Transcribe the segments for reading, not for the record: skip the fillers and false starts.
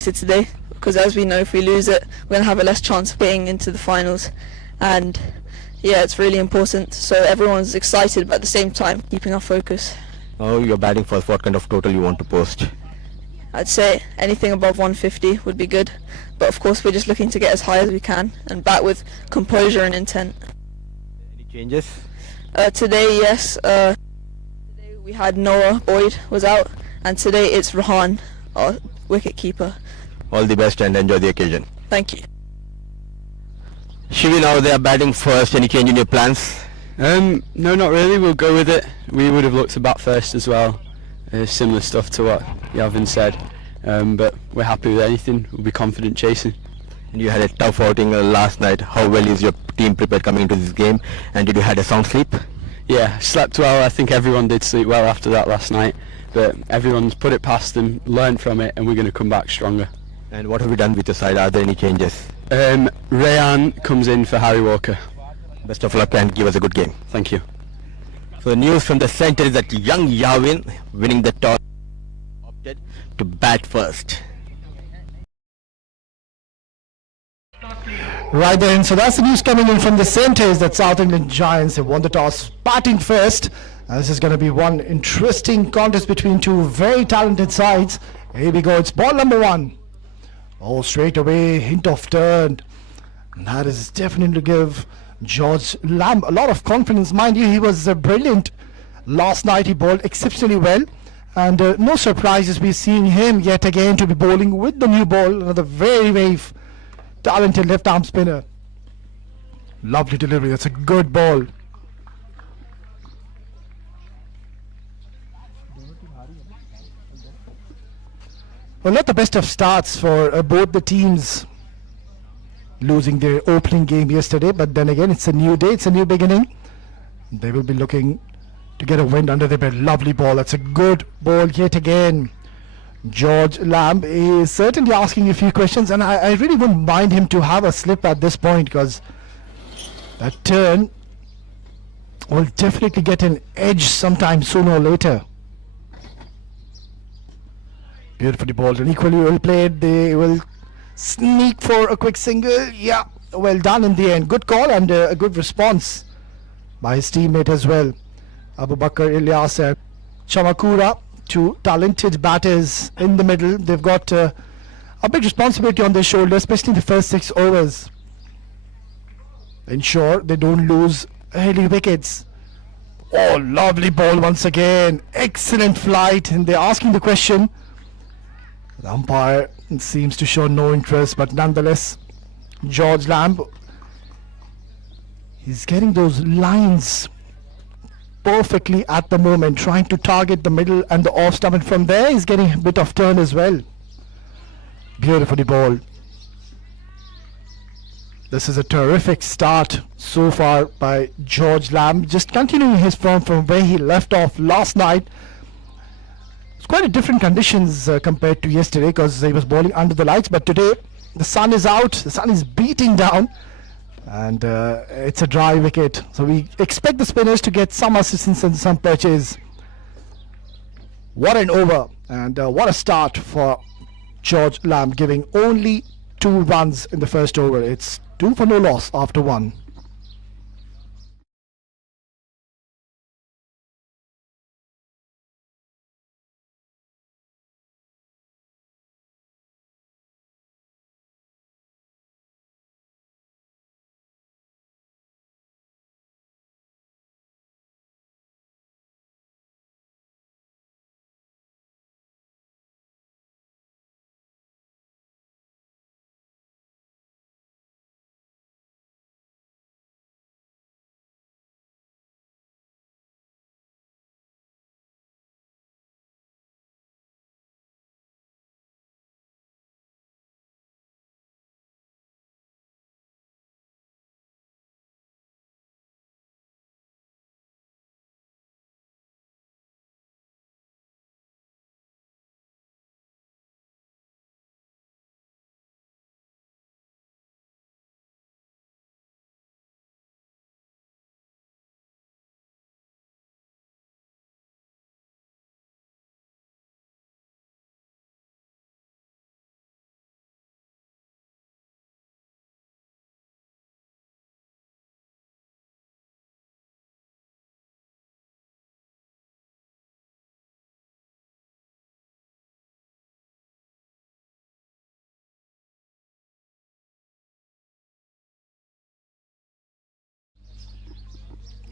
today, because as we know, if we lose it, we're going to have a less chance of getting into the finals. And yeah, it's really important. So everyone's excited, but at the same time, keeping our focus. Now you're batting first. What kind of total you want to post? I'd say anything above 150 would be good. But of course, we're just looking to get as high as we can and bat with composure and intent. Any changes? Today, yes. Today we had Noah Boyd was out, and today it's Rahan, our wicket keeper. All the best and enjoy the occasion. Thank you. Shivi, now they are batting first. Any change in your plans? No, not really. We'll go with it. We would have looked to bat first as well. Similar stuff to what Yavin said. But we're happy with anything. We'll be confident chasing. And you had a tough outing last night. How well is your team prepared coming into this game? And did you had a sound sleep? Yeah, slept well. I think everyone did sleep well after that last night. But everyone's put it past them, learned from it, and we're going to come back stronger. And what have you done with your side? Are there any changes? Rayan comes in for Harry Walker. Best of luck and give us a good game. Thank you. So the news from the centre is that young Yavin, winning the toss, opted to bat first. Right then, so that's the news coming in from the centre, is that South England Giants have won the toss, batting first. This is going to be one interesting contest between two very talented sides. Here we go, it's ball number one. Oh, straight away, hint of turn. And that is definitely to give George Lamb a lot of confidence. Mind you, he was brilliant last night. He bowled exceptionally well. And no surprises, we're seeing him yet again to be bowling with the new ball. Another very talented left arm spinner. Lovely delivery, that's a good ball. Well, not the best of starts for both the teams, losing their opening game yesterday, but then again it's a new day, it's a new beginning. They will be looking to get a win under their belt. Lovely ball, that's a good ball yet again. George Lamb is certainly asking a few questions, and I really wouldn't mind him to have a slip at this point, because that turn will definitely get an edge sometime sooner or later. Beautifully bowled and equally well played. They will sneak for a quick single. Yeah, well done in the end. Good call and a good response by his teammate as well. Abu Bakr Ilyas and Chamakura, two talented batters in the middle. They've got a big responsibility on their shoulders, especially in the first 6 overs. Ensure they don't lose early wickets. Oh, lovely ball once again. Excellent flight. And they're asking the question. The umpire seems to show no interest, but nonetheless, George Lamb, he's getting those lines perfectly at the moment, trying to target the middle and the off stump, and from there he's getting a bit of turn as well. Beautifully bowled. This is a terrific start so far by George Lamb, just continuing his form from where he left off last night. It's quite a different conditions compared to yesterday, because he was bowling under the lights, but today the sun is out, the sun is beating down, and it's a dry wicket, so we expect the spinners to get some assistance and some purchase. What an over, and what a start for George Lamb, giving only 2 runs in the first over. It's 2 for no loss after 1.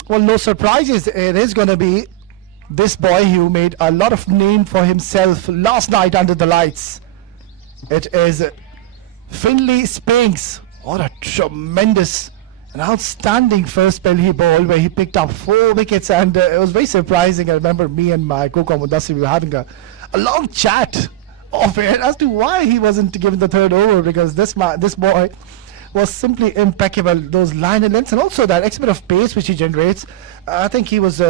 Well, no surprises. It is going to be this boy who made a lot of name for himself last night under the lights. It is Finley Spinks. What a tremendous, an outstanding first spell he bowled, where he picked up 4 wickets, and it was very surprising. I remember me and my co-com Mudassir, we were having a long chat off air as to why he wasn't given the third over, because this boy was simply impeccable. Those line and lengths, and also that X bit of pace which he generates. I think he was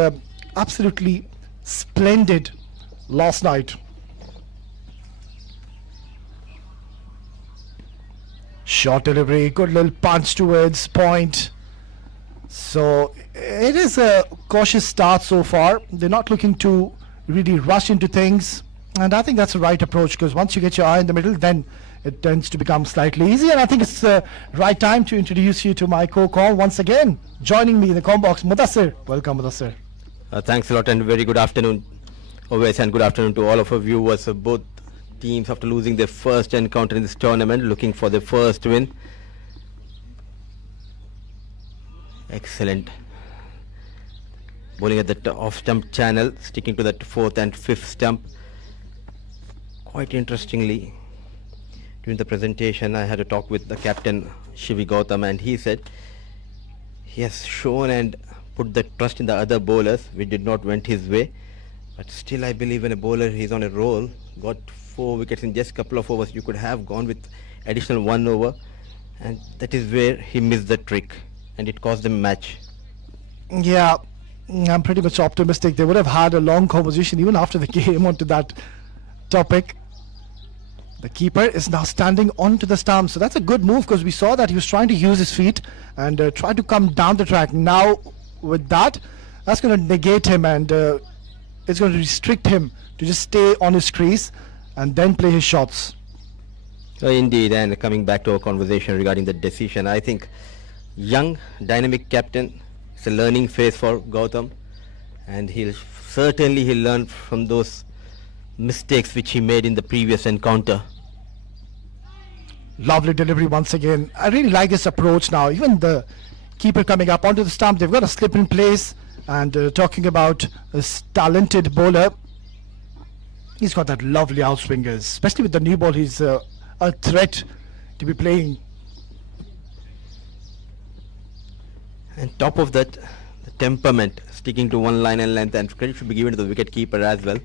absolutely splendid last night. Short delivery, good little punch towards point. So it is a cautious start so far. They're not looking to really rush into things, and I think that's the right approach, because once you get your eye in the middle, then it tends to become slightly easier. And I think it's the right time to introduce you to my co-call once again. Joining me in the com box, Mudassir. Welcome, Mudassir. Thanks a lot, and very good afternoon, Oves, and good afternoon to all of our viewers of both teams after losing their first encounter in this tournament, looking for their first win. Excellent bowling at the off-stump channel, sticking to that 4th and 5th stump. Quite interestingly, during the presentation, I had a talk with the captain, Shivi Gautam, and he said he has shown and put the trust in the other bowlers, which did not went his way. But still, I believe when a bowler is on a roll, got 4 wickets in just a couple of overs, you could have gone with additional 1 over, and that is where he missed the trick, and it cost them a match. Yeah, I'm pretty much optimistic. They would have had a long conversation even after the game onto that topic. The keeper is now standing onto the stump, so that's a good move, because we saw that he was trying to use his feet and try to come down the track. Now with that, that's going to negate him, and it's going to restrict him to just stay on his crease and then play his shots. Indeed, and coming back to our conversation regarding the decision, I think young, dynamic captain, it's a learning phase for Gautam, and he'll learn from those mistakes which he made in the previous encounter. Lovely delivery once again. I really like this approach now. Even the keeper coming up onto the stump, they've got a slip in place, and talking about this talented bowler, he's got that lovely outswingers, especially with the new ball. He's a threat to be playing. And top of that, the temperament, sticking to 1 line and length, and credit should be given to the wicket keeper as well.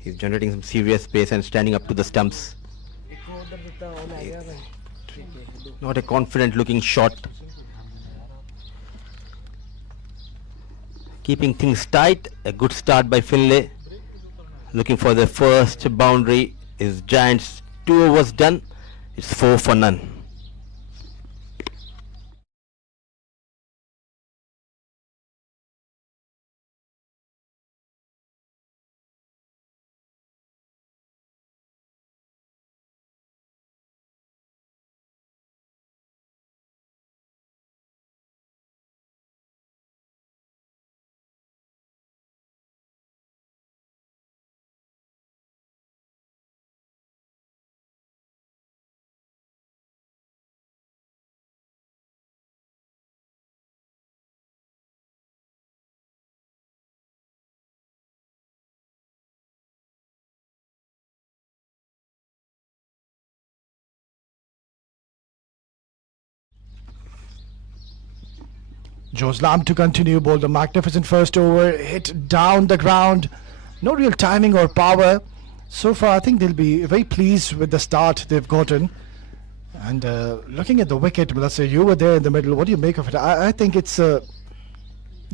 He's generating some serious pace and standing up to the stumps. Not a confident looking shot. Keeping things tight, a good start by Finlay. Looking for the first boundary. Is Giants 2 overs done? It's 4 for none. Joslam to continue, bowled a magnificent first over, hit down the ground. No real timing or power. So far, I think they'll be very pleased with the start they've gotten. And looking at the wicket, let's say you were there in the middle. What do you make of it? I think it's a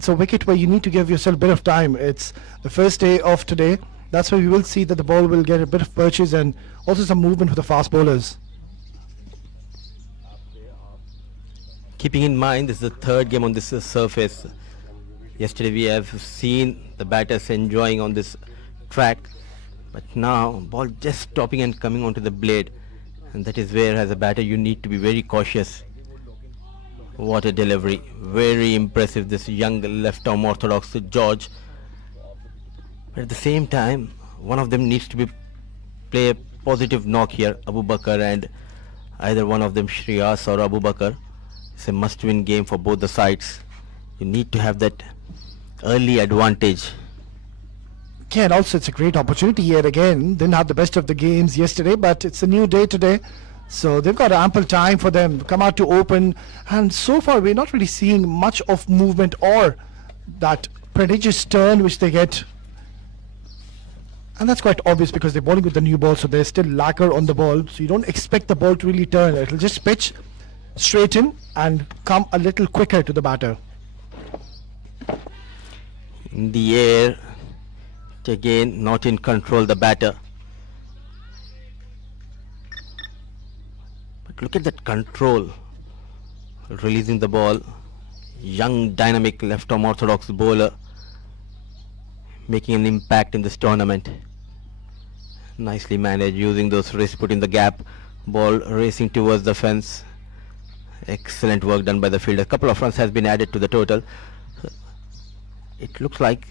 wicket where you need to give yourself a bit of time. It's the first day of today. That's where we will see that the ball will get a bit of purchase and also some movement for the fast bowlers. Keeping in mind this is the 3rd game on this surface. Yesterday we have seen the batters enjoying on this track, but now ball just stopping and coming onto the blade, and that is where as a batter you need to be very cautious. What a delivery, very impressive, this young left arm orthodox George. But at the same time, one of them needs to play a positive knock here, Abu Bakar, and either one of them, Shreyas or Abu Bakar. It's a must-win game for both the sides. You need to have that early advantage. Yeah, and also it's a great opportunity yet again. Didn't have the best of the games yesterday, but it's a new day today. So they've got ample time for them to come out to open. And so far, we're not really seeing much of movement or that prodigious turn which they get. And that's quite obvious because they're bowling with the new ball, so there's still lacquer on the ball. So you don't expect the ball to really turn. It'll just pitch straight in and come a little quicker to the batter. In the air, again not in control, the batter. But look at that control, releasing the ball. Young dynamic left arm orthodox bowler making an impact in this tournament. Nicely managed, using those wrists, putting the gap, ball racing towards the fence. Excellent work done by the fielder. A couple of runs has been added to the total. It looks like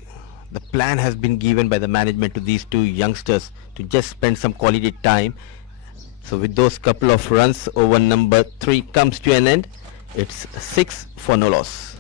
the plan has been given by the management to these two youngsters to just spend some quality time. So with those couple of runs, over number 3 comes to an end. It's 6 for no loss.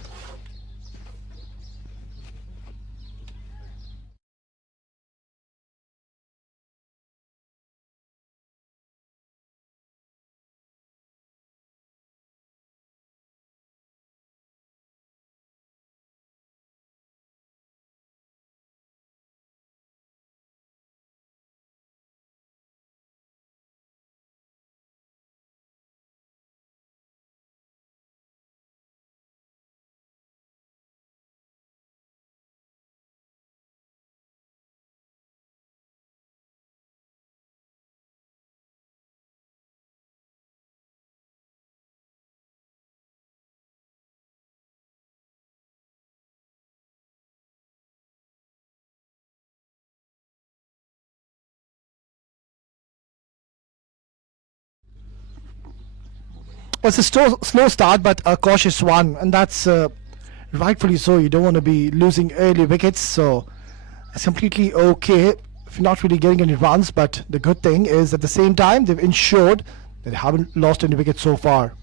Well, it's a slow start, but a cautious one, and that's rightfully so. You don't want to be losing early wickets, so it's completely okay if you're not really getting any runs. But the good thing is, at the same time, they've ensured that they haven't lost any wickets so far.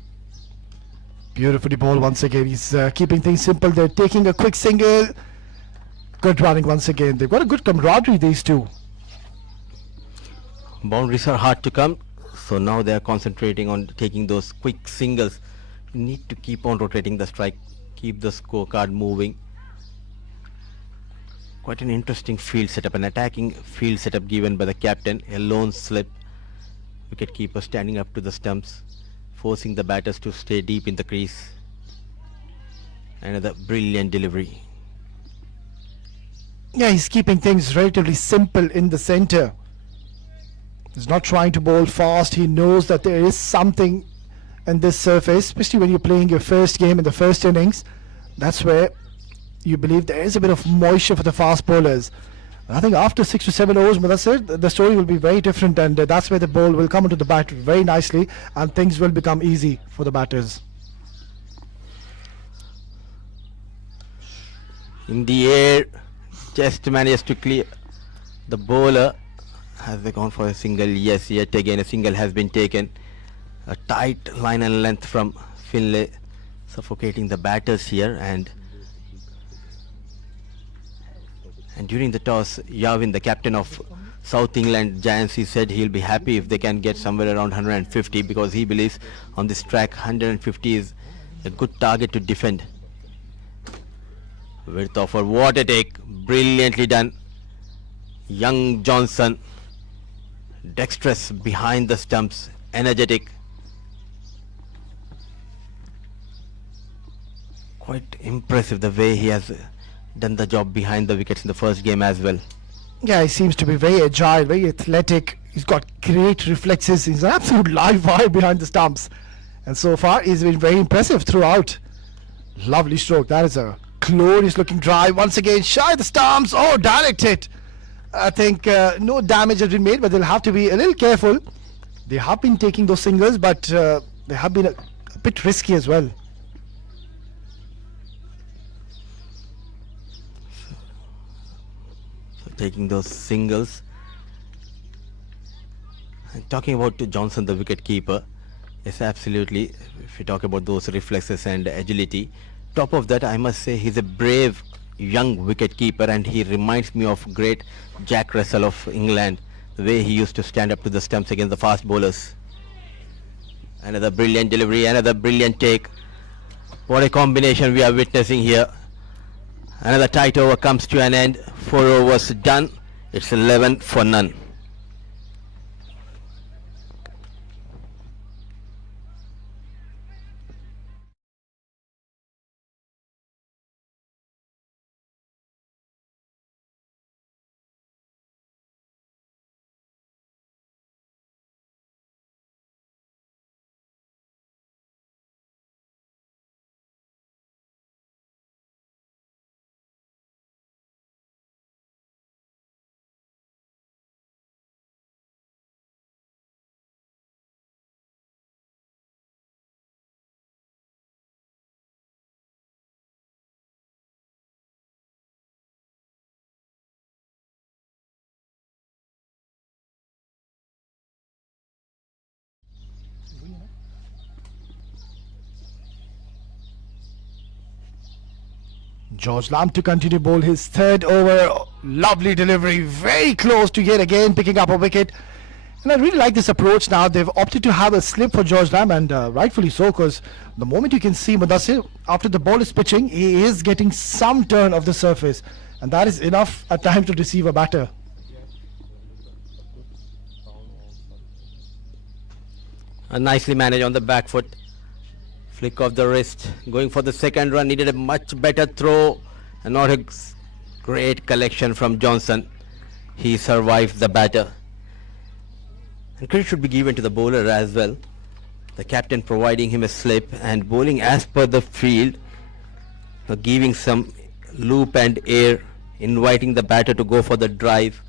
Beautifully bowled once again. He's keeping things simple. They're taking a quick single. Good running once again. They've got a good camaraderie, these two. Boundaries are hard to come, so now they are concentrating on taking those quick singles. You need to keep on rotating the strike, keep the scorecard moving. Quite an interesting field setup, an attacking field setup given by the captain. A lone slip, wicketkeeper standing up to the stumps, forcing the batters to stay deep in the crease. Another brilliant delivery. Yeah, he's keeping things relatively simple in the center. He's not trying to bowl fast. He knows that there is something in this surface, especially when you're playing your first game in the first innings. That's where you believe there is a bit of moisture for the fast bowlers. I think after 6 to 7 overs, Mudassir, the story will be very different, and that's where the ball will come into the bat very nicely, and things will become easy for the batters. In the air, just managed to clear the bowler. Has they gone for a single? Yes, yet again a single has been taken. A tight line and length from Finlay, suffocating the batters here. And during the toss, Yavin, the captain of South England Giants, he said he'll be happy if they can get somewhere around 150, because he believes on this track 150 is a good target to defend. Width offer, what a take, brilliantly done. Young Johnson, dexterous behind the stumps, energetic. Quite impressive the way he has done the job behind the wickets in the first game as well. Yeah, he seems to be very agile, very athletic. He's got great reflexes. He's an absolute live wire behind the stumps. And so far, he's been very impressive throughout. Lovely stroke. That is a glorious looking drive. Once again, shy the stumps. Oh, direct hit. I think no damage has been made, but they'll have to be a little careful. They have been taking those singles, but they have been a bit risky as well. So taking those singles. And talking about Johnson, the wicket keeper, yes, absolutely. If you talk about those reflexes and agility, top of that, I must say he's a brave young wicket keeper, and he reminds me of great Jack Russell of England, the way he used to stand up to the stumps against the fast bowlers. Another brilliant delivery, another brilliant take. What a combination we are witnessing here. Another tight over comes to an end. 4 overs done. It's 11 for none. George Lamb to continue bowl his third over. Lovely delivery, very close to yet again picking up a wicket. And I really like this approach now. They've opted to have a slip for George Lamb, and rightfully so, because the moment you can see Mudassir, after the ball is pitching, he is getting some turn of the surface, and that is enough at times to deceive a batter. Nicely managed on the back foot. Flick of the wrist. Going for the second run. Needed a much better throw. And not a great collection from Johnson. He survived the batter. And credit should be given to the bowler as well. The captain providing him a slip and bowling as per the field. Giving some loop and air. Inviting the batter to go for the drive.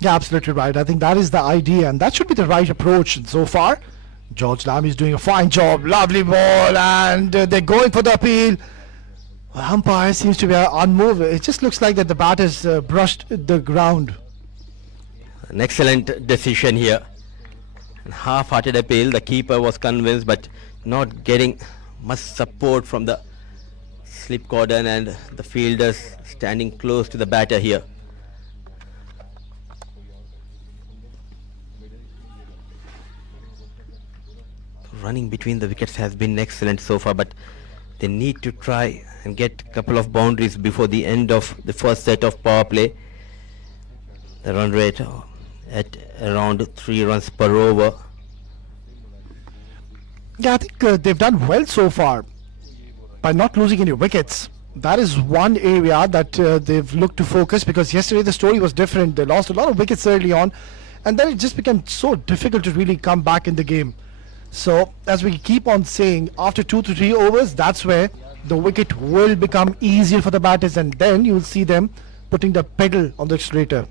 Yeah, absolutely right. I think that is the idea, and that should be the right approach. And so far, George Lamb is doing a fine job. Lovely ball, and they're going for the appeal. Umpire seems to be unmoved. It just looks like that the bat has brushed the ground. An excellent decision here. And half-hearted appeal. The keeper was convinced, but not getting much support from the slip cordon and the fielders standing close to the batter here. Running between the wickets has been excellent so far, but they need to try and get a couple of boundaries before the end of the first set of power play. The run rate at around 3 runs per over. Yeah, I think they've done well so far by not losing any wickets. That is one area that they've looked to focus, because yesterday the story was different. They lost a lot of wickets early on, and then it just became so difficult to really come back in the game. So, as we keep on saying, after 2 to 3 overs, that's where the wicket will become easier for the batters, and then you will see them putting the pedal on the accelerator.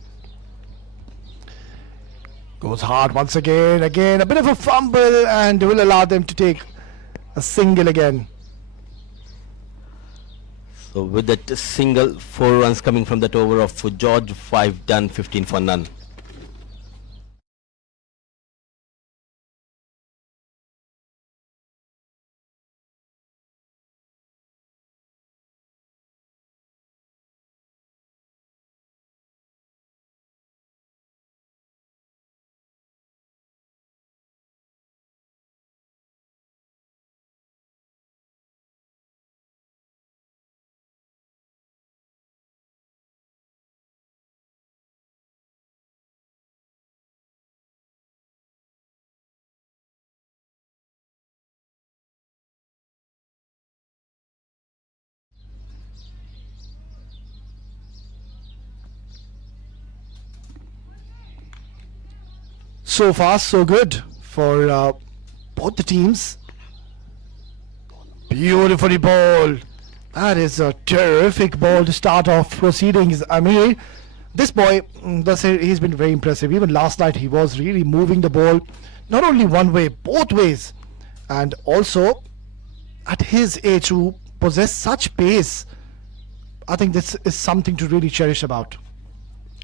Goes hard once again, a bit of a fumble, and will allow them to take a single again. So with that single, 4 runs coming from that over of George, 5 done, 15 for none. So far, so good for both the teams. Beautifully bowled. That is a terrific ball to start off proceedings. I mean, this boy, he's been very impressive. Even last night, he was really moving the ball, not only one way, both ways. And also, at his age, to possess such pace, I think this is something to really cherish about.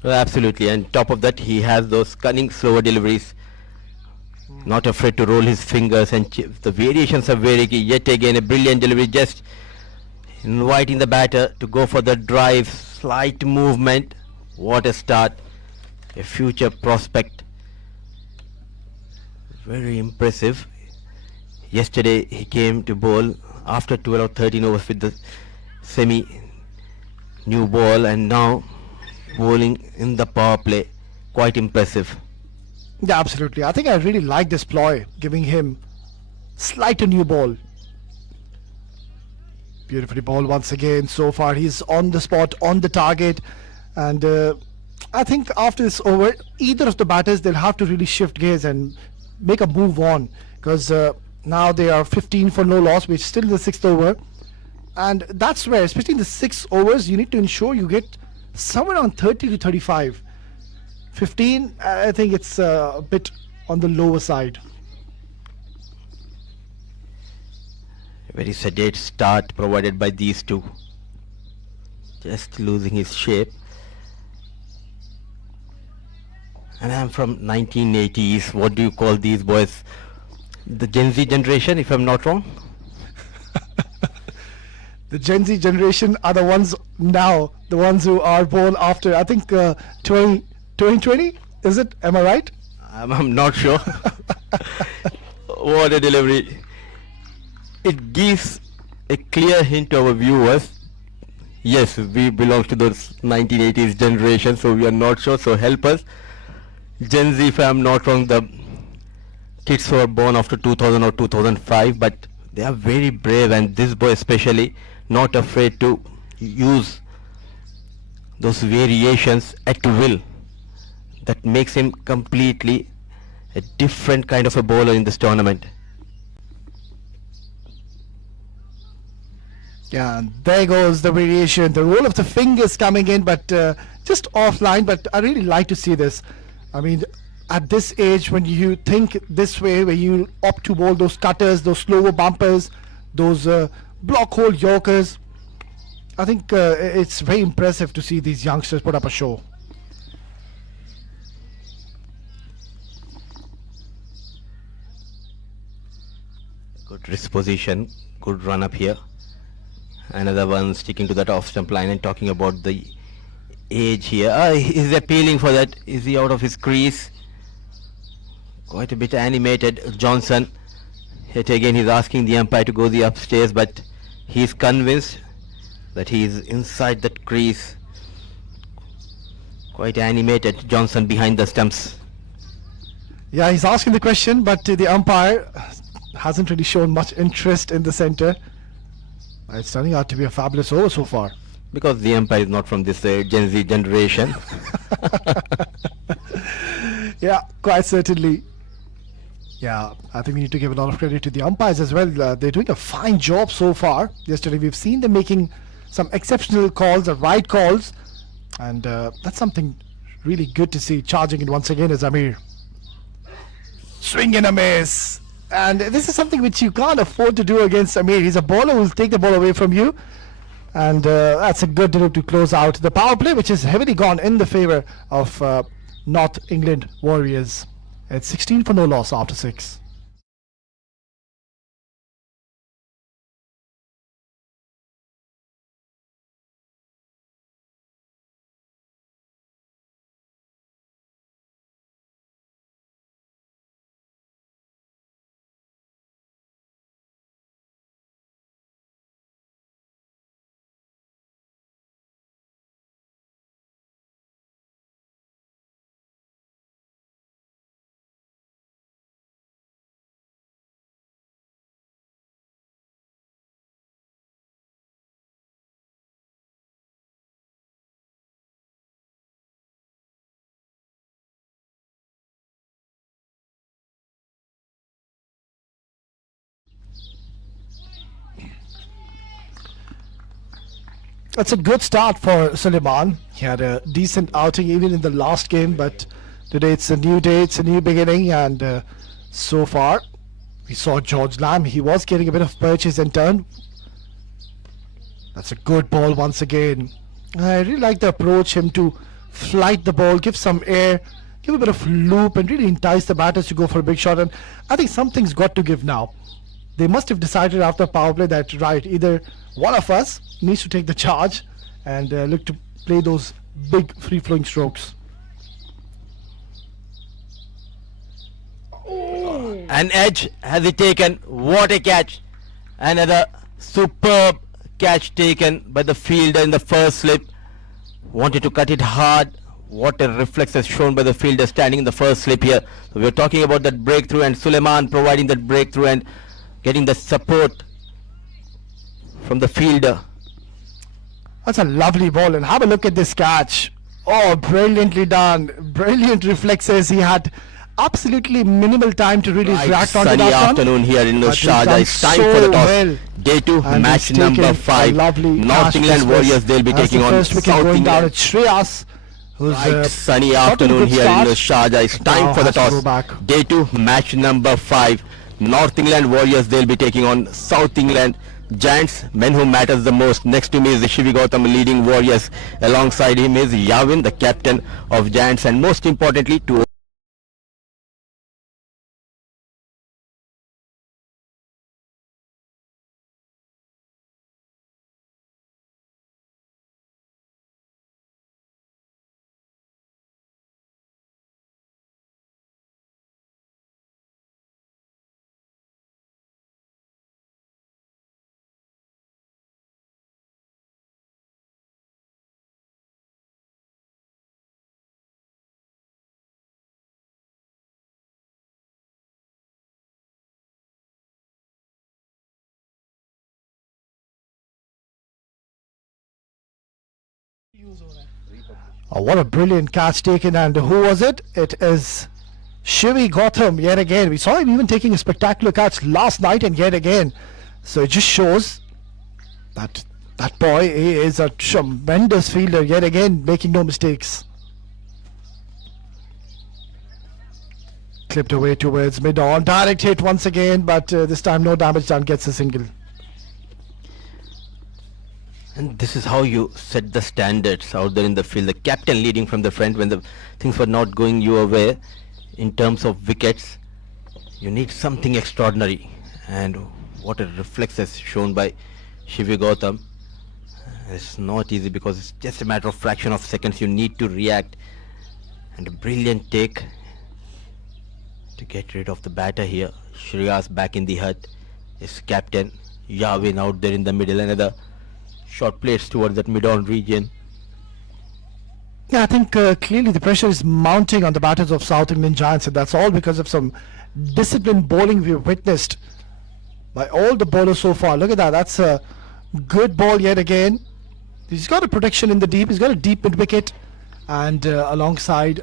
Well, absolutely, and top of that, he has those cunning slower deliveries. Not afraid to roll his fingers, and the variations are very key. Yet again a brilliant delivery, just inviting the batter to go for the drive, slight movement. What a start, a future prospect, very impressive. Yesterday he came to bowl after 12 or 13 overs with the semi new ball, and now bowling in the power play, quite impressive. Yeah, absolutely. I think I really like this ploy, giving him slight a new ball. Beautifully bowled once again. So far he's on the spot, on the target, and I think after this over, either of the batters, they'll have to really shift gears and make a move on, because now they are 15 for no loss, which is still in the 6th over, and that's where, especially in the 6 overs, you need to ensure you get somewhere around 30 to 35. 15, I think it's a bit on the lower side. A very sedate start provided by these two. Just losing his shape. And I'm from 1980s. What do you call these boys? The Gen Z generation, if I'm not wrong? The Gen Z generation are the ones now, the ones who are born after, I think, 2020, is it? Am I right? I'm not sure. What a delivery. It gives a clear hint to our viewers. Yes, we belong to those 1980s generation, so we are not sure. So help us. Gen Z, if I'm not wrong, the kids who are born after 2000 or 2005, but they are very brave, and this boy especially not afraid to use those variations at will. That makes him completely a different kind of a bowler in this tournament. Yeah, and there goes the variation, the roll of the fingers coming in, but just offline. But I really like to see this. I mean, at this age, when you think this way, where you opt to bowl those cutters, those slower bumpers, those block hole yorkers, I think it's very impressive to see these youngsters put up a show. Good wrist position, good run up here. Another one sticking to that off stump line and talking about the age here. Is he appealing for that? Is he out of his crease? Quite a bit animated, Johnson. Yet again he's asking the umpire to go the upstairs, but he's convinced that he is inside that crease. Quite animated, Johnson behind the stumps. Yeah, he's asking the question, but the umpire hasn't really shown much interest in the center. It's turning out to be a fabulous over so far. Because the umpire is not from this Gen Z generation. Yeah, quite certainly. Yeah, I think we need to give a lot of credit to the umpires as well. They're doing a fine job so far. Yesterday we've seen them making some exceptional calls, the right calls, and that's something really good to see. Charging in once again is Amir. Swing and a miss. And this is something which you can't afford to do against Amir. He's a bowler who will take the ball away from you. And that's a good delivery to close out the power play, which is heavily gone in the favor of North England Warriors. It's 16 for no loss after 6. That's a good start for Suleiman. He had a decent outing even in the last game, but today it's a new day, it's a new beginning, and so far we saw George Lamb. He was getting a bit of purchase and turn. That's a good ball once again. I really like the approach, him to flight the ball, give some air, give a bit of loop and really entice the batters to go for a big shot. And I think something's got to give now. They must have decided after power play that, right, either one of us needs to take the charge and look to play those big free-flowing strokes. An edge has he taken. What a catch. Another superb catch taken by the fielder in the first slip. Wanted to cut it hard. What a reflex has shown by the fielder standing in the first slip here. So we're talking about that breakthrough and Suleiman providing that breakthrough and getting the support from the fielder. That's a lovely ball, and have a look at this catch. Oh, brilliantly done. Brilliant reflexes. He had absolutely minimal time to really react onto Sunny that one. afternoon here in But he's Sharjah. done It's time so for the toss. well. Day 2, And match he's number taken a 5. lovely North catch England this Warriors, was. they'll be That's taking the on first wicket South going down. England. It's Shreyas, who's Right, sunny got a afternoon good here in start. Sharjah. It's time Now for the has to go toss. back. Day 2, match number 5. North England Warriors, they'll be taking on South England Giants. Men who matters the most. Next to me is the Shivi Gautam leading Warriors. Alongside him is Yavin, the captain of Giants, and most importantly, to Oh, what a brilliant catch taken, and who was it? It is Shivi Gautam yet again. We saw him even taking a spectacular catch last night and yet again. So it just shows that that boy, he is a tremendous fielder yet again, making no mistakes. Clipped away towards mid-on, direct hit once again, but this time no damage done, gets a single. And this is how you set the standards out there in the field. The captain leading from the front when the things were not going your way in terms of wickets. You need something extraordinary. And what a reflex is shown by Shivi Gautam. It's not easy because it's just a matter of fraction of seconds. You need to react. And a brilliant take to get rid of the batter here. Shreyas back in the hut. His captain Yavin out there in the middle. Another short plays towards that mid-on region. Yeah, I think clearly the pressure is mounting on the batters of South England Giants, and that's all because of some disciplined bowling we've witnessed by all the bowlers so far. Look at that. That's a good ball yet again. He's got a protection in the deep. He's got a deep mid-wicket and alongside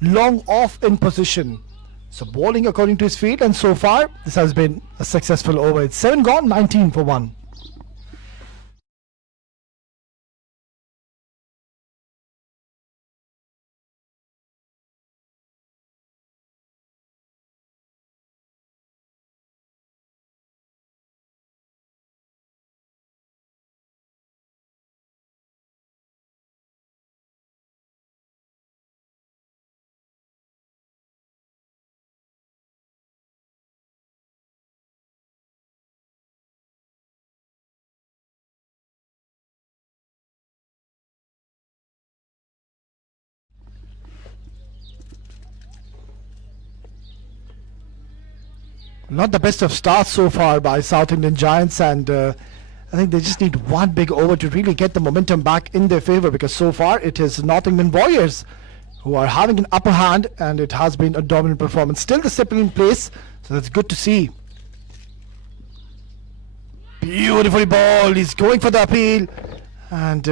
long off in position. So bowling according to his feet, and so far this has been a successful over. It's 7 gone, 19 for 1. Not the best of starts so far by South Indian Giants, and I think they just need one big over to really get the momentum back in their favour, because so far it is North England Warriors who are having an upper hand, and it has been a dominant performance. Still the step in place, so that's good to see. Beautifully ball, he's going for the appeal, and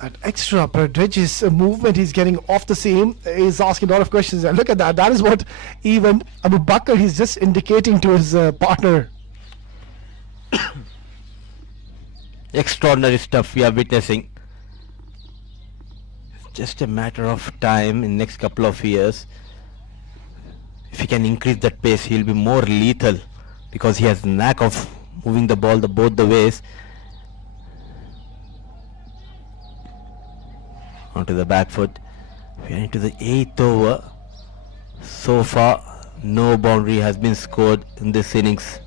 that extra prodigious movement he's getting off the seam is asking a lot of questions. And look at that, that is what even Abu Bakr he's just indicating to his partner. Extraordinary stuff we are witnessing. It's just a matter of time in next couple of years. If he can increase that pace, he'll be more lethal because he has the knack of moving the ball both the ways. Onto the back foot. We are into the 8th over. So far, no boundary has been scored in this innings.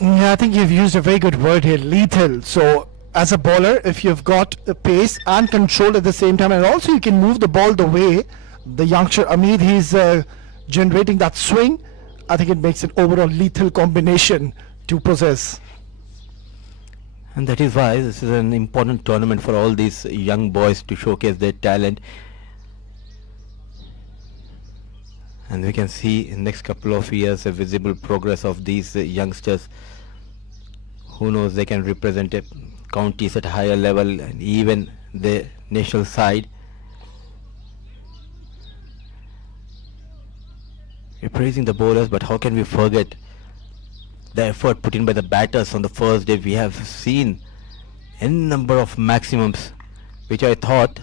Yeah, I think you've used a very good word here, lethal. So, as a bowler, if you've got a pace and control at the same time, and also you can move the ball the way the youngster Amit, he's generating that swing, I think it makes an overall lethal combination to possess. And that is why this is an important tournament for all these young boys to showcase their talent. And we can see in next couple of years a visible progress of these youngsters. Who knows, they can represent counties at a higher level and even the national side. We're praising the bowlers, but how can we forget the effort put in by the batters on the first day? We have seen n number of maximums, which I thought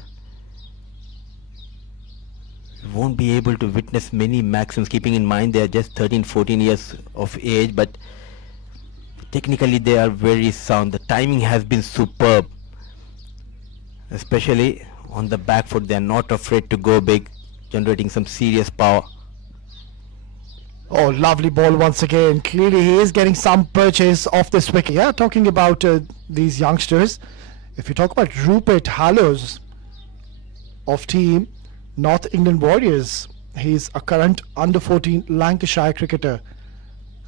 we won't be able to witness many maximums, keeping in mind they are just 13-14 years of age, but technically they are very sound. The timing has been superb, especially on the back foot. They are not afraid to go big, generating some serious power. Oh, lovely ball once again. Clearly he is getting some purchase off this wicket. Yeah, talking about these youngsters, if you talk about Rupert Hallows of team North England Warriors, he's a current under 14 Lancashire cricketer.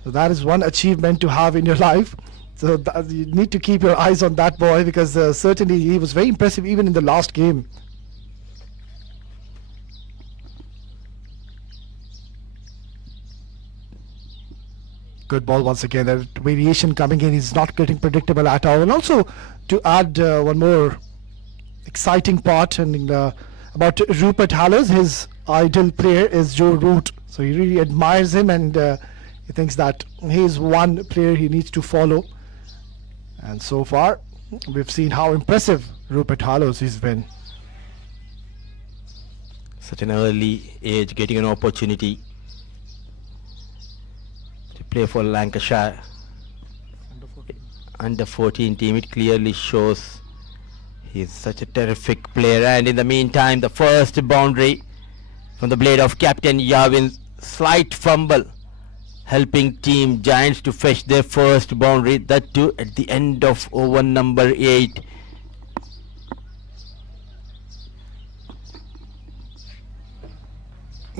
So that is one achievement to have in your life. So you need to keep your eyes on that boy, because certainly he was very impressive even in the last game. Good ball once again. The variation coming in is not getting predictable at all. And also to add one more exciting part and about Rupert Hallows, his idol player is Joe Root. So he really admires him, and he thinks that he is one player he needs to follow. And so far, we've seen how impressive Rupert Hallows has been. Such an early age, getting an opportunity to play for Lancashire under 14 team. It clearly shows he's such a terrific player. And in the meantime, the first boundary from the blade of Captain Yarwin. Slight fumble helping Team Giants to fetch their first boundary, that too at the end of over number 8.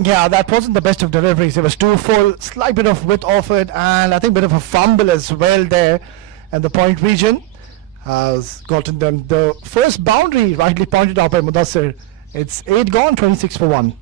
Yeah, that wasn't the best of deliveries. It was too full, slight bit of width offered, and I think bit of a fumble as well there. And the point region has gotten them the first boundary, rightly pointed out by Mudassir. It's 8 gone, 26 for 1.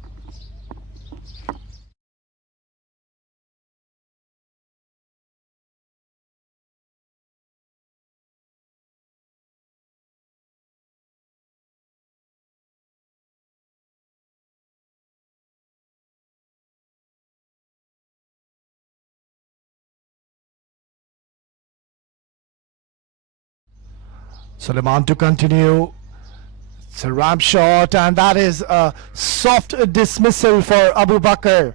Suleiman to continue. It's a ramp shot, and that is a soft dismissal for Abu Bakr.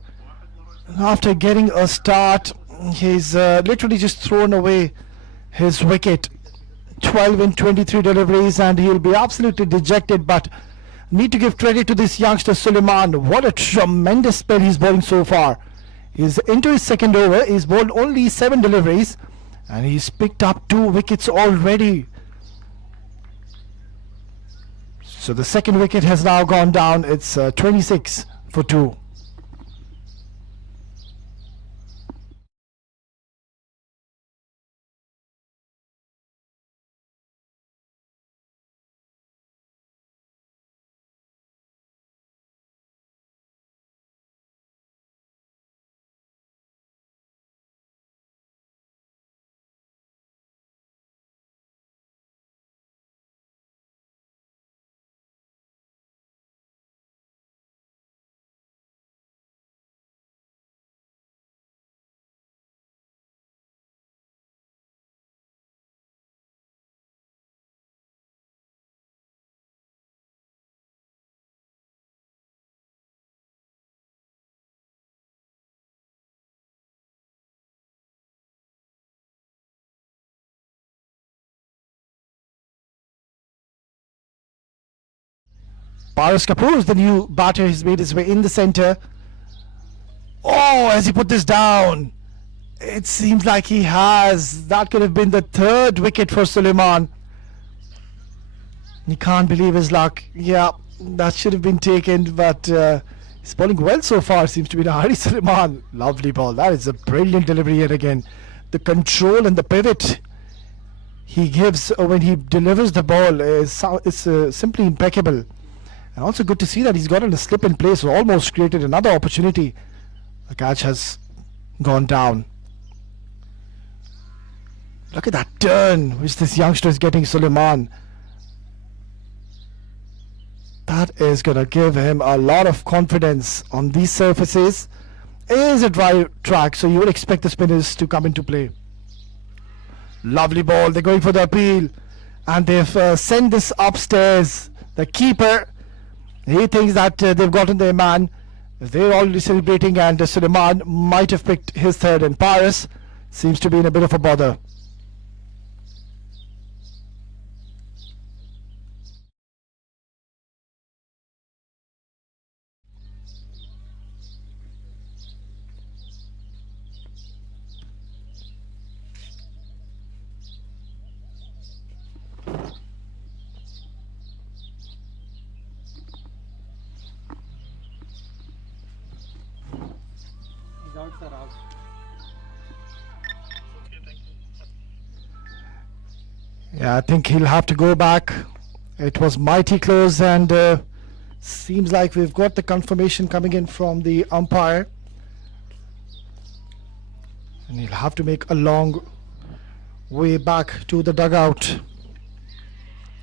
After getting a start, he's literally just thrown away his wicket. 12 in 23 deliveries, and he'll be absolutely dejected, but need to give credit to this youngster Suleiman. What a tremendous spell he's bowling so far. He's into his second over. He's bowled only 7 deliveries, and he's picked up 2 wickets already. So the second wicket has now gone down. It's 26 for 2. Paras Kapoor is the new batter. He's made his way in the centre. Oh, has he put this down? It seems like he has. That could have been the third wicket for Suleiman. He can't believe his luck. Yeah, that should have been taken, but he's bowling well so far. Seems to be in a hurry, Suleiman. Lovely ball. That is a brilliant delivery yet again. The control and the pivot he gives when he delivers the ball is simply impeccable. And also good to see that he's gotten a slip in place, almost created another opportunity. The catch has gone down. Look at that turn which this youngster is getting, Suleiman. That is going to give him a lot of confidence on these surfaces. It is a dry track, so you would expect the spinners to come into play. Lovely ball. They're going for the appeal, and they've sent this upstairs. The keeper, he thinks that they've gotten their man. They're already celebrating, and Suleiman might have picked his third, and Paris seems to be in a bit of a bother. Yeah, I think he'll have to go back. It was mighty close, and seems like we've got the confirmation coming in from the umpire. And he'll have to make a long way back to the dugout.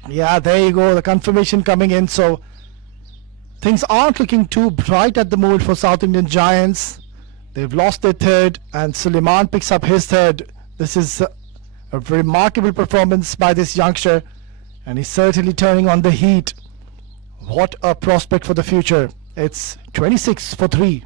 Yeah, there you go, the confirmation coming in. So things aren't looking too bright at the moment for South Indian Giants. They've lost their third, and Suleiman picks up his third. This is a remarkable performance by this youngster, and he's certainly turning on the heat. What a prospect for the future. It's 26 for 3.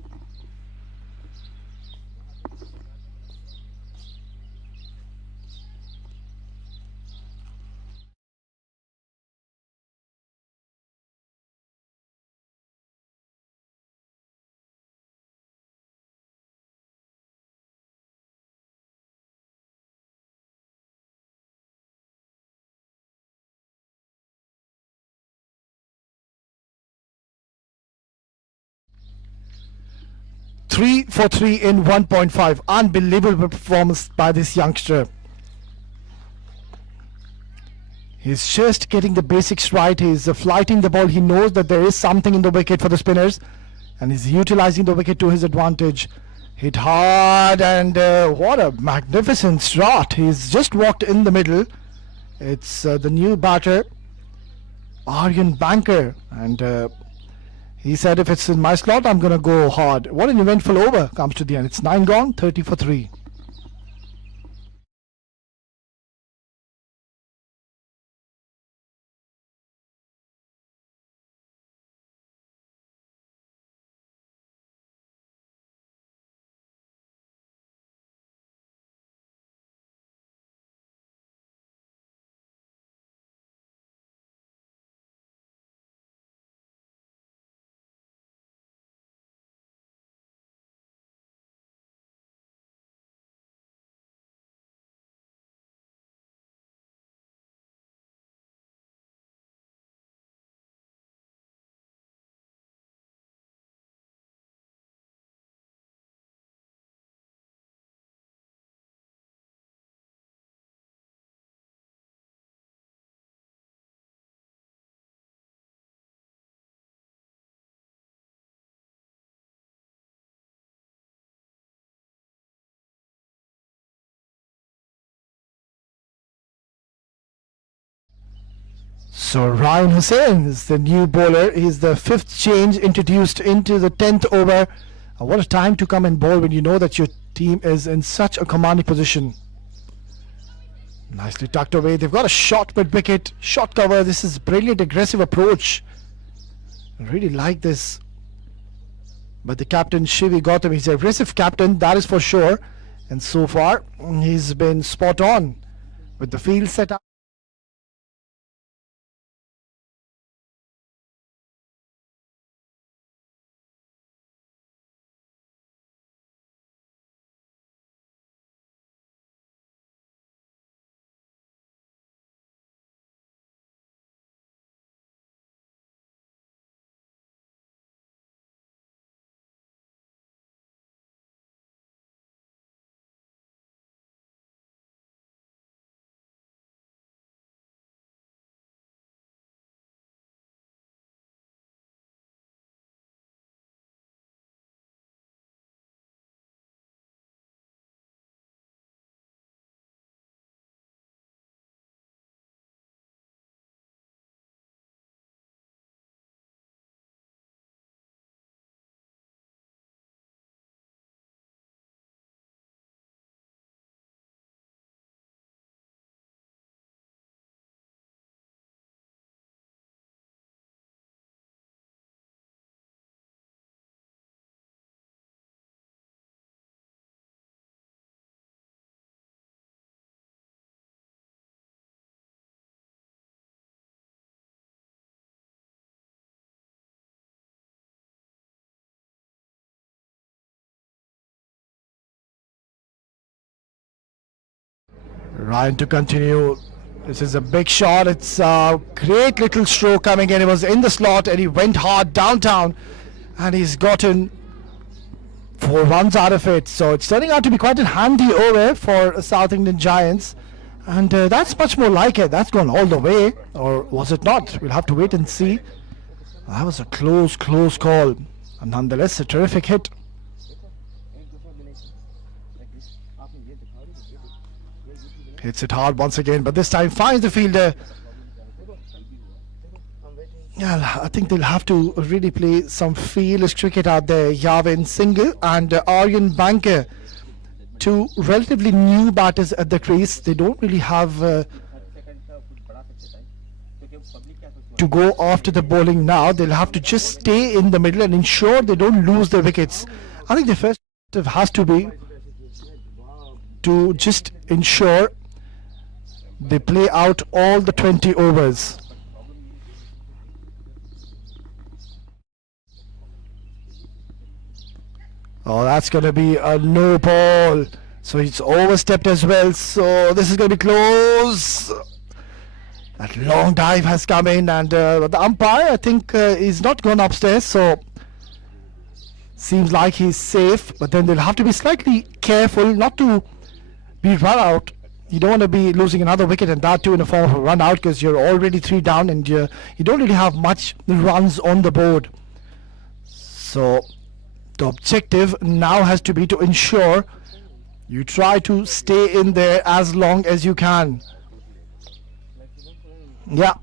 Three for 3 in 1.5. Unbelievable performance by this youngster. He's just getting the basics right. He's flighting the ball. He knows that there is something in the wicket for the spinners, and he's utilizing the wicket to his advantage. Hit hard, and what a magnificent shot. He's just walked in the middle. It's the new batter, Aryan Banker, and he said, if it's in my slot, I'm going to go hard. What an eventful over comes to the end. It's 9 gone, 30 for 3. So Ryan Hussain is the new bowler. He's the 5th change introduced into the 10th over. What a time to come and bowl when you know that your team is in such a commanding position. Nicely tucked away. They've got a shot mid wicket, shot cover. This is brilliant aggressive approach. I really like this. But the captain Shivi Gautam, he's an aggressive captain, that is for sure. And so far he's been spot on with the field set up. Ryan to continue. This is a big shot. It's a great little stroke coming in. He was in the slot and he went hard downtown, and he's gotten 4 runs out of it. So it's turning out to be quite a handy over for South Indian Giants. And that's much more like it. That's gone all the way. Or was it not? We'll have to wait and see. That was a close call. And nonetheless, a terrific hit. Hits it hard once again, but this time finds the fielder. Yeah, I think they'll have to really play some fearless cricket out there. Yavin Singhal and Aryan Banker, two relatively new batters at the crease. They don't really have to go after the bowling now. They'll have to just stay in the middle and ensure they don't lose their wickets. I think the first objective has to be to just ensure they play out all the 20 overs. Oh, that's going to be a no ball. So it's overstepped as well. So this is going to be close. That long dive has come in, and the umpire, I think, is not gone upstairs. So seems like he's safe. But then they'll have to be slightly careful not to be run out. You don't want to be losing another wicket, and that too in the form of a run out, because you're already 3 down and you don't really have much runs on the board. So the objective now has to be to ensure you try to stay in there as long as you can. Yeah.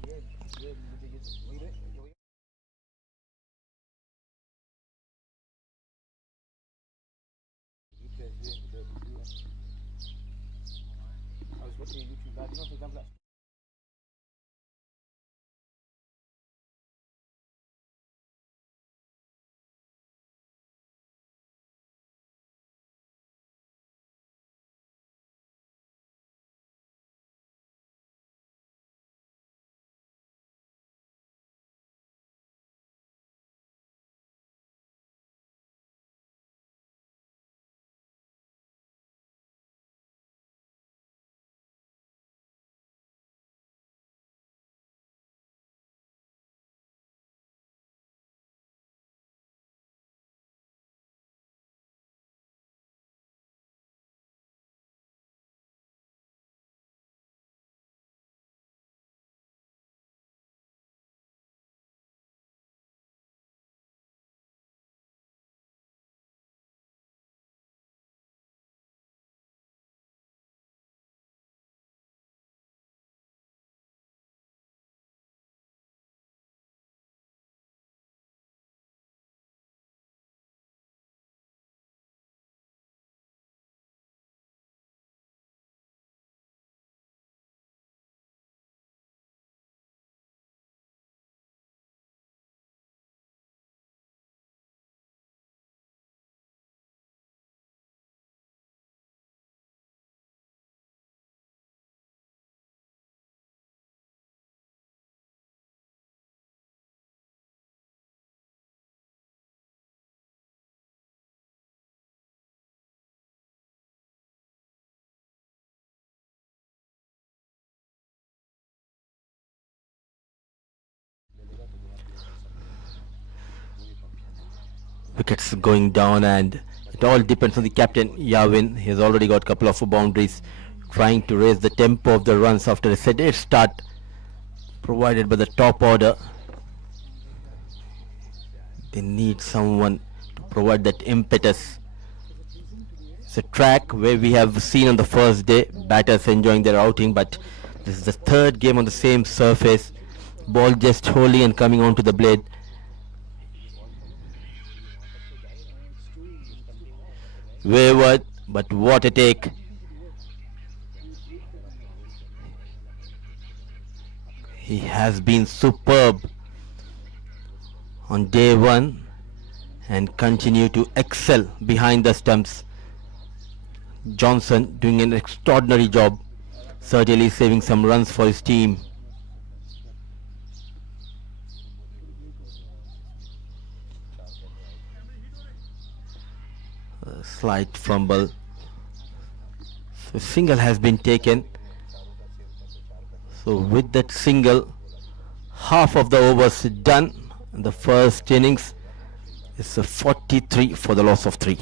Wickets going down, and it all depends on the captain Yavin. He has already got a couple of boundaries, trying to raise the tempo of the runs after a steady start provided by the top order. They need someone to provide that impetus. It's a track where we have seen on the first day batters enjoying their outing, but this is the 3rd game on the same surface. Ball just wholly and coming onto the blade. Wayward, but what a take. He has been superb on day 1 and continue to excel behind the stumps. Johnson doing an extraordinary job, certainly saving some runs for his team. A slight fumble. So Singhal has been taken, So with that single, half of the overs done. The first innings is a 43 for the loss of 3.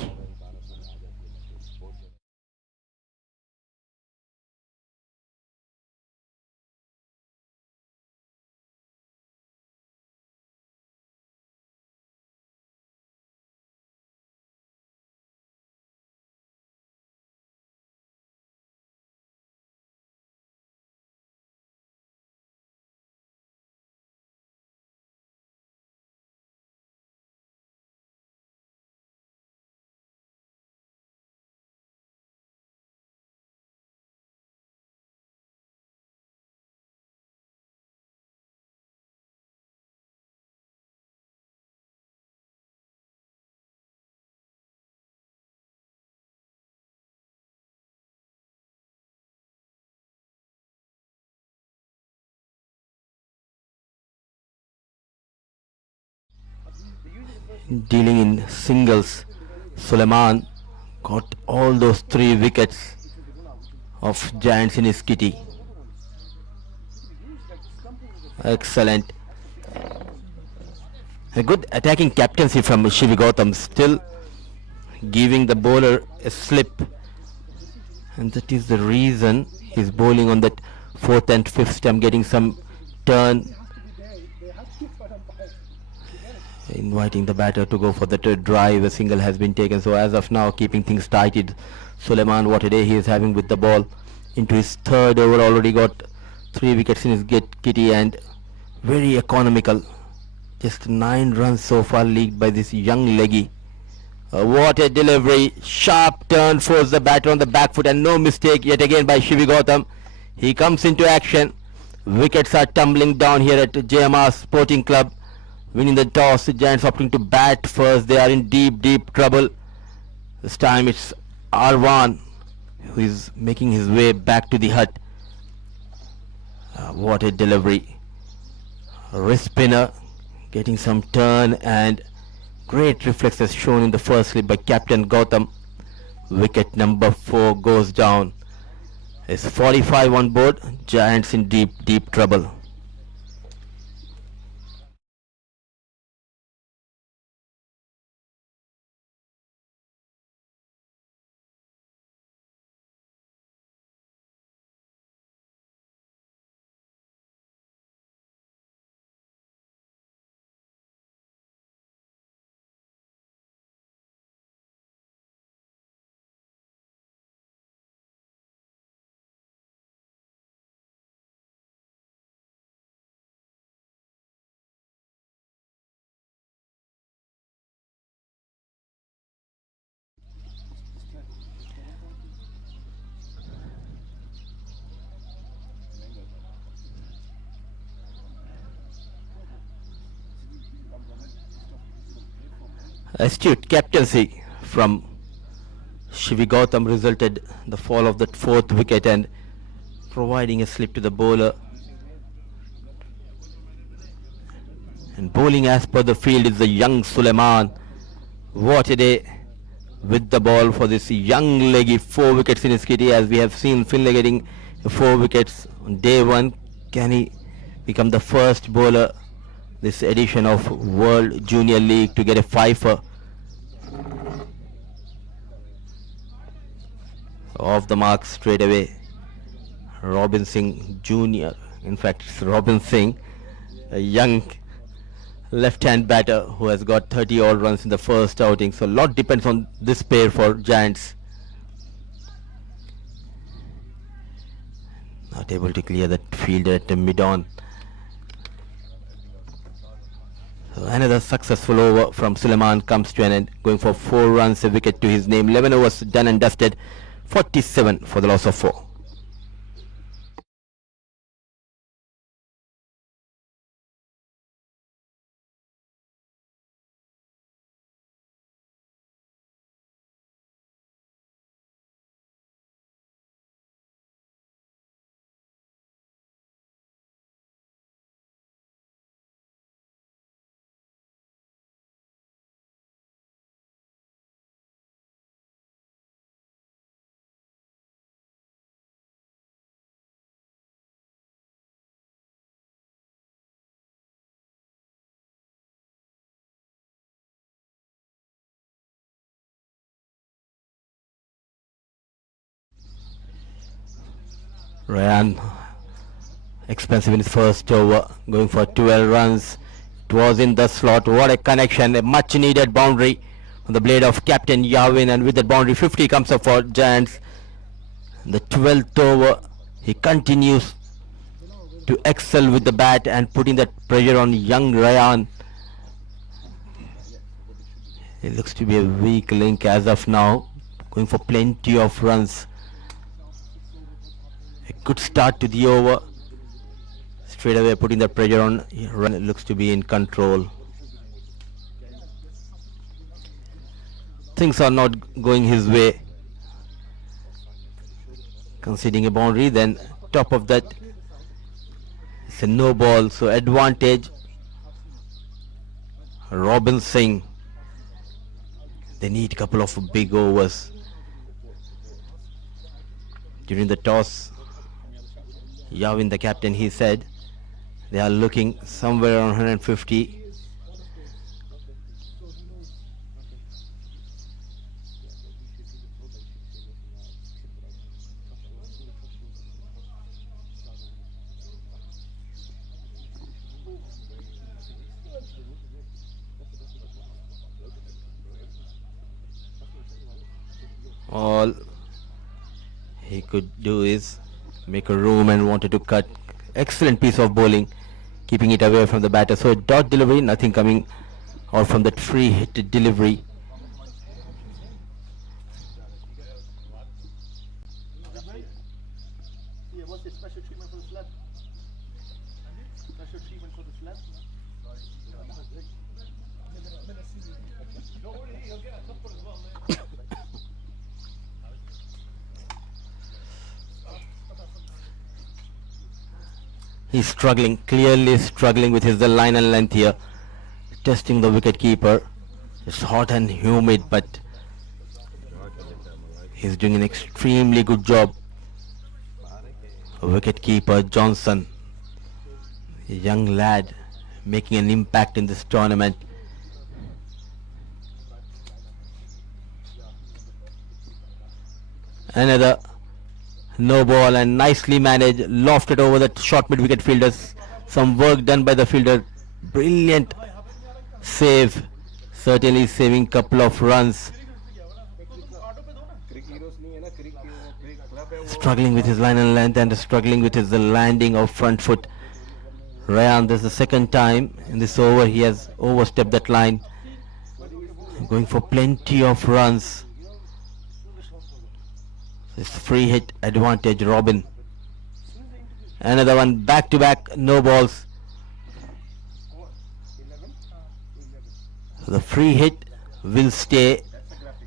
Dealing in singles, Suleiman got all those 3 wickets of Giants in his kitty. Excellent. A good attacking captaincy from Shivi Gautam, still giving the bowler a slip, and that is the reason he's bowling on that 4th and 5th stump, getting some turn, inviting the batter to go for the drive. A single has been taken, so as of now keeping things tight. Suleiman, what a day he is having with the ball. Into his 3rd over, already got 3 wickets in his kitty, and very economical. Just 9 runs so far leaked by this young leggy. What a delivery. Sharp turn, forced the batter on the back foot, and no mistake yet again by Shivi Gautam. He comes into action. Wickets are tumbling down here at JMR Sporting Club. Winning the toss, the Giants opting to bat first. They are in deep trouble. This time it's Arwan who is making his way back to the hut. What a delivery. Wrist spinner, getting some turn, and great reflexes shown in the first slip by Captain Gautam. Wicket number 4 goes down. It's 45 on board. Giants in deep trouble. Astute captaincy from Shivi Gautam resulted the fall of that 4th wicket and providing a slip to the bowler. And bowling as per the field is the young Suleiman. What a day with the ball for this young leggy. 4 wickets in his kitty, as we have seen Finlay getting 4 wickets on day 1. Can he become the first bowler this edition of World Junior League to get a fifer? Off the mark straight away. Robin Singh Jr. In fact, it's Robin Singh, a young left-hand batter who has got 30 odd runs in the first outing. So a lot depends on this pair for Giants. Not able to clear that fielder at the mid-on. So another successful over from Suleiman comes to an end, going for 4 runs, a wicket to his name. 11 overs done and dusted. 47 for the loss of 4. Ryan expensive in his first over, going for 12 runs. It was in the slot. What a connection, a much needed boundary on the blade of Captain Yavin, and with that boundary 50 comes up for Giants. The 12th over, he continues to excel with the bat and putting that pressure on young Ryan. It looks to be a weak link as of now, going for plenty of runs. A good start to the over. Straight away putting the pressure on Ryan. It looks to be in control. Things are not going his way. Conceding a boundary, then top of that it's a no ball, so advantage Robin Singh. They need a couple of big overs. During the toss, Yavin, the captain, he said they are looking somewhere around 150. All he could do is make a room and wanted to cut. Excellent piece of bowling, keeping it away from the batter. So dot delivery, nothing coming out from that free hit delivery. He's struggling, clearly struggling with his line and length here, testing the wicket keeper. It's hot and humid, but he's doing an extremely good job. Wicket keeper Johnson, a young lad, making an impact in this tournament. Another no ball, and nicely managed, lofted over the short mid wicket fielders. Some work done by the fielder. Brilliant save, certainly saving couple of runs. Struggling with his line and length and struggling with his landing of front foot. Ryan, this is the second time in this over he has overstepped that line. Going for plenty of runs. It's free hit advantage, Robin. Another one, back to back, no balls. So the free hit will stay,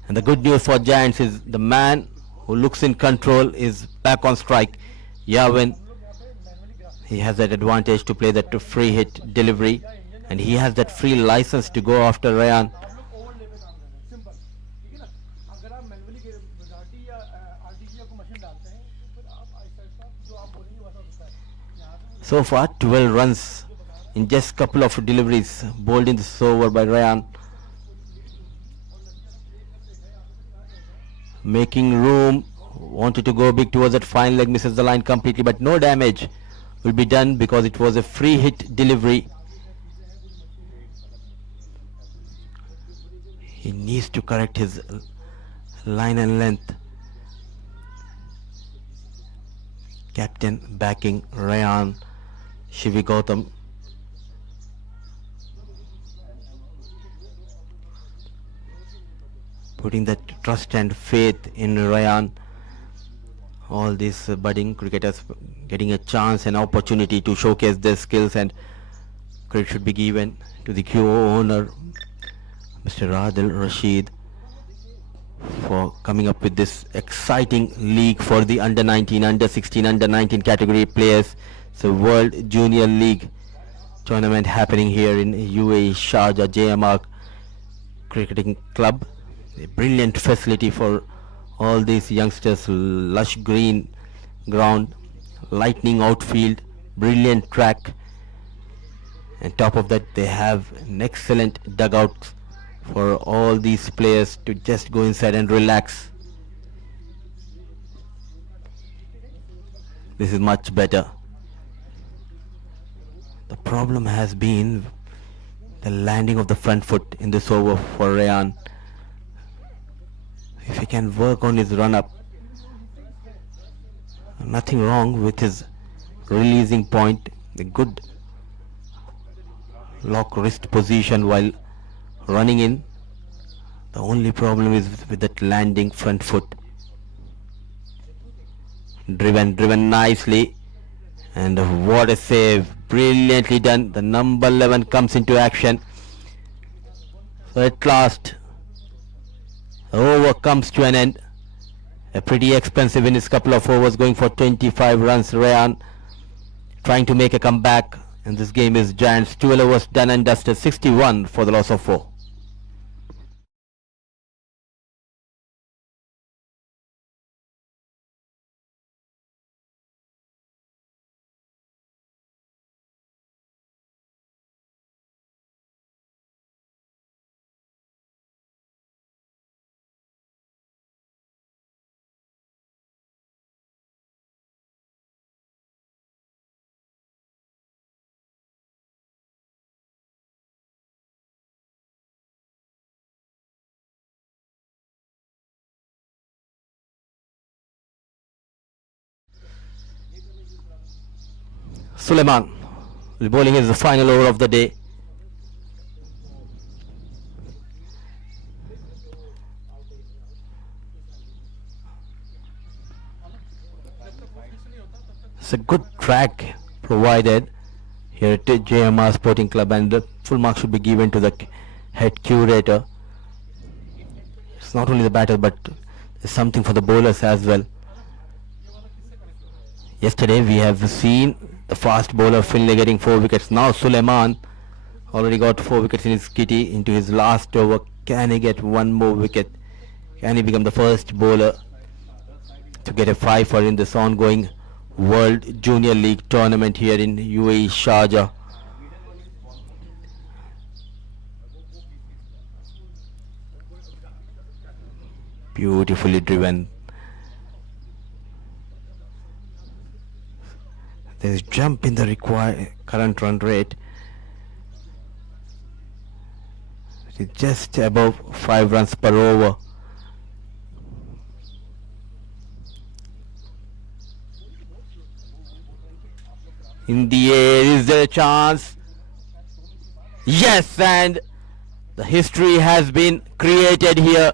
and the good news for Giants is the man who looks in control is back on strike. Yavin, he has that advantage to play that free hit delivery, and he has that free license to go after Ryan. So far 12 runs in just couple of deliveries bowled in this over by Ryan. Making room, wanted to go big towards that fine leg, misses the line completely, but no damage will be done because it was a free hit delivery. He needs to correct his line and length. Captain backing Ryan, Shivi Gautam. Putting that trust and faith in Ryan. All these budding cricketers getting a chance and opportunity to showcase their skills, and credit should be given to the owner, Mr. Adil Rashid, for coming up with this exciting league for the under 19, under 16, under 19 category players. It's a World Junior League tournament happening here in UAE, Sharjah JMR Cricketing Club. A brilliant facility for all these youngsters. Lush green ground, lightning outfield, brilliant track, and top of that they have an excellent dugout for all these players to just go inside and relax. this is much better. The problem has been the landing of the front foot in this over for Rayan. If he can work on his run up, nothing wrong with his releasing point, a good lock wrist position while running in. The only problem is with that landing front foot. Driven nicely, and what a save, brilliantly done. The number 11 comes into action. So at last the over comes to an end. A pretty expensive in his couple of overs, going for 25 runs. Rayan trying to make a comeback, and this game is Giants 12 overs done and dusted, 61 for the loss of 4. Suleiman is bowling his final over of the day. It's a good track provided here at JMR Sporting Club, and the full mark should be given to the head curator. It's not only the batter, but there's something for the bowlers as well. Yesterday we have seen the fast bowler Finlay getting 4 wickets. Now Suleiman already got 4 wickets in his kitty into his last over. Can he get one more wicket? Can he become the first bowler to get a 5-for in this ongoing World Junior League tournament here in UAE Sharjah? Beautifully driven. There is jump in the required current run rate. It is just above 5 runs per over. In the air, is there a chance? Yes, and the history has been created here.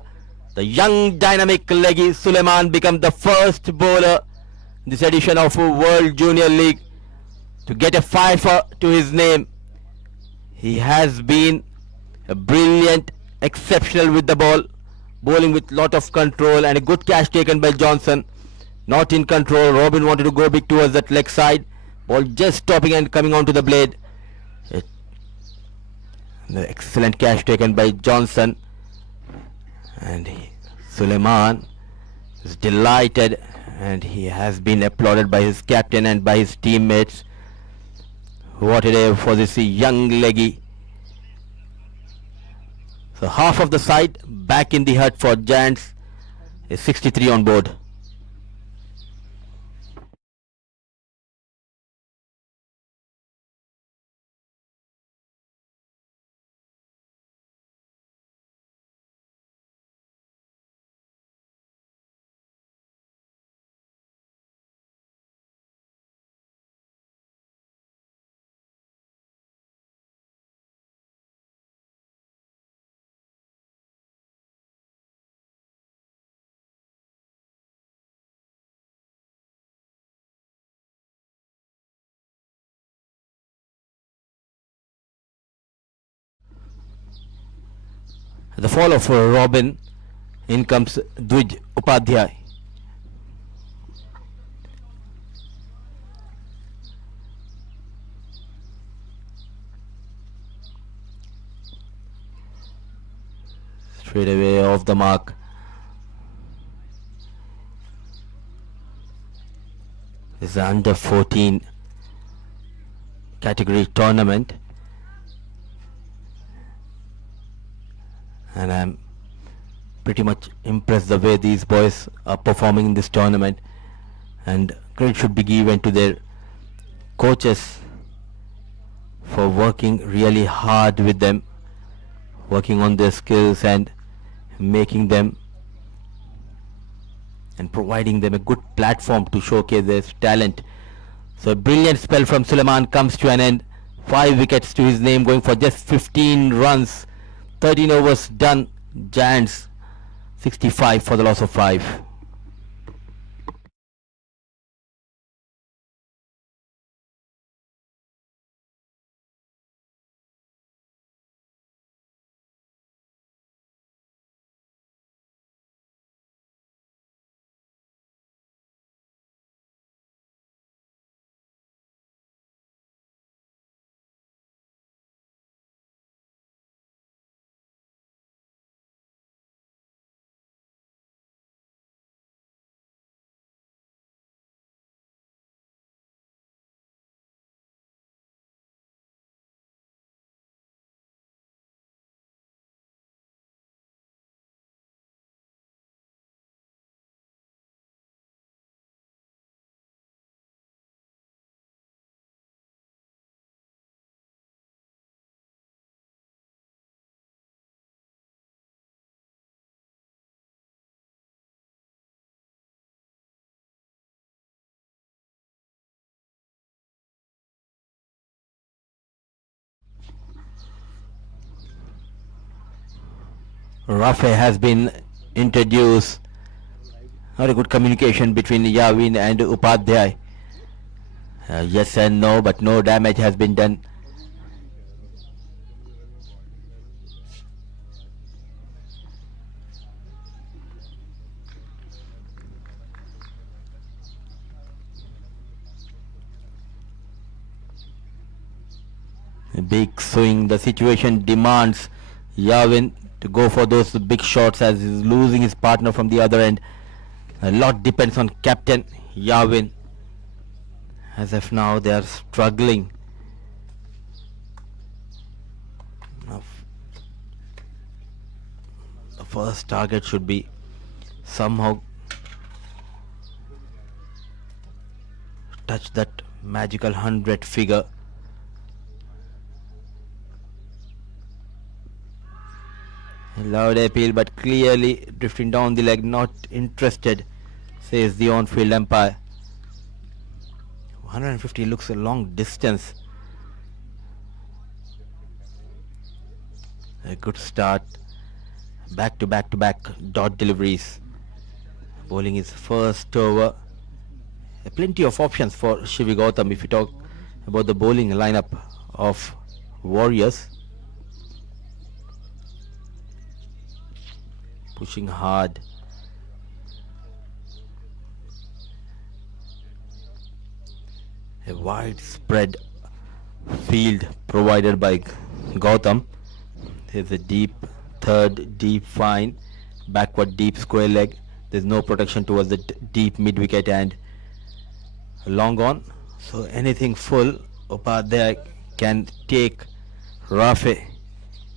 The young dynamic leggy Suleiman becomes the first bowler this edition of World Junior League to get a 5-for to his name. He has been a brilliant, exceptional with the ball, bowling with lot of control, and a good catch taken by Johnson. Not in control. Robin wanted to go big towards that leg side. Ball just stopping and coming onto the blade. The excellent catch taken by Johnson, and Suleiman is delighted, and he has been applauded by his captain and by his teammates. What a day for this young leggy. So half of the side back in the hut for Giants, is 63 on board. The follow for Robin. In comes Dwij Upadhyay. Straight away off the mark. This is under 14 category tournament, and I'm pretty much impressed the way these boys are performing in this tournament. and credit should be given to their coaches for working really hard with them, working on their skills and making them and providing them a good platform to showcase their talent. So a brilliant spell from Suleiman comes to an end. 5 wickets to his name, going for just 15 runs. 13 overs done. Giants 65 for the loss of 5. Rafe has been introduced. Not a good communication between Yawin and Upadhyay. Yes and no, but no damage has been done. A big swing. The situation demands Yawin to go for those big shots as he's losing his partner from the other end. A lot depends on captain Yawin. As of now they are struggling. Now, the first target should be somehow touch that magical 100 figure. Loud appeal, but clearly drifting down the leg, not interested, says the on-field umpire. 150 looks a long distance. A good start. Back to back dot deliveries. Bowling his first over. Plenty of options for Shivi Gautam if you talk about the bowling lineup of Warriors. Pushing hard. A widespread field provided by Gautam. There's a deep third, deep fine, backward deep square leg. There's no protection towards the deep mid wicket and long on. So anything full, Upadhyay can take Rafe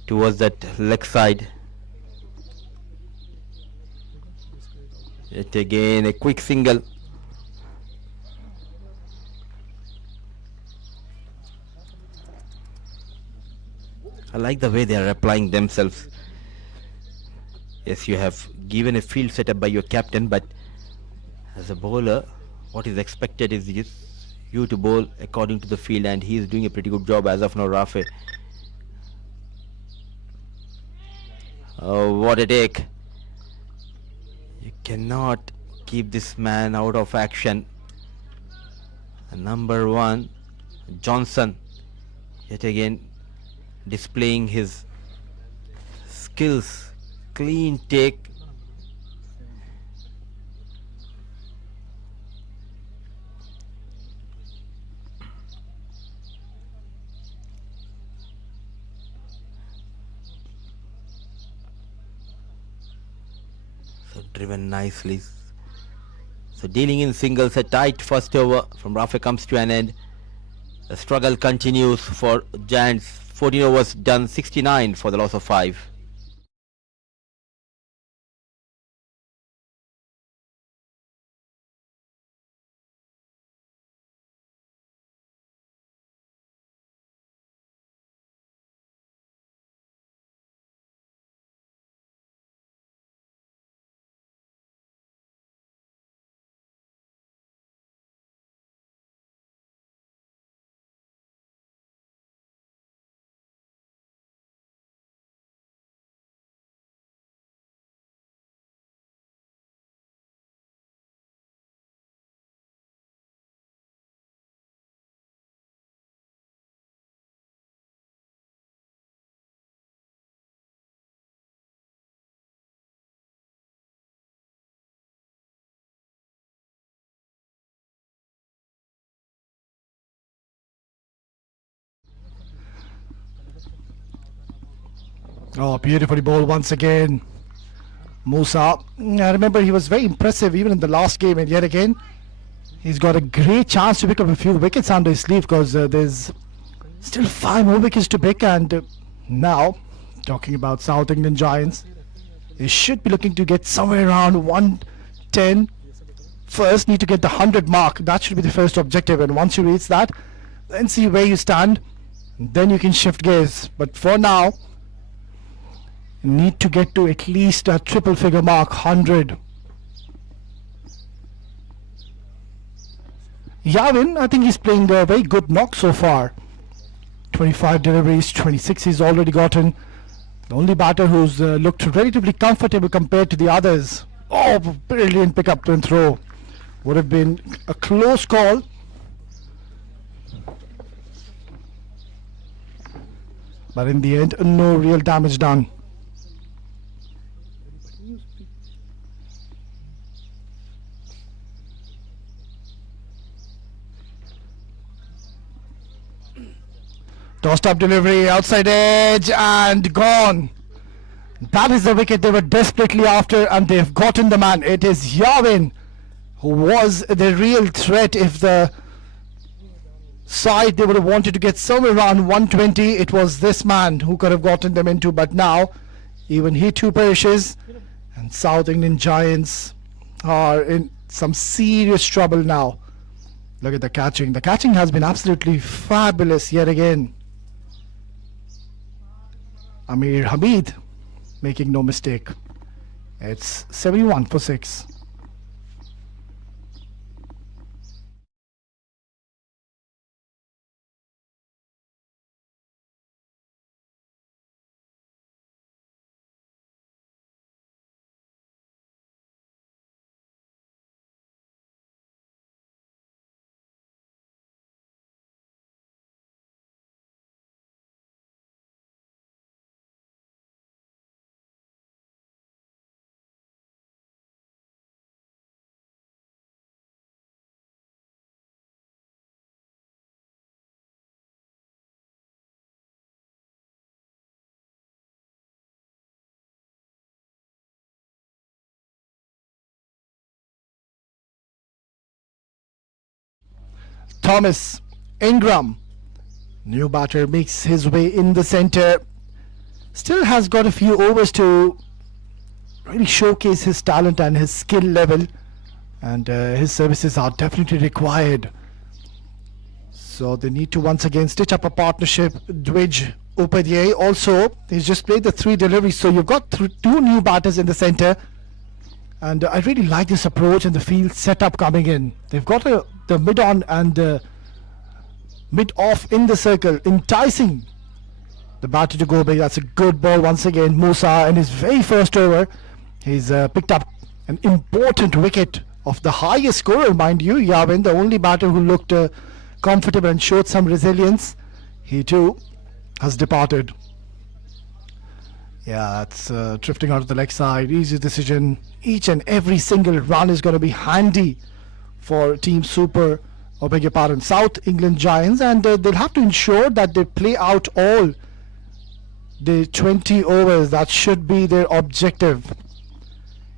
towards that leg side. Yet again a quick single. I like the way they are applying themselves. Yes, you have given a field setup by your captain, but as a bowler, what is expected is you to bowl according to the field, and he is doing a pretty good job as of now, Rafe. Oh, what a take. You cannot keep this man out of action. And number 1, Johnson, yet again displaying his skills. Clean take. So driven nicely. So dealing in singles, a tight first over from Rafe comes to an end. The struggle continues for Giants. 14 overs done, 69 for the loss of 5. Oh, beautifully bowled once again. Musa. I remember he was very impressive even in the last game, and yet again he's got a great chance to pick up a few wickets under his sleeve, because there's still 5 more wickets to pick. And now, talking about South England Giants, they should be looking to get somewhere around 110. First, need to get the 100 mark. That should be the first objective, and once you reach that, then see where you stand. Then you can shift gears. But for now, need to get to at least a triple figure mark, 100. Yavin, I think he's playing a very good knock so far. 25 deliveries, 26 he's already gotten. The only batter who's looked relatively comfortable compared to the others. Oh, brilliant pick up and throw. Would have been a close call. But in the end, no real damage done. Tossed up delivery, outside edge, and gone. That is the wicket they were desperately after, and they've gotten the man. It is Yavin who was the real threat. If the side they would have wanted to get somewhere around 120, it was this man who could have gotten them into. But now, even he too perishes, and South England Giants are in some serious trouble now. Look at the catching. The catching has been absolutely fabulous yet again. Amir Hamid making no mistake. It's 71 for 6. Thomas Ingram, new batter, makes his way in the centre. Still has got a few overs to really showcase his talent and his skill level, and his services are definitely required. So they need to once again stitch up a partnership. Dwij Upadhyay also, he's just played the 3 deliveries, so you've got 2 new batters in the centre. And I really like this approach and the field setup coming in. They've got the mid-on and the mid-off in the circle, enticing the batter to go big. That's a good ball once again. Musa in his very first over, he's picked up an important wicket of the highest scorer, mind you. Yavin, the only batter who looked comfortable and showed some resilience, he too has departed. Yeah, it's drifting out of the leg side. Easy decision. Each and every single run is going to be handy for Team Super, or beg your pardon, South England Giants, and they'll have to ensure that they play out all the 20 overs. That should be their objective,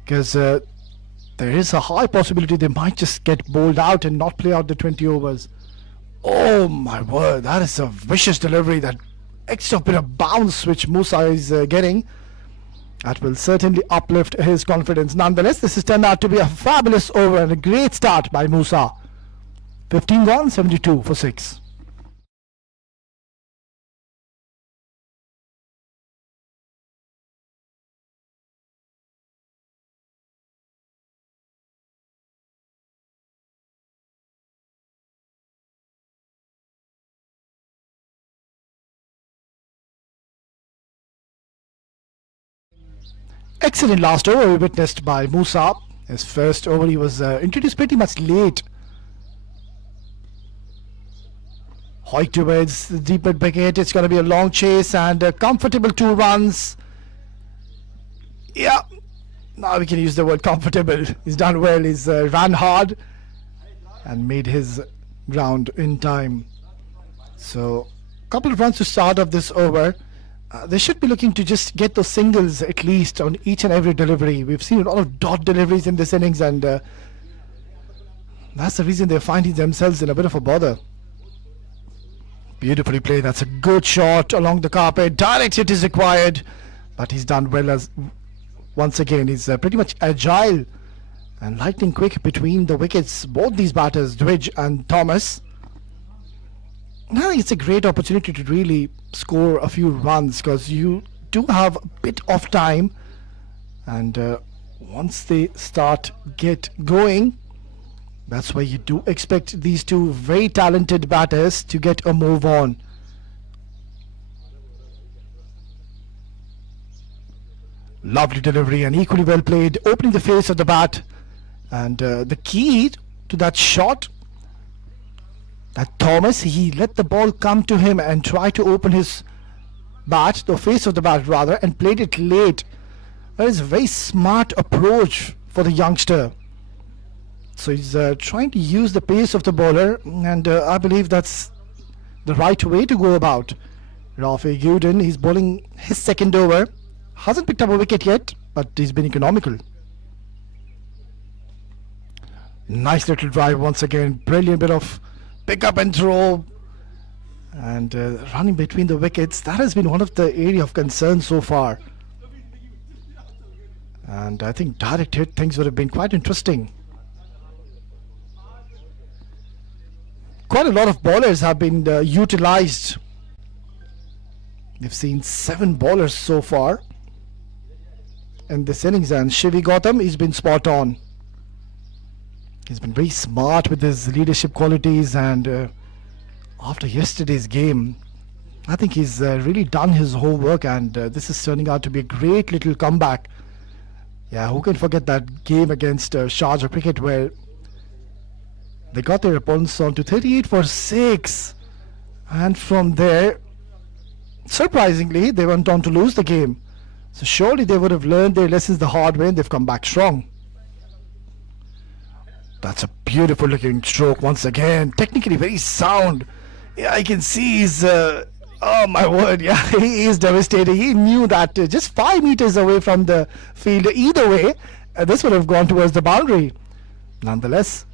because there is a high possibility they might just get bowled out and not play out the 20 overs. Oh my word, that is a vicious delivery. That extra bit of bounce which Musa is getting, that will certainly uplift his confidence. Nonetheless, this has turned out to be a fabulous over and a great start by Musa. 15 gone, 72 for 6. Excellent last over witnessed by Musa. His first over, he was introduced pretty much late. Hoik towards the deep mid wicket. It's going to be a long chase and a comfortable 2 runs. Yeah, now we can use the word comfortable. He's done well. He's ran hard and made his ground in time. So, couple of runs to start off this over. They should be looking to just get those singles at least on each and every delivery. We've seen a lot of dot deliveries in this innings, and that's the reason they're finding themselves in a bit of a bother. Beautifully played. That's a good shot along the carpet. Direct hit is required, but he's done well. As once again, he's pretty much agile and lightning quick between the wickets. Both these batters, Dwidge and Thomas. I think it's a great opportunity to really score a few runs, because you do have a bit of time, and once they get going, that's where you do expect these two very talented batters to get a move on. Lovely delivery and equally well played, opening the face of the bat, and the key to that shot, that Thomas, he let the ball come to him and try to open his bat, the face of the bat rather, and played it late. That is a very smart approach for the youngster. So he's trying to use the pace of the bowler, and I believe that's the right way to go about. Rafi Guden, he's bowling his second over. Hasn't picked up a wicket yet, but he's been economical. Nice little drive once again. Brilliant bit of pick up and throw, and running between the wickets. That has been one of the area of concern so far, and I think direct hit things would have been quite interesting. Quite a lot of bowlers have been utilized. We've seen 7 bowlers so far in this innings, and Shivi Gautam, he's been spot on. He's been very smart with his leadership qualities, and after yesterday's game, I think he's really done his homework, and this is turning out to be a great little comeback. Yeah, who can forget that game against Sharjah Cricket, where they got their opponents on to 38 for 6, and from there, surprisingly, they went on to lose the game. So surely they would have learned their lessons the hard way, and they've come back strong. That's a beautiful looking stroke once again. Technically very sound. Yeah, I can see he's, oh my word, yeah, he is devastating. He knew that just 5 meters away from the field, either way, this would have gone towards the boundary. Nonetheless,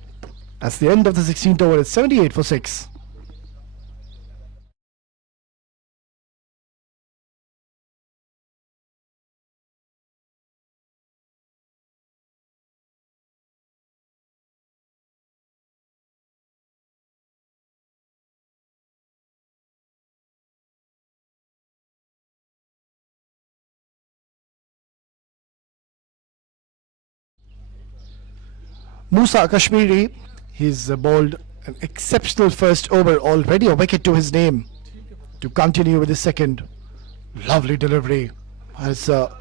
that's the end of the 16th over. It's 78 for 6. Musa Kashmiri, he's bowled an exceptional first over, already a wicket to his name, to continue with his second. Lovely delivery. It's a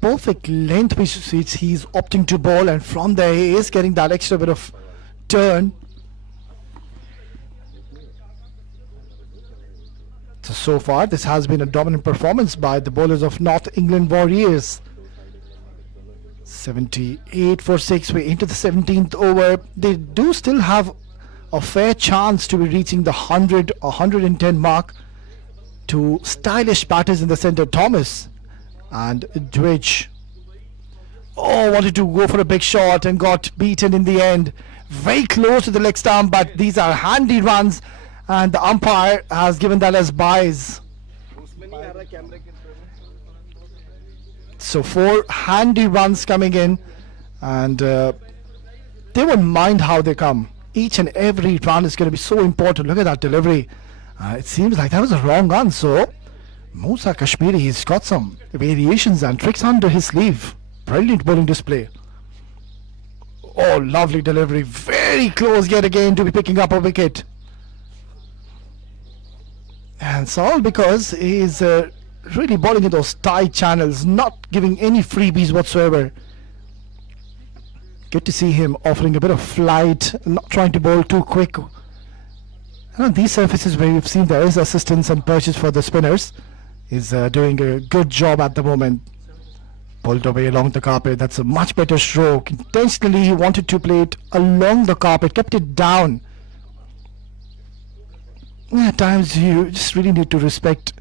perfect length which he's opting to bowl, and from there he is getting that extra bit of turn. So far this has been a dominant performance by the bowlers of North England Warriors. 78 for 6. We're into the 17th over. They do still have a fair chance to be reaching the 100 or 110 mark. Two stylish batters in the centre, Thomas and Dwidge. Oh, wanted to go for a big shot and got beaten in the end. Very close to the leg stump, but these are handy runs, and the umpire has given that as byes. So 4 handy runs coming in, and they won't mind how they come. Each and every run is going to be so important. Look at that delivery. It seems like that was a wrong run. So Musa Kashmiri, he's got some variations and tricks under his sleeve. Brilliant bowling display. Oh, lovely delivery. Very close yet again to be picking up a wicket. And it's all because he's really bowling in those tight channels, not giving any freebies whatsoever. Good to see him offering a bit of flight, not trying to bowl too quick. And on these surfaces where we've seen there is assistance and purchase for the spinners, is doing a good job at the moment. Pulled away along the carpet. That's a much better stroke. Intentionally he wanted to play it along the carpet, kept it down. At times you just really need to respect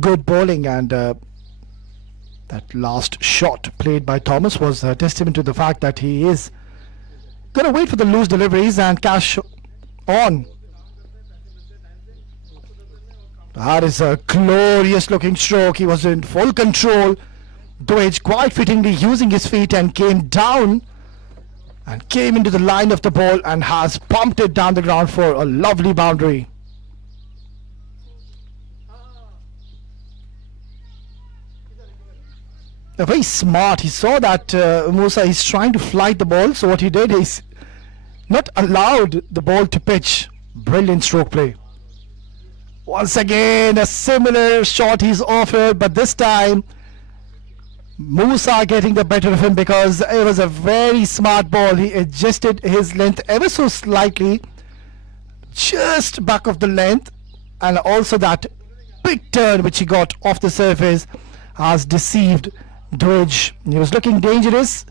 good bowling, and that last shot played by Thomas was a testament to the fact that he is going to wait for the loose deliveries and cash on. That is a glorious looking stroke. He was in full control. Dwaj quite fittingly using his feet and came down and came into the line of the ball and has pumped it down the ground for a lovely boundary. Very smart. He saw that Musa is trying to flight the ball, so what he did is not allowed the ball to pitch. Brilliant stroke play. Once again a similar shot he's offered, but this time Musa getting the better of him because it was a very smart ball. He adjusted his length ever so slightly, just back of the length, and also that big turn which he got off the surface has deceived Dwaj. He was looking dangerous.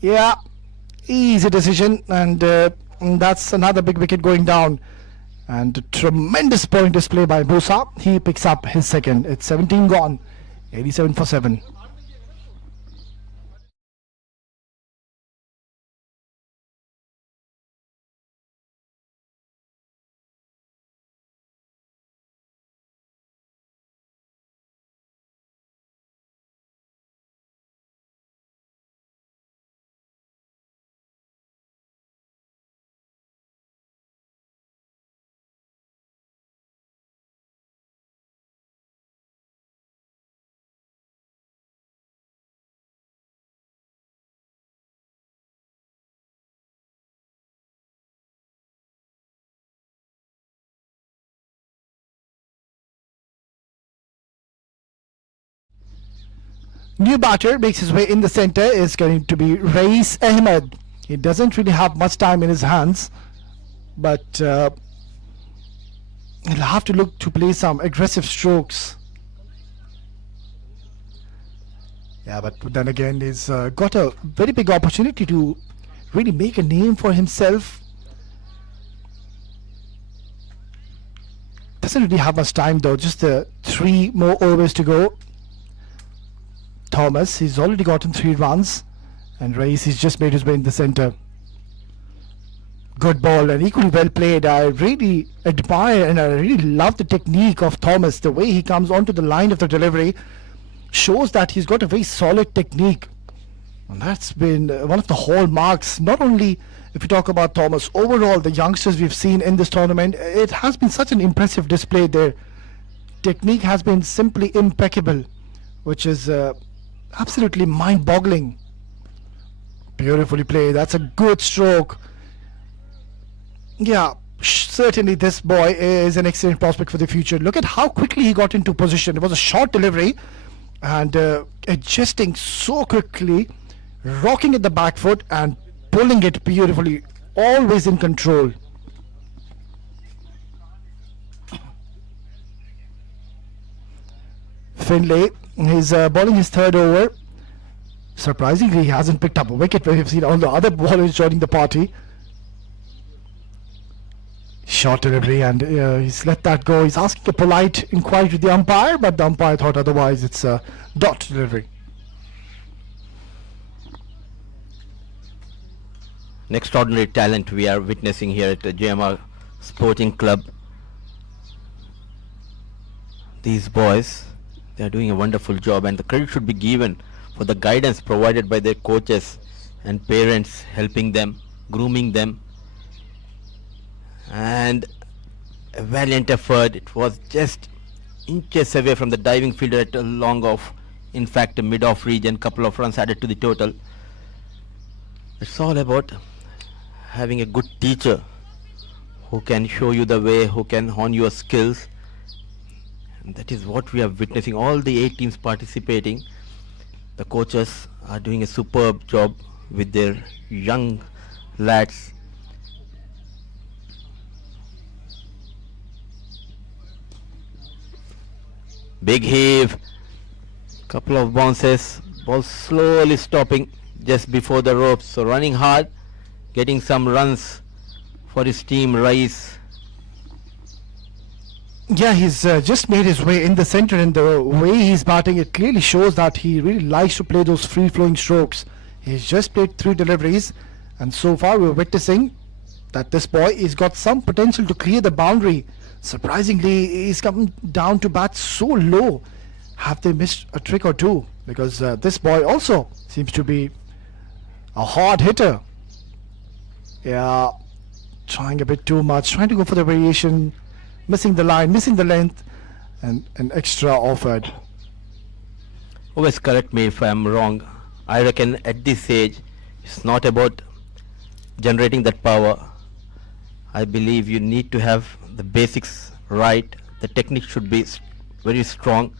Yeah, easy decision, and that's another big wicket going down. And tremendous bowling display by Musa. He picks up his second. It's 17 gone, 87 for 7. New batter makes his way in the centre is going to be Rais Ahmed. He doesn't really have much time in his hands, but he'll have to look to play some aggressive strokes. Yeah, but then again, he's got a very big opportunity to really make a name for himself. Doesn't really have much time though, just 3 more overs to go. Thomas, he's already gotten 3 runs, and Rais, he's just made his way in the centre. Good ball and equally well played. I really admire and I really love the technique of Thomas. The way he comes onto the line of the delivery shows that he's got a very solid technique, and that's been one of the hallmarks. Not only if you talk about Thomas, overall the youngsters we've seen in this tournament, it has been such an impressive display. Their technique has been simply impeccable, which is absolutely mind-boggling. Beautifully played. That's a good stroke. Yeah, certainly this boy is an excellent prospect for the future. Look at how quickly he got into position. It was a short delivery and adjusting so quickly, rocking at the back foot and pulling it beautifully, always in control. Finlay, he's bowling his 3rd over. Surprisingly, he hasn't picked up a wicket where we've seen all the other bowlers joining the party. Short delivery, and he's let that go. He's asking a polite inquiry to the umpire, but the umpire thought otherwise. It's a dot delivery. An extraordinary talent we are witnessing here at the JMR Sporting Club. These boys, they are doing a wonderful job, and the credit should be given for the guidance provided by their coaches and parents, helping them, grooming them, and a valiant effort. It was just inches away from the diving fielder at a long off, in fact a mid-off region, couple of runs added to the total. It's all about having a good teacher who can show you the way, who can hone your skills. And that is what we are witnessing. All the 8 teams participating, the coaches are doing a superb job with their young lads. Big heave, couple of bounces, ball slowly stopping just before the ropes, so running hard, getting some runs for his team. Rais Yeah, he's just made his way in the center, and the way he's batting, it clearly shows that he really likes to play those free-flowing strokes. He's just played 3 deliveries, and so far we're witnessing that this boy has got some potential to clear the boundary. Surprisingly, he's come down to bat so low. Have they missed a trick or two? Because this boy also seems to be a hard hitter. Yeah, trying a bit too much, trying to go for the variation, missing the line, missing the length, and an extra offered. Always correct me if I'm wrong. I reckon at this age, it's not about generating that power. I believe you need to have the basics right. The technique should be very strong.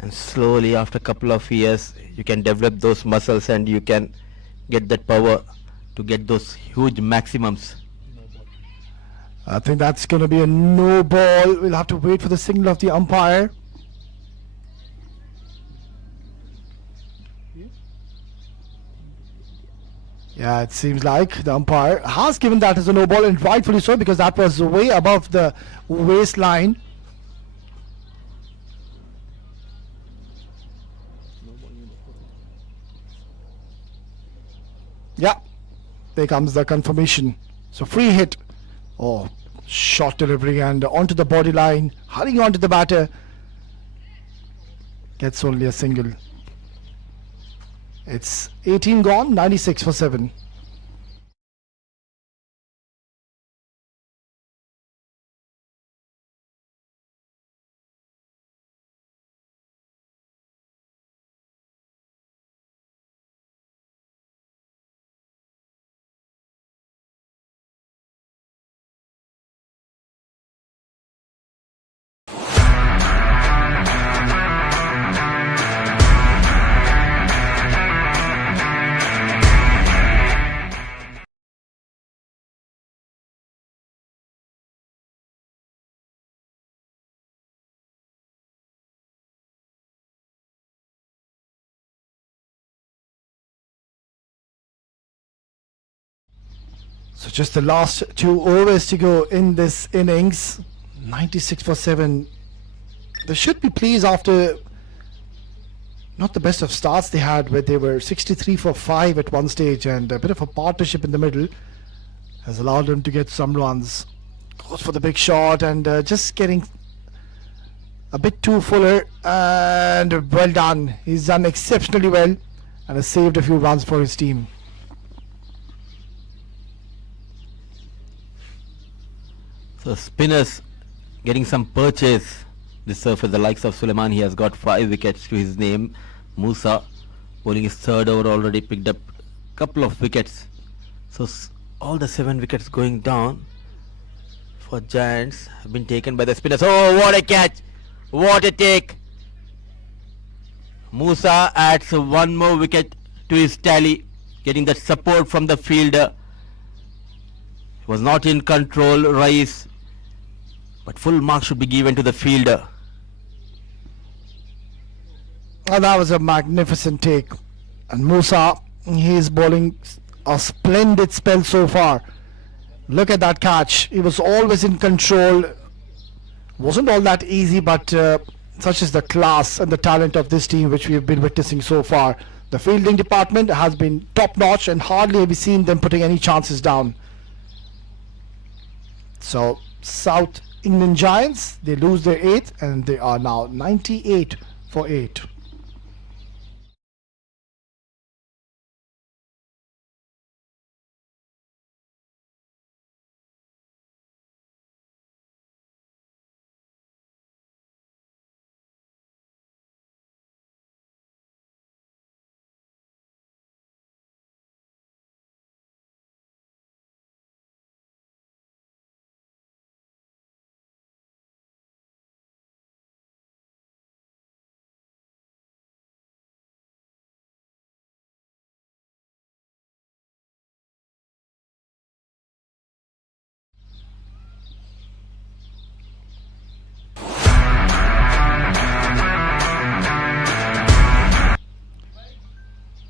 And slowly, after a couple of years, you can develop those muscles and you can get that power to get those huge maximums. I think that's going to be a no ball. We'll have to wait for the signal of the umpire. Yeah, it seems like the umpire has given that as a no ball, and rightfully so, because that was way above the waistline. Yeah, there comes the confirmation. So free hit. Oh, short delivery and onto the body line, hurrying onto the batter. Gets only a single. It's 18 gone, 96 for 7. So just the last 2 overs to go in this innings. 96 for 7. They should be pleased after not the best of starts they had, where they were 63 for 5 at one stage, and a bit of a partnership in the middle has allowed them to get some runs. Goes for the big shot and just getting a bit too fuller, and well done. He's done exceptionally well and has saved a few runs for his team. So spinners getting some purchase this surface. The likes of Suleiman, he has got 5 wickets to his name. Musa bowling his 3rd over already, picked up a couple of wickets. So all the 7 wickets going down for Giants have been taken by the spinners. Oh, what a catch! What a take! Musa adds 1 more wicket to his tally, getting that support from the fielder. He was not in control, Rais, but full marks should be given to the fielder. Oh, that was a magnificent take. And Musa, he is bowling a splendid spell so far. Look at that catch. He was always in control. Wasn't all that easy, but such is the class and the talent of this team which we have been witnessing so far. The fielding department has been top notch, and hardly have we seen them putting any chances down. So South England Giants, they lose their 8th, and they are now 98 for 8.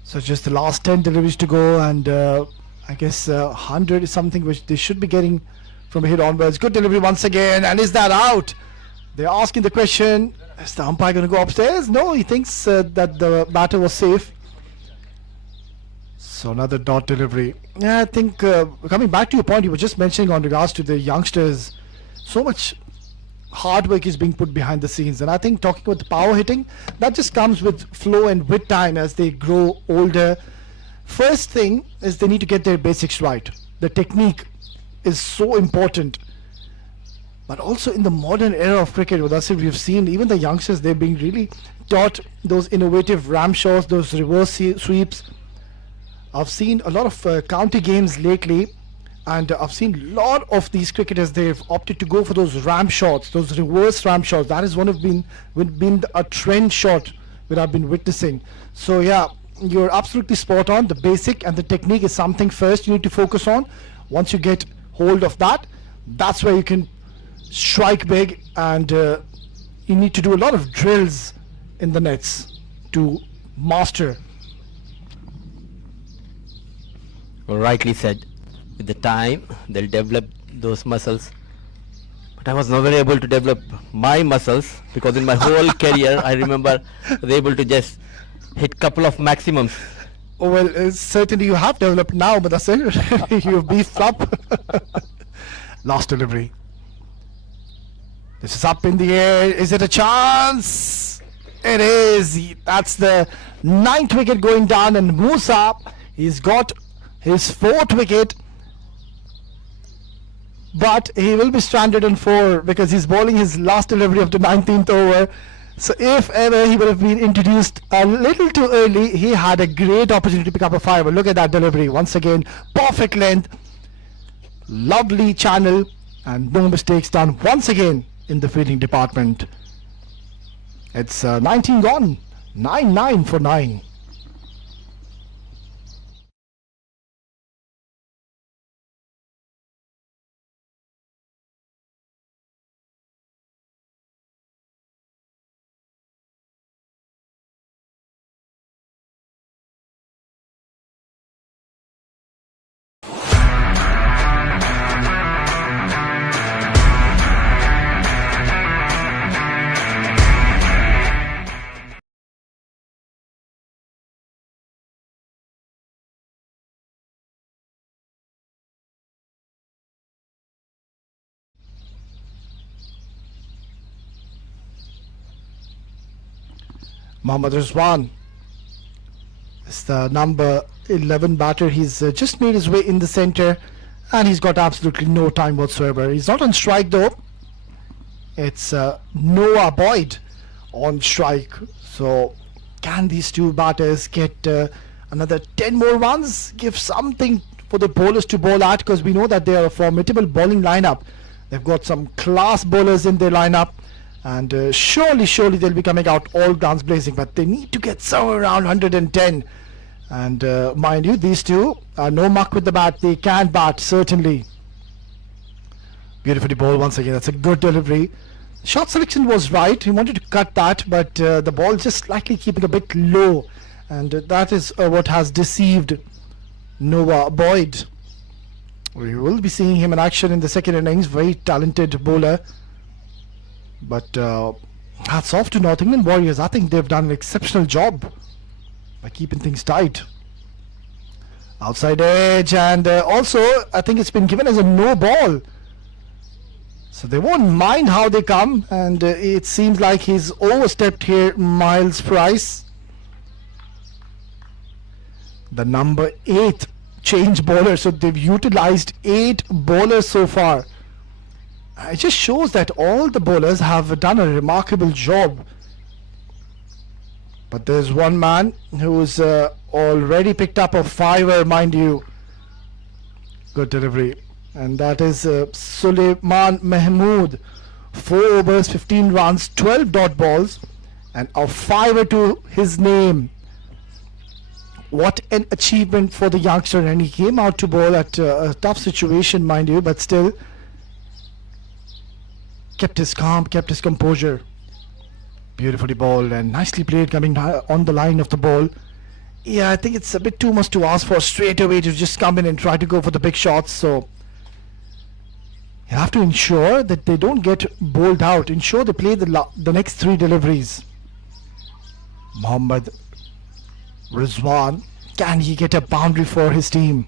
So just the last 10 deliveries to go, and I guess 100 is something which they should be getting from here onwards. Good delivery once again, and is that out? They're asking the question, is the umpire going to go upstairs? No, he thinks that the batter was safe. So another dot delivery. Yeah, I think coming back to your point you were just mentioning on regards to the youngsters, so much hard work is being put behind the scenes, and I think talking about the power hitting, that just comes with flow and with time as they grow older. First thing is they need to get their basics right. The technique is so important. But also in the modern era of cricket, with us, we've seen even the youngsters, they're being really taught those innovative ram shots, those reverse sweeps. I've seen a lot of county games lately, and I've seen a lot of these cricketers, they've opted to go for those ram shots, those reverse ram shots. That is been a trend shot that I've been witnessing. So yeah, you're absolutely spot on. The basic and the technique is something first you need to focus on. Once you get hold of that, that's where you can strike big, and you need to do a lot of drills in the nets to master. Rightly said. With the time, they'll develop those muscles. But I was never able to develop my muscles, because in my whole career, I remember I was able to just hit couple of maximums. Oh well, certainly you have developed now, but that's it. You've beefed up. Last delivery. This is up in the air. Is it a chance? It is. That's the 9th wicket going down, and Musa, he's got his 4th wicket, but he will be stranded on 4 because he's bowling his last delivery of the 19th over. So if ever he would have been introduced a little too early, he had a great opportunity to pick up a 5. But look at that delivery once again, perfect length, lovely channel, and no mistakes done once again in the fielding department. It's 19 gone, 9 for 9. Mohammad Rizwan is the number 11 batter. He's just made his way in the center, and he's got absolutely no time whatsoever. He's not on strike though. It's Noah Boyd on strike. So can these two batters get another 10 more runs? Give something for the bowlers to bowl at, because we know that they are a formidable bowling lineup. They've got some class bowlers in their lineup. And surely they'll be coming out all guns blazing, but they need to get somewhere around 110. And mind you, these two are no muck with the bat. They can bat, certainly. Beautifully bowled once again. That's a good delivery. Shot selection was right. He wanted to cut that, but the ball just slightly keeping a bit low. And that is what has deceived Noah Boyd. We will be seeing him in action in the second innings. Very talented bowler. But hats off to North England Warriors. I think they've done an exceptional job by keeping things tight. Outside edge, and also I think it's been given as a no ball. So they won't mind how they come, and it seems like he's overstepped here, Miles Price. The number 8 change bowler. So they've utilized 8 bowlers so far. It just shows that all the bowlers have done a remarkable job. But there's one man who's already picked up a 5er, mind you. Good delivery. And that is Suleiman Mahmood. 4 overs, 15 runs, 12 dot balls, and a 5er to his name. What an achievement for the youngster. And he came out to bowl at a tough situation, mind you, but still kept his calm, kept his composure. Beautifully bowled and nicely played, coming on the line of the ball. Yeah, I think it's a bit too much to ask for straight away to just come in and try to go for the big shots. So You have to ensure that they don't get bowled out. Ensure they play the next 3 deliveries. Mohammad Rizwan, can he get a boundary for his team?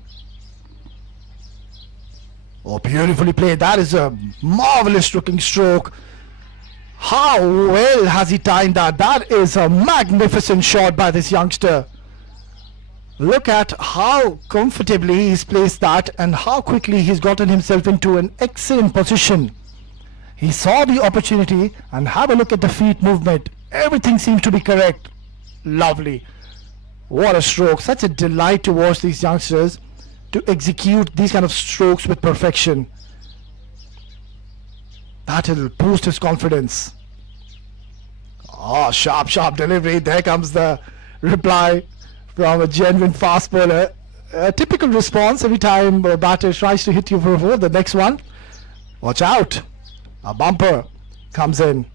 Oh, beautifully played. That is a marvelous looking stroke. How well has he timed that? That is a magnificent shot by this youngster. Look at how comfortably he's placed that and how quickly he's gotten himself into an excellent position. He saw the opportunity, and have a look at the feet movement. Everything seems to be correct. Lovely. What a stroke. Such a delight to watch these youngsters to execute these kind of strokes with perfection. That'll boost his confidence. Oh, sharp delivery. There comes the reply from a genuine fast bowler. A typical response every time a batter tries to hit you for a 4. The next one, watch out. A bumper comes in.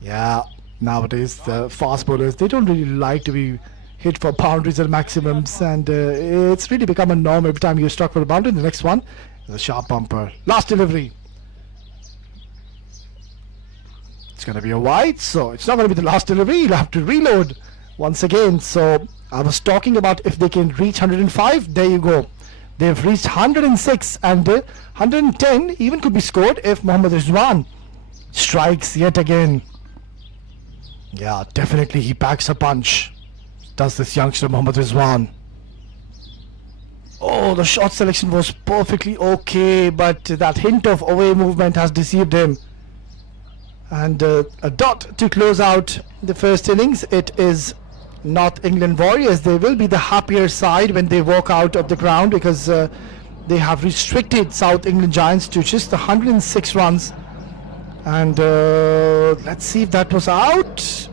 Yeah, nowadays the fast bowlers, they don't really like to be hit for boundaries and maximums, and it's really become a norm every time you're struck for a boundary. The next one is a sharp bumper. Last delivery. It's going to be a wide, so it's not going to be the last delivery. You'll have to reload once again. So I was talking about if they can reach 105. There you go. They've reached 106, and 110 even could be scored if Mohammad Rizwan strikes yet again. Yeah, definitely he packs a punch, does this youngster Mohammad Rizwan. Oh, the shot selection was perfectly okay, but that hint of away movement has deceived him. And a dot to close out the first innings. It is North England Warriors. They will be the happier side when they walk out of the ground, because they have restricted South England Giants to just the 106 runs. And let's see if that was out.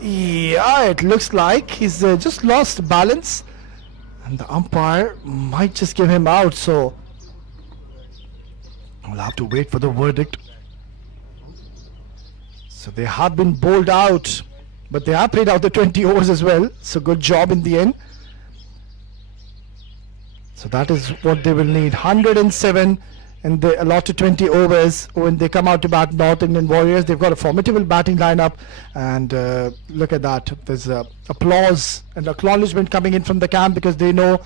Yeah, it looks like he's just lost balance, and the umpire might just give him out. So we'll have to wait for the verdict. So they have been bowled out, but they have played out the 20 overs as well. So good job in the end. So that is what they will need. 107 and they allotted 20 overs. When they come out to bat, North England Warriors, they've got a formidable batting lineup. And look at that. There's applause and acknowledgement coming in from the camp, because they know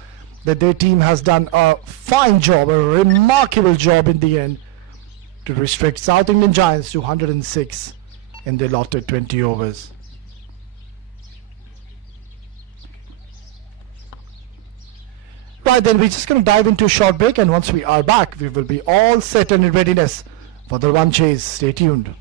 that their team has done a fine job, a remarkable job in the end, to restrict South England Giants to 106 in the allotted 20 overs. Right, then we're just going to dive into a short break, and once we are back, we will be all set and in readiness for the run chase. Stay tuned.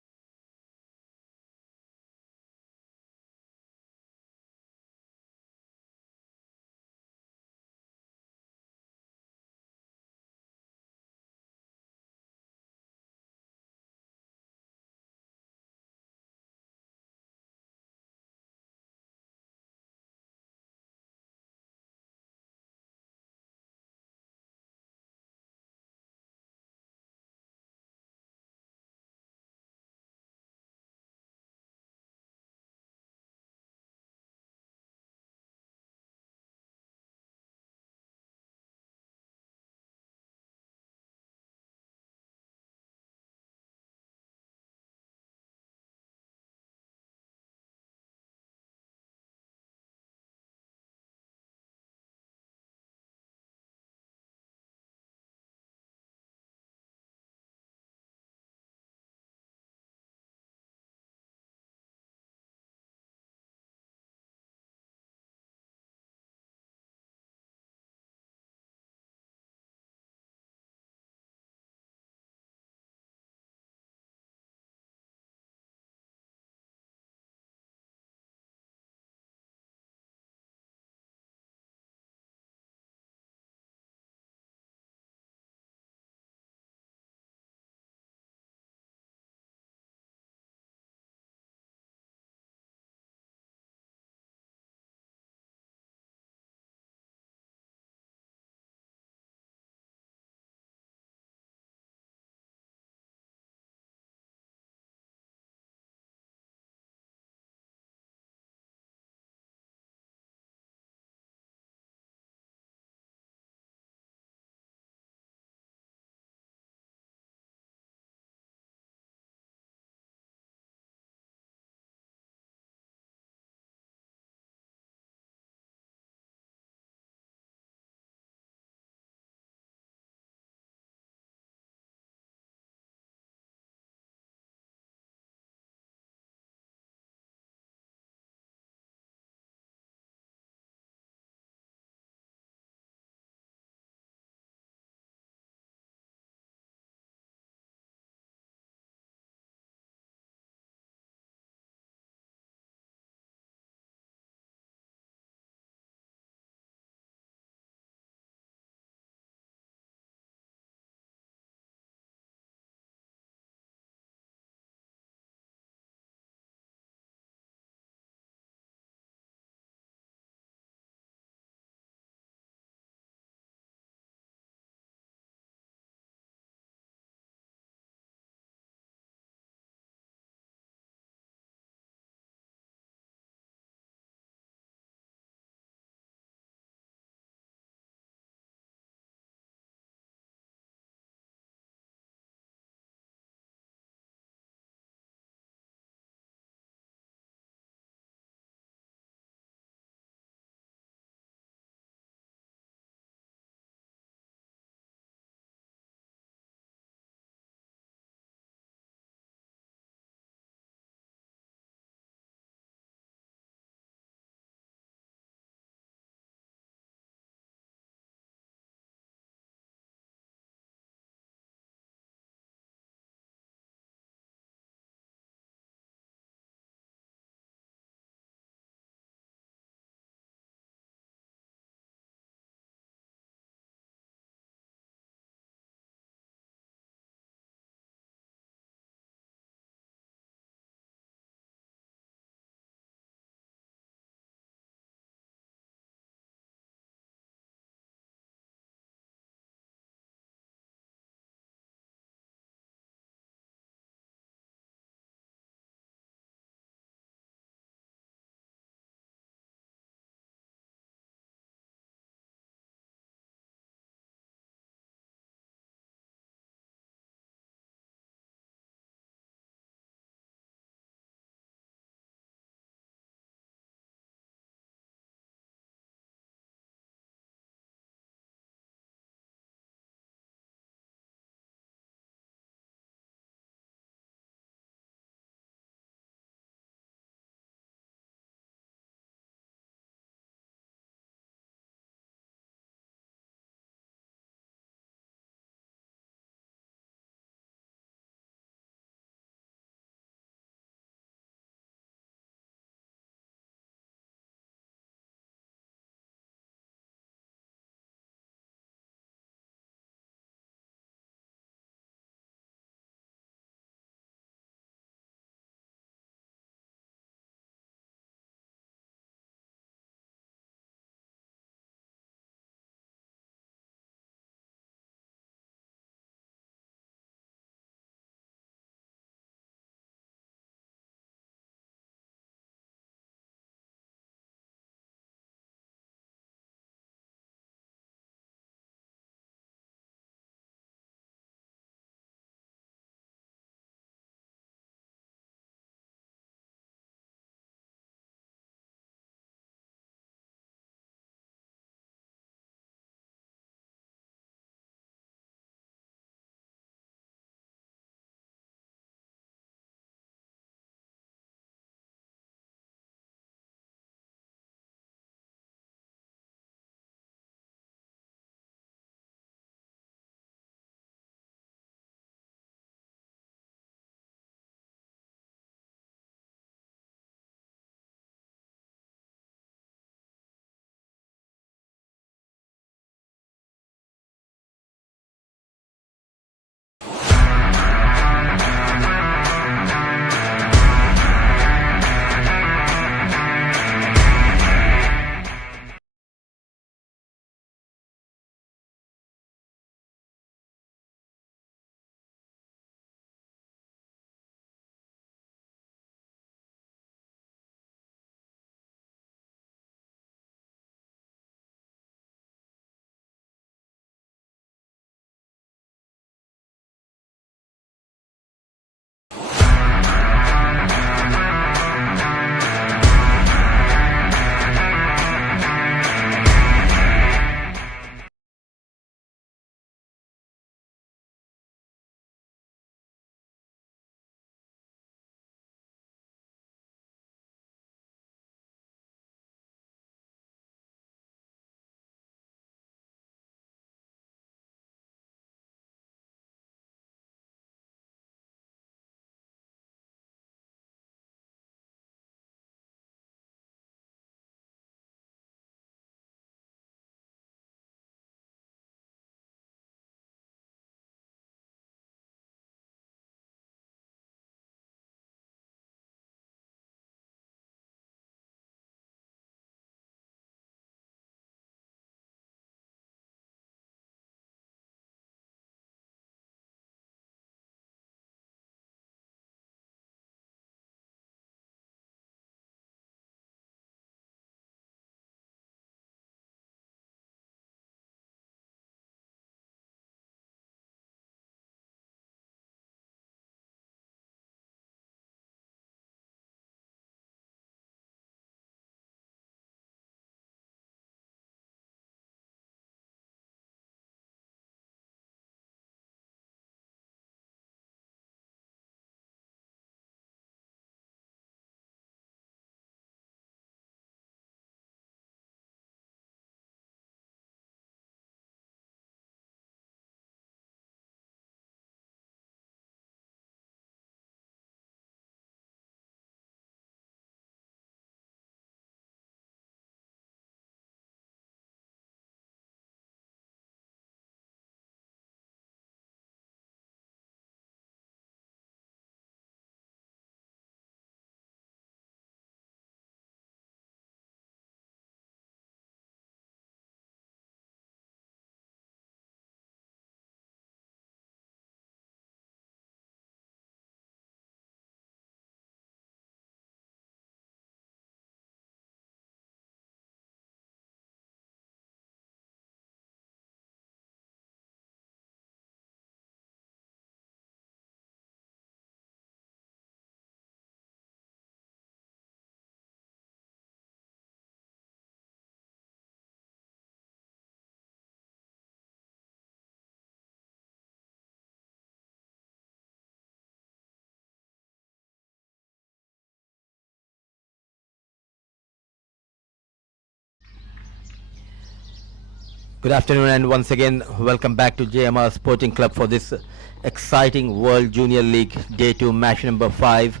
Good afternoon and once again welcome back to JMR Sporting Club for this exciting World Junior League Day 2 match number 5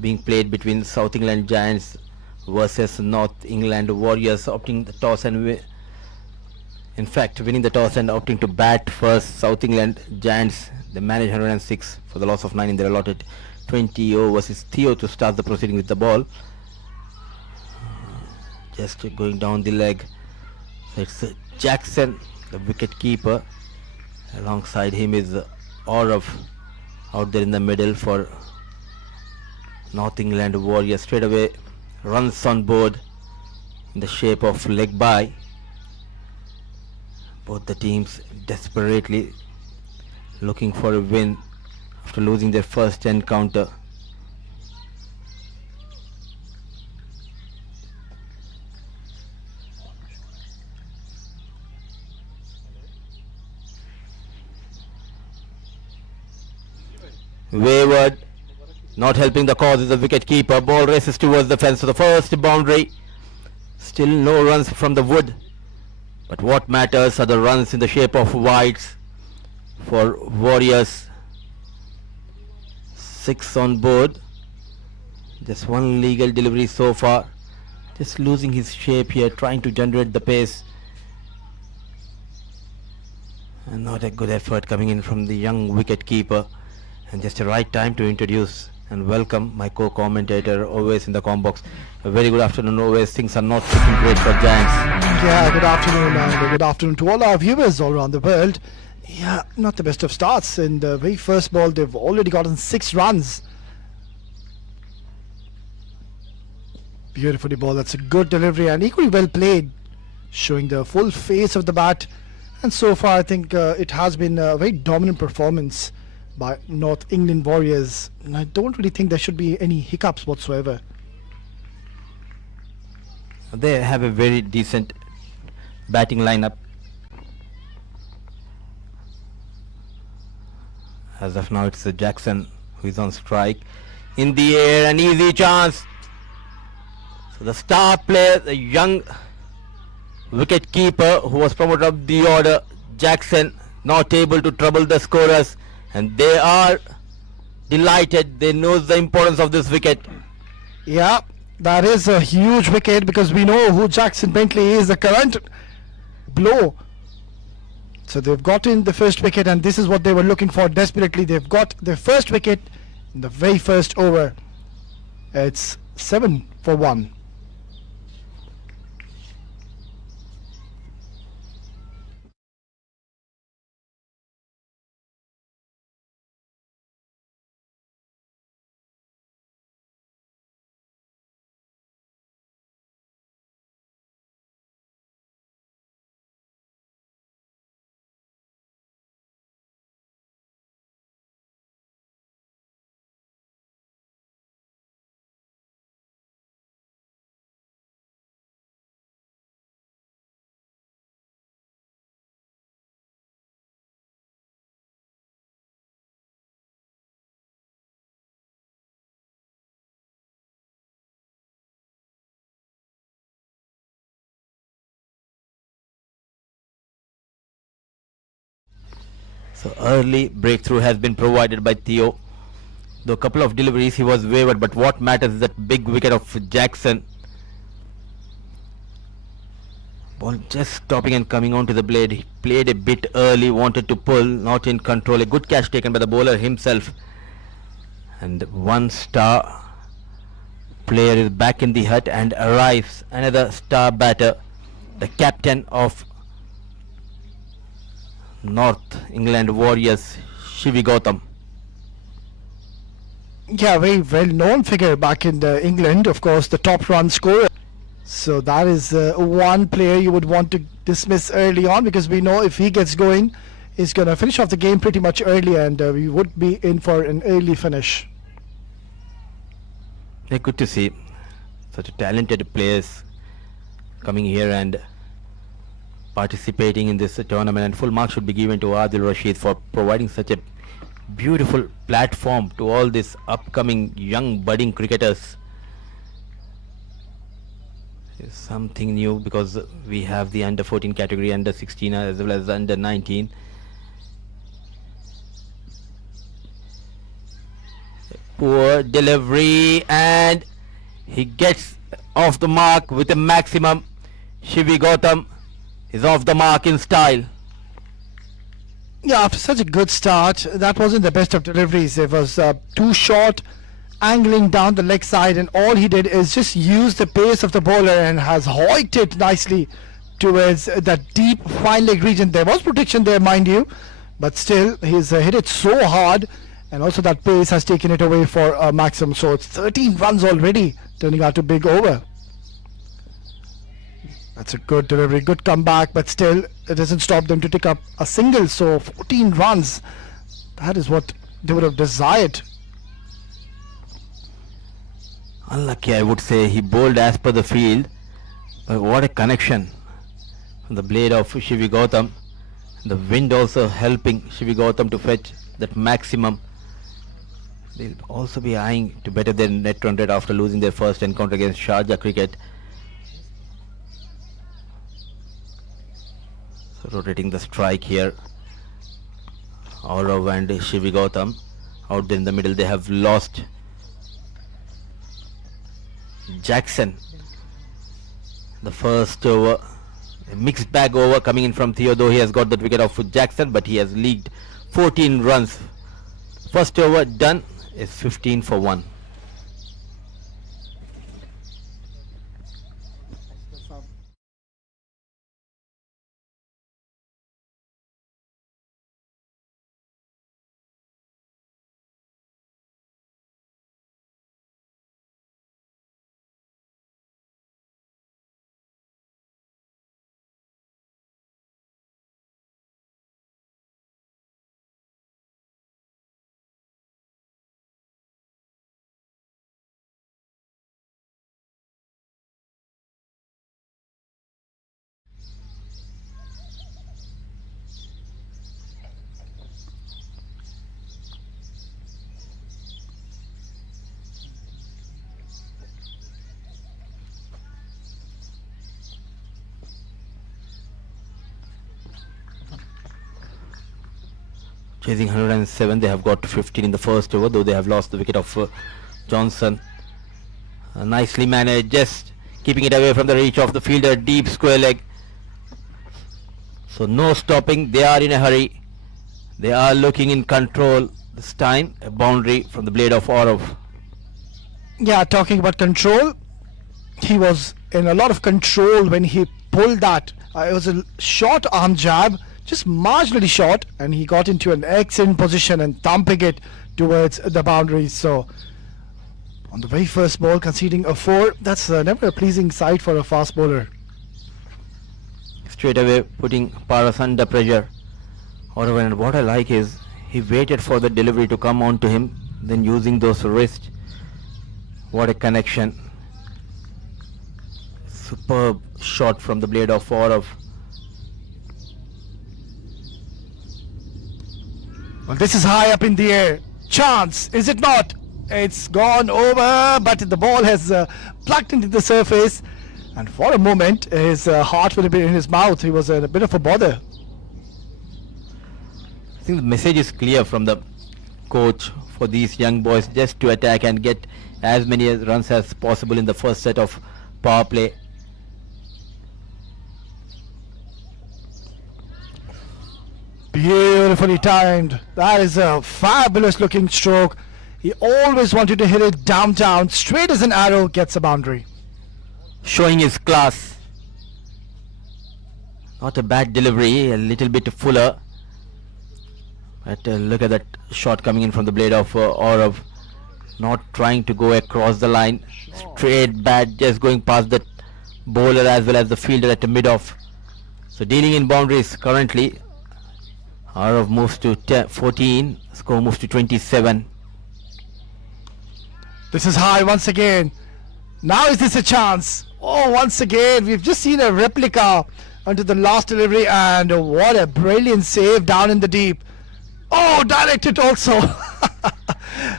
being played between South England Giants versus North England Warriors, opting the toss and winning the toss and opting to bat first. South England Giants, they managed 106 for the loss of 9 in their allotted 20 overs. It's Theo to start the proceeding with the ball. Just going down the leg. So it's Jackson, the wicket keeper. Alongside him is Aurav out there in the middle for North England Warriors. Straight away runs on board in the shape of leg by. Both the teams desperately looking for a win after losing their first encounter. Wayward not helping the cause is the wicket keeper. Ball races towards the fence for the first boundary. Still no runs from the wood, but what matters are the runs in the shape of wides for Warriors. 6 on board. Just one legal delivery so far. Just losing his shape here, trying to generate the pace. And not a good effort coming in from the young wicket keeper. And just the right time to introduce and welcome my co-commentator Oves in the com box. A very good afternoon, Oves. Things are not looking great for Giants. Yeah, good afternoon, and good afternoon to all our viewers all around the world. Yeah, not the best of starts. In the very first ball, they've already gotten 6 runs. Beautifully ball. That's a good delivery and equally well played, showing the full face of the bat. And so far, I think it has been a very dominant performance by North England Warriors, and I don't really think there should be any hiccups whatsoever. They have a very decent batting lineup. As of now, it's Jackson who is on strike. In the air, an easy chance. So the star player, the young wicket keeper who was promoted up the order, Jackson, not able to trouble the scorers. And they are delighted. They know the importance of this wicket. Yeah, that is a huge wicket because we know who Jackson Bentley is, the current blow. So they've gotten the first wicket, and this is what they were looking for desperately. They've got their first wicket in the very first over. It's 7 for 1. So early breakthrough has been provided by Theo. Though a couple of deliveries he was wavered, but what matters is that big wicket of Jackson. Ball just stopping and coming onto the blade. He played a bit early, wanted to pull, not in control. A good catch taken by the bowler himself. And one star player is back in the hut and arrives another star batter, the captain of North England Warriors, Shivi Gautam. Yeah, very well-known figure back in England, of course, the top run scorer. So that is one player you would want to dismiss early on, because we know if he gets going, he's going to finish off the game pretty much early, and we would be in for an early finish. Yeah, good to see such talented players coming here and participating in this tournament, and full marks should be given to Adil Rashid for providing such a beautiful platform to all these upcoming young budding cricketers. is something new because we have the under 14 category, under 16 as well as under 19. Poor delivery, and he gets off the mark with a maximum. Shivi Gautam is off the mark in style. Yeah, after such a good start, that wasn't the best of deliveries. It was too short, angling down the leg side, and all he did is just use the pace of the bowler and has hoiked it nicely towards that deep fine leg region. There was protection there, mind you, but still he's hit it so hard, and also that pace has taken it away for Maxim. So it's 13 runs already, turning out to big over. That's a good delivery, good comeback, but still it doesn't stop them to take up a single. So 14 runs, that is what they would have desired. Unlucky, I would say. He bowled as per the field, but what a connection from the blade of Shivi Gautam. The wind also helping Shivi Gautam to fetch that maximum. They'll also be eyeing to better their net run rate after losing their first encounter against Sharjah Cricket. So rotating the strike here. Aurav and Shivi Gautam out there in the middle. They have lost Jackson. The first over, a mixed bag over coming in from Theo, though he has got that wicket of Jackson, but he has leaked 14 runs. First over done is 15 for 1. Chasing 107, they have got 15 in the first over, though they have lost the wicket of Johnson. Nicely managed, just keeping it away from the reach of the fielder, deep square leg. So no stopping, they are in a hurry. They are looking in control. This time, a boundary from the blade of Aurav. Yeah, talking about control, he was in a lot of control when he pulled that. It was a short arm jab, just marginally short, and he got into an excellent position and thumping it towards the boundaries. So on the very first ball, conceding a 4, that's never a pleasing sight for a fast bowler. Straight away putting Paras under pressure. However, and what I like is he waited for the delivery to come on to him, then using those wrists. What a connection. Superb shot from the blade of Aurav. Well, this is high up in the air. Chance, is it not? It's gone over, but the ball has plucked into the surface. And for a moment, his heart would have been in his mouth. He was in a bit of a bother. I think the message is clear from the coach for these young boys, just to attack and get as many runs as possible in the first set of power play. Beautifully timed. That is a fabulous looking stroke. He always wanted to hit it downtown, straight as an arrow, gets a boundary. Showing his class. Not a bad delivery, a little bit fuller. But look at that shot coming in from the blade of Aurav. Not trying to go across the line. Straight bat, just going past the bowler as well as the fielder at the mid-off. So dealing in boundaries currently. Aurav moves to 14, score moves to 27. This is high once again. Now is this a chance? Oh, once again, we've just seen a replica onto the last delivery, and what a brilliant save down in the deep. Oh, directed also.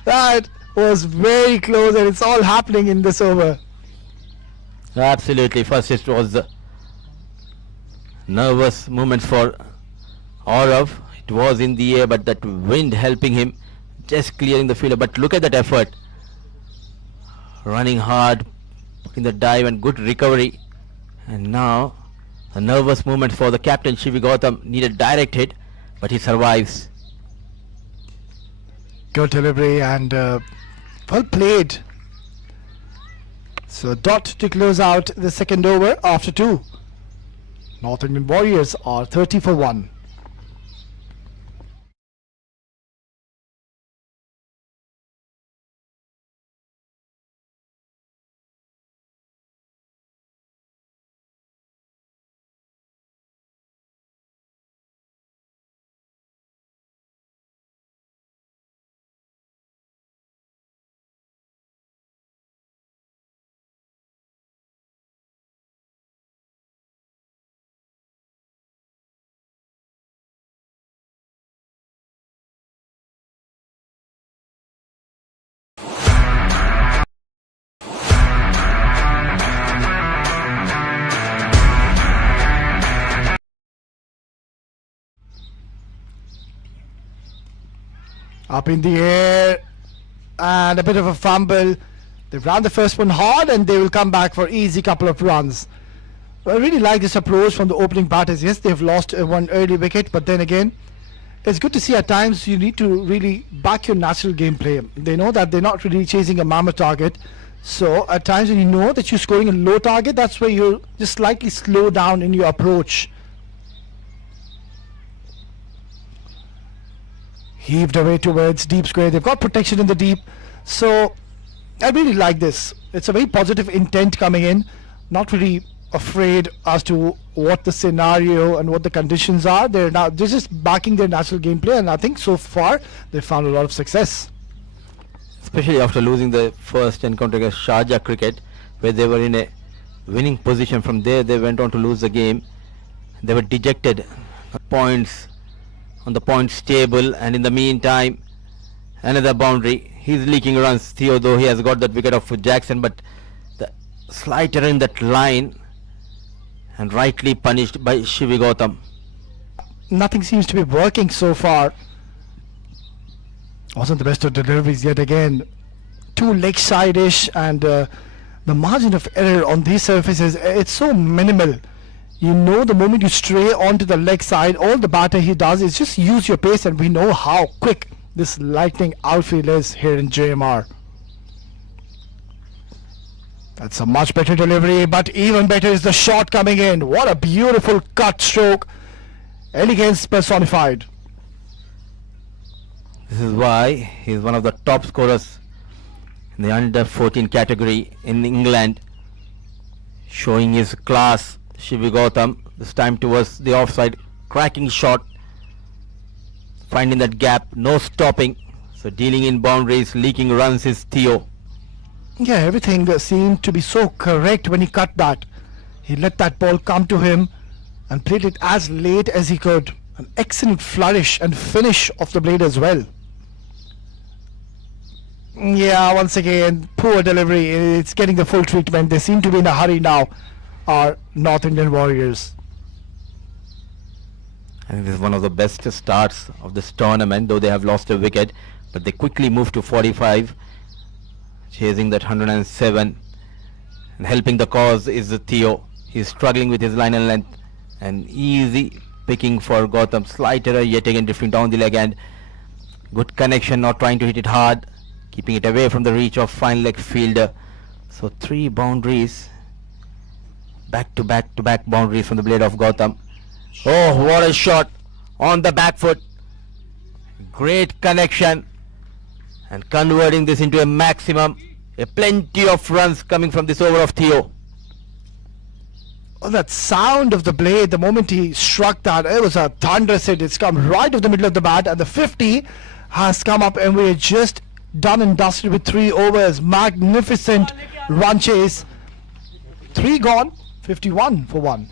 That was very close, and it's all happening in this over. Absolutely. First it was nervous moments for Aurav. It was in the air, but that wind helping him just clearing the fielder. But look at that effort. Running hard, in the dive and good recovery. And now a nervous moment for the captain Shivi Gautam. Needed direct hit, but he survives. Good delivery and well played. So dot to close out the second over after 2. North Indian Warriors are 30 for 1. Up in the air and a bit of a fumble. They've run the first one hard and they will come back for easy couple of runs. I really like this approach from the opening batters. Yes, they've lost one early wicket, but then again, it's good to see at times you need to really back your natural gameplay. They know that they're not really chasing a mammoth target. So at times when you know that you're scoring a low target, that's where you just slightly slow down in your approach. Heaved away towards deep square. They've got protection in the deep. So I really like this. It's a very positive intent coming in. Not really afraid as to what the scenario and what the conditions are. They're just backing their natural gameplay, and I think so far they've found a lot of success. Especially after losing the first encounter against Sharjah Cricket, where they were in a winning position. From there they went on to lose the game. They were dejected. Points on the points table, and in the meantime another boundary. He's leaking runs, Theo, though he has got that wicket of Jackson, but the slight error in that line and rightly punished by Shivi Gautam. Nothing seems to be working so far. Wasn't the best of deliveries yet again. Too leg side-ish, and the margin of error on these surfaces, it's so minimal. You know, the moment you stray onto the leg side, all the batter he does is just use your pace, and we know how quick this lightning outfield is here in JMR. That's a much better delivery, but even better is the shot coming in. What a beautiful cut stroke. Elegance personified. This is why he's one of the top scorers in the under 14 category in England, showing his class. Shivi Gautam, this time towards the offside, cracking shot, finding that gap, no stopping. So dealing in boundaries, leaking runs is Theo. Yeah, everything seemed to be so correct when he cut that. He let that ball come to him and played it as late as he could. An excellent flourish and finish of the blade as well. Yeah, once again, poor delivery. It's getting the full treatment. They seem to be in a hurry now, our North Indian Warriors. I think this is one of the best starts of this tournament, though they have lost a wicket, but they quickly moved to 45, chasing that 107, and helping the cause is Theo. He's struggling with his line and length, and easy picking for Gautam. Slight error yet again, drifting down the leg, and good connection, not trying to hit it hard, keeping it away from the reach of fine leg fielder. So 3 boundaries, back to back boundaries from the blade of Gautam. Oh, what a shot on the back foot. Great connection, and converting this into a maximum, a plenty of runs coming from this over of Theo. Oh, that sound of the blade, the moment he struck that, it was a thunderous hit. It's come right to the middle of the bat, and the 50 has come up, and we're just done and dusted with 3 overs. Magnificent run chase. 3 gone, 51 for 1.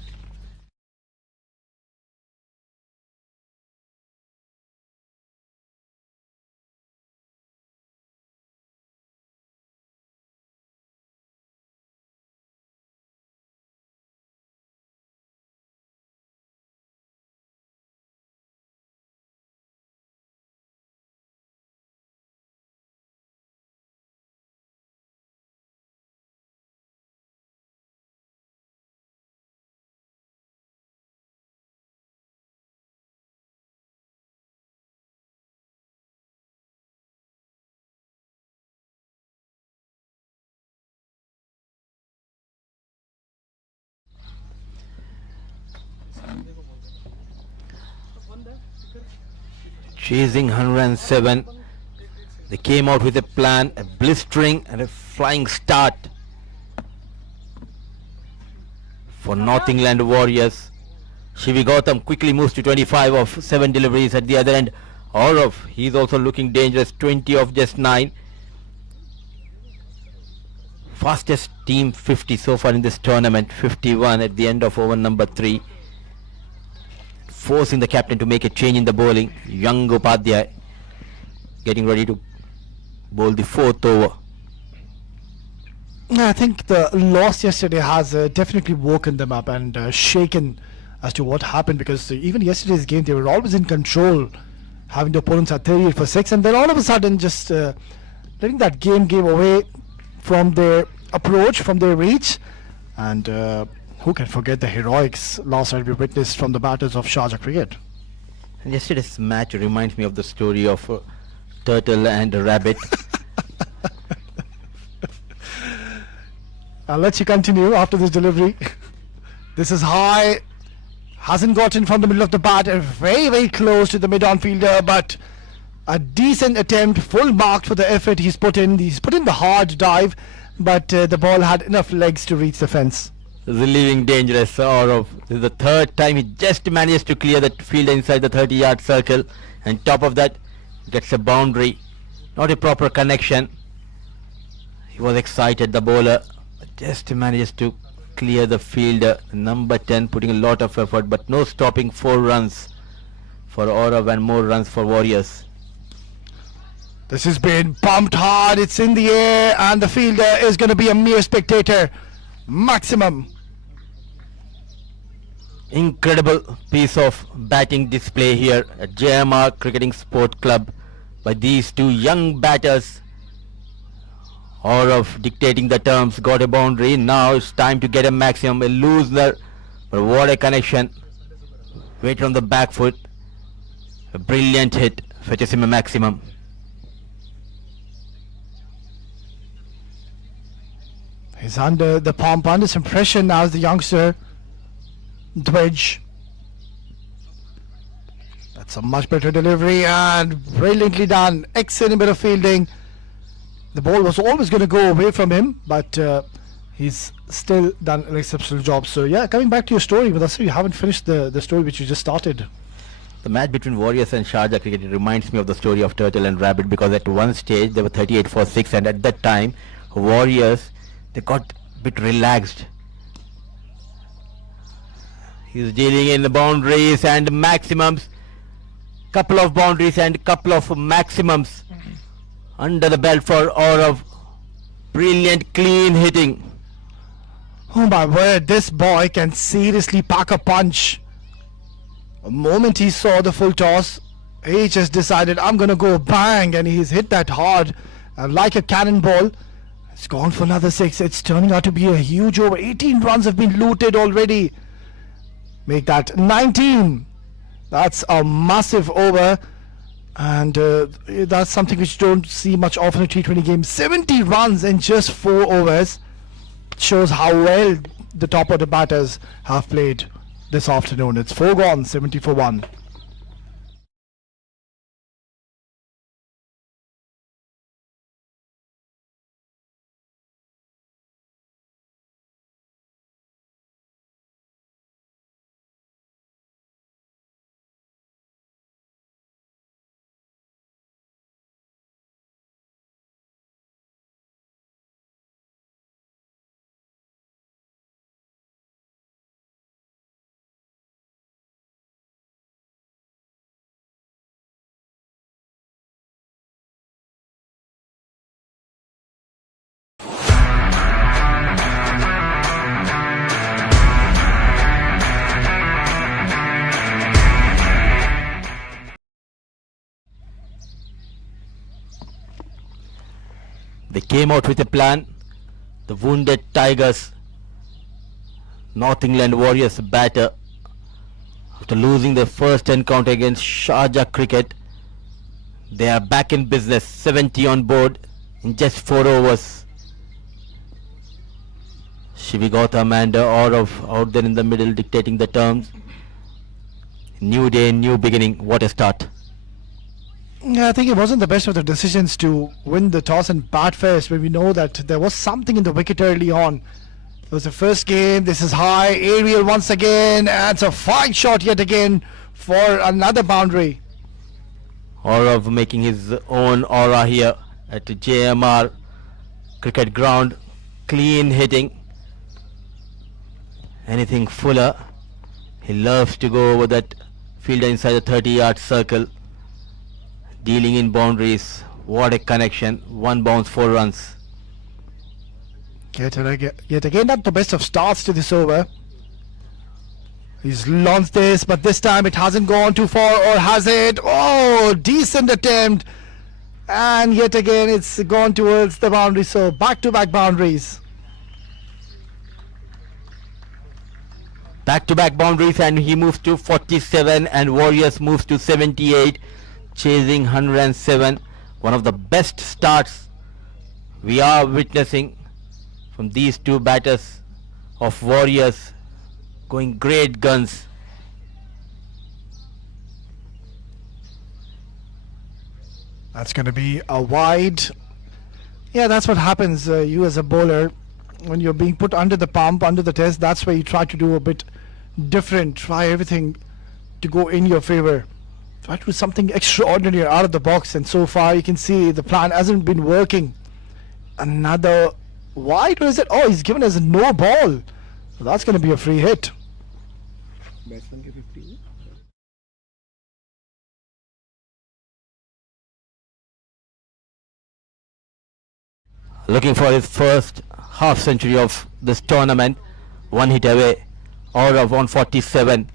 chasing 107. They came out with a plan, a blistering and a flying start for North England Warriors. Shivi Gautam quickly moves to 25 of 7 deliveries at the other end. Aurav, he's also looking dangerous, 20 of just 9. Fastest team 50 so far in this tournament, 51 at the end of over number 3. Forcing the captain to make a change in the bowling. Young Upadhyay getting ready to bowl the 4th over. I think the loss yesterday has definitely woken them up and shaken as to what happened, because even yesterday's game they were always in control, having the opponents at 38 for 6, and then all of a sudden just letting that game give away from their approach, from their reach. And who can forget the heroics last night we witnessed from the batters of Sharjah Cricket. And yesterday's match reminds me of the story of Turtle and Rabbit. I'll let you continue after this delivery. This is high, hasn't gotten from the middle of the bat, very very close to the mid-on fielder, but a decent attempt, full mark for the effort he's put in. He's put in the hard dive, but the ball had enough legs to reach the fence. Relieving dangerous Aurav. This is the 3rd time he just managed to clear that fielder inside the 30-yard circle, and top of that gets a boundary. Not a proper connection. He was excited, the bowler, but just manages to clear the fielder. Number 10 putting a lot of effort, but no stopping. 4 runs for Aurav and more runs for Warriors. This has been pumped hard, it's in the air, and the fielder is going to be a mere spectator. Maximum. Incredible piece of batting display here at JMR Cricketing Sport Club by these two young batters. Aurav dictating the terms, got a boundary. Now it's time to get a maximum, a loosener, but what a connection. Wait on the back foot. A brilliant hit, fetches him a maximum. He's under the pump, under some pressure now as the youngster. Dwidge. That's a much better delivery and brilliantly done. Excellent bit of fielding. The ball was always going to go away from him, but he's still done an exceptional job. So yeah, coming back to your story, Mudassir, you haven't finished the story which you just started. The match between Warriors and Sharjah Cricket, it reminds me of the story of Turtle and Rabbit, because at one stage they were 38 for 6, and at that time Warriors, they got a bit relaxed. He's dealing in the boundaries and maximums. Couple of boundaries and couple of maximums under the belt for Aurav. Brilliant clean hitting. Oh my word, this boy can seriously pack a punch. The moment he saw the full toss, he just decided, I'm gonna go bang, and he's hit that hard like a cannonball. It's gone for another 6. It's turning out to be a huge over. 18 runs have been looted already. Make that 19. That's a massive over, and that's something which you don't see much often in a T20 game. 70 runs in just 4 overs. Shows how well the top order batters have played this afternoon. It's 4 gone, 70 for 1. They came out with a plan. The wounded Tigers, North England Warriors batter, after losing their first encounter against Sharjah Cricket, they are back in business. 70 on board in just 4 overs. Shivi Gautam and Aurav out there in the middle dictating the terms. New day, new beginning. What a start. Yeah, I think it wasn't the best of the decisions to win the toss and bat first, when we know that there was something in the wicket early on. It was the first game. This is high. Ariel once again. And it's a fine shot yet again for another boundary. Aurav making his own aura here at JMR cricket ground. Clean hitting. Anything fuller. He loves to go over that fielder inside the 30-yard circle. Dealing in boundaries. What a connection. 1 bounce, 4 runs. Yet again, not the best of starts to this over. He's launched this, but this time it hasn't gone too far, or has it? Oh, decent attempt. And yet again, it's gone towards the boundary. So back-to-back boundaries. Back-to-back boundaries, and he moves to 47 and Warriors moves to 78, chasing 107. One of the best starts we are witnessing from these two batters of Warriors, going great guns. That's going to be a wide. Yeah, that's what happens. You as a bowler, when you're being put under the pump, under the test, that's where you try to do a bit different. Try everything to go in your favor. Try to do something extraordinary out of the box. And so far, you can see the plan hasn't been working. Another wide, or is it? Oh, he's given us a no ball. So that's going to be a free hit. Looking for his first half century of this tournament. 1 hit away, out of 147.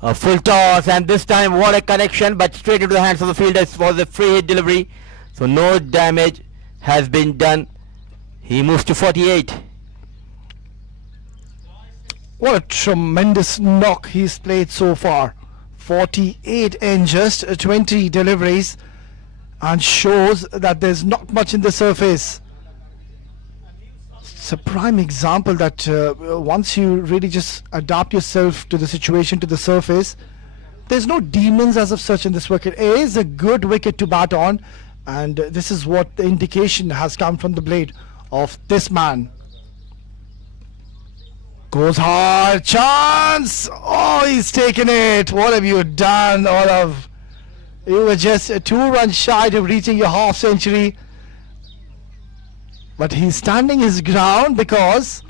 A full toss, and this time what a connection, but straight into the hands of the fielder. It was a free hit delivery, so no damage has been done. He moves to 48. What a tremendous knock he's played so far. 48 in just 20 deliveries, and shows that there's not much in the surface. It's a prime example that once you really just adapt yourself to the situation, to the surface, there's no demons as of such in this wicket. It is a good wicket to bat on, and this is what the indication has come from the blade of this man. Goes hard, chance! Oh, he's taken it. What have you done, Olav? You were just 2 runs shy of reaching your half century. But he's standing his ground because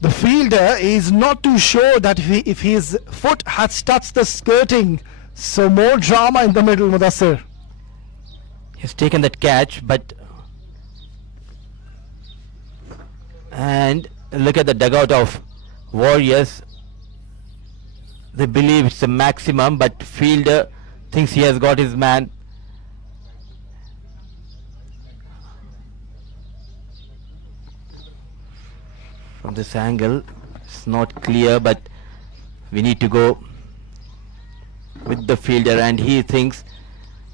the fielder is not too sure that if his foot has touched the skirting. So more drama in the middle, Mudassir. He's taken that catch, but and look at the dugout of Warriors. They believe it's a maximum, but fielder thinks he has got his man. From this angle, it's not clear, but we need to go with the fielder, and he thinks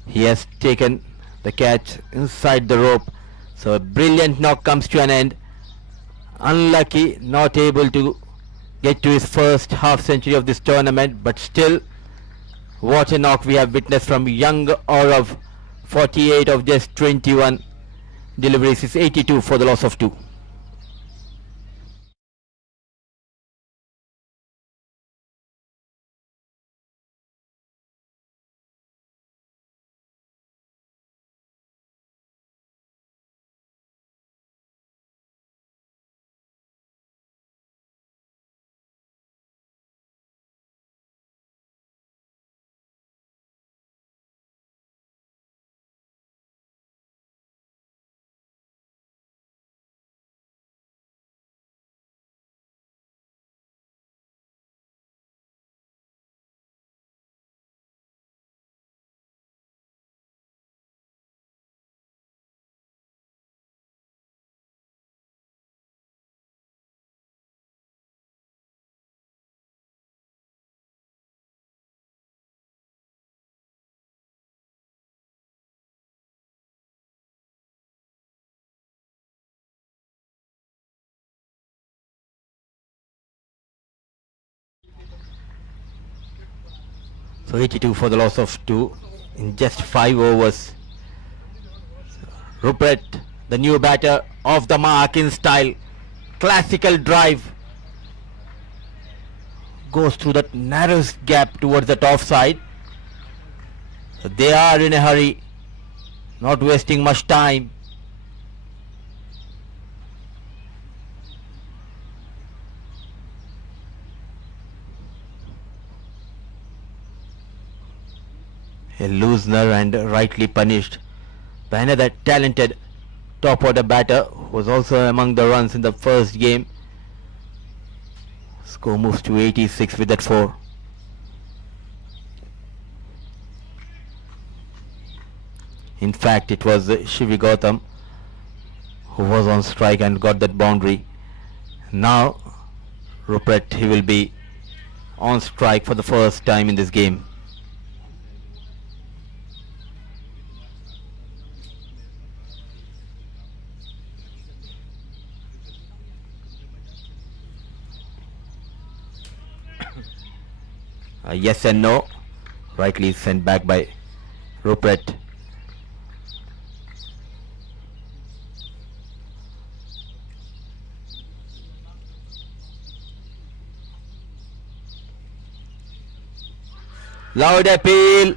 he has taken the catch inside the rope. So a brilliant knock comes to an end. Unlucky, not able to get to his first half century of this tournament, but still, what a knock we have witnessed from young Aurav. 48 of just 21 deliveries is 82 for the loss of 2. So 82 for the loss of 2. in just 5 overs. Rupert, the new batter, off the mark in style. Classical drive. Goes through that narrowest gap towards the top side. So they are in a hurry, not wasting much time. A loosener and rightly punished by another talented top order batter who was also among the runs in the first game. Score moves to 86 with that 4. In fact, it was Shivi Gautam who was on strike and got that boundary. Now Rupert, he will be on strike for the first time in this game. Yes and no, rightly sent back by Rupert. Loud appeal,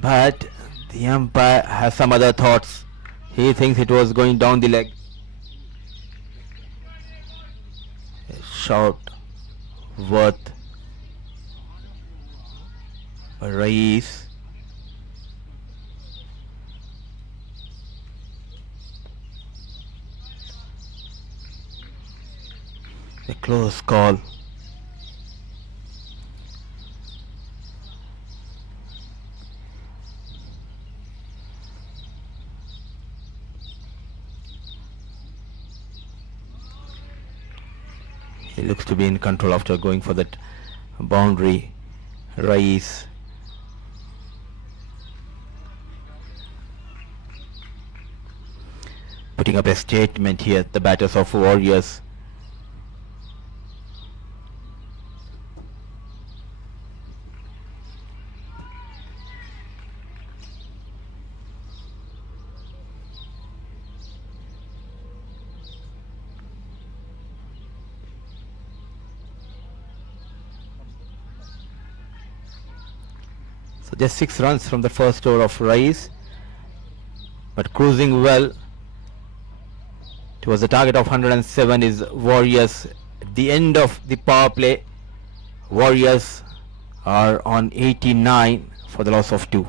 but the umpire has some other thoughts. He thinks it was going down the leg. A shot worth Rais. A close call. He looks to be in control after going for that boundary. Rais. Putting up a statement here, the batters of Warriors. So just 6 runs from the first over of Rais, but cruising well towards the target of 107 is Warriors. At the end of the power play, Warriors are on 89 for the loss of 2.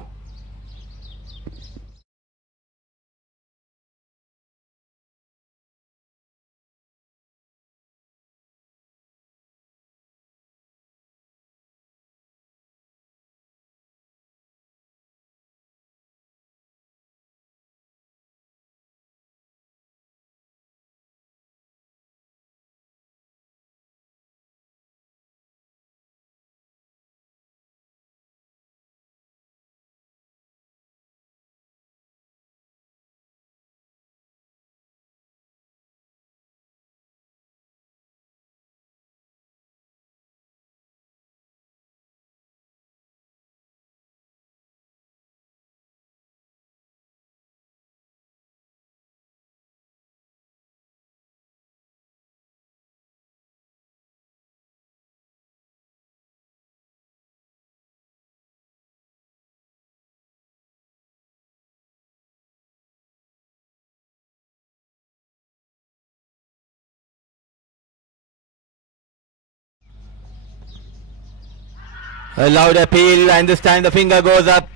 A loud appeal, and this time the finger goes up.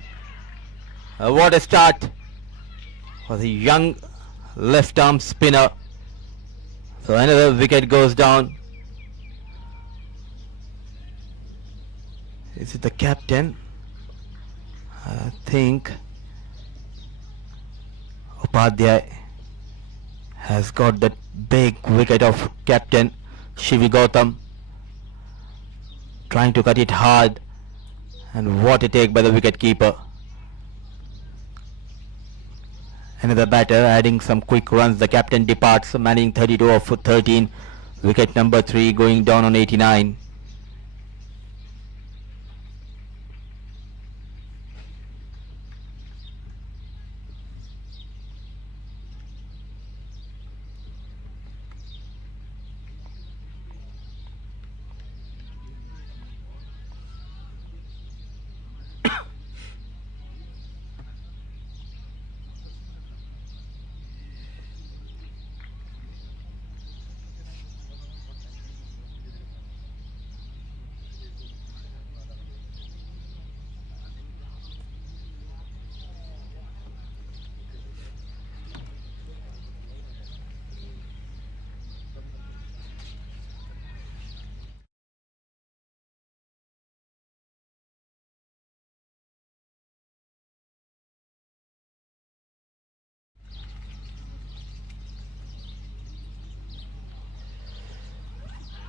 What a start for the young left arm spinner. So another wicket goes down. Is it the captain? I think Upadhyay has got that big wicket of captain Shivi Gautam, trying to cut it hard, and what a take by the wicket keeper. Another batter adding some quick runs. The captain departs, managing 32 off 13. Wicket number 3 going down on 89.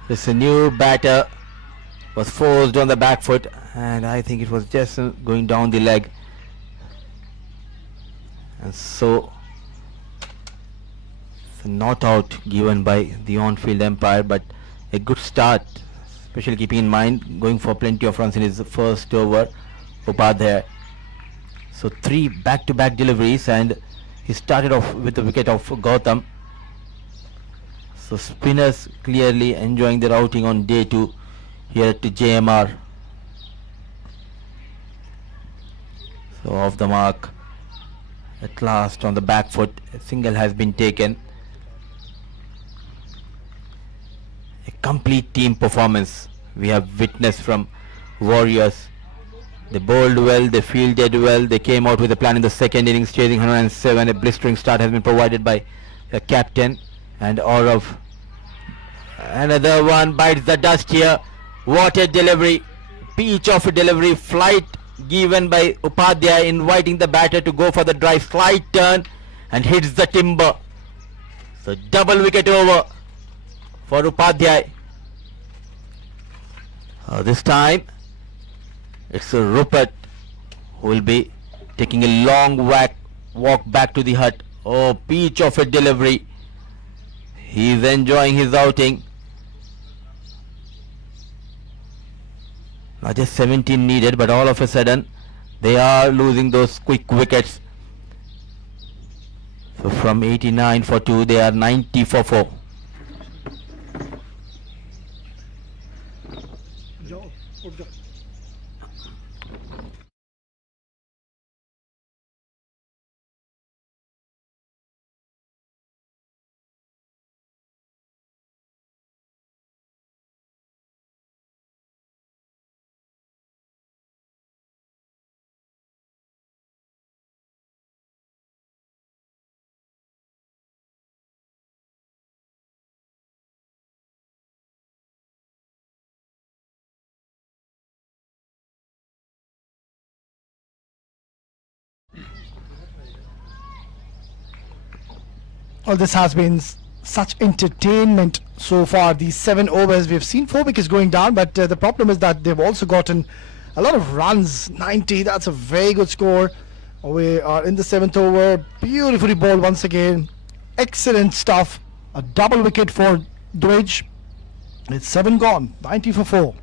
This new batter was forced on the back foot, and I think it was just going down the leg, and so it's a not out given by the on-field umpire, but a good start, especially keeping in mind going for plenty of runs in his first over, Upadhyay. So 3 back-to-back deliveries, and he started off with the wicket of Gautam. So spinners clearly enjoying their outing on day 2 here at JMR. So off the mark at last on the back foot, a single has been taken. A complete team performance we have witnessed from Warriors. They bowled well, they fielded well, they came out with a plan in the second innings, chasing 107. A blistering start has been provided by the captain, and Aurav. Another one bites the dust here. What a delivery, peach of a delivery, flight given by Upadhyay, inviting the batter to go for the drive, slight turn and hits the timber. So double wicket over for Upadhyay. This time it's Rupert who will be taking a long walk back to the hut. Oh, peach of a delivery. He is enjoying his outing. Now just 17 needed, but all of a sudden they are losing those quick wickets. So from 89 for 2, they are 90 for 4. Well, this has been such entertainment so far. These 7 overs, we've seen 4 wickets going down, but the problem is that they've also gotten a lot of runs. 90, that's a very good score. We are in the 7th over. Beautifully bowled once again. Excellent stuff. A double wicket for Dwij. It's 7 gone. 90 for 4.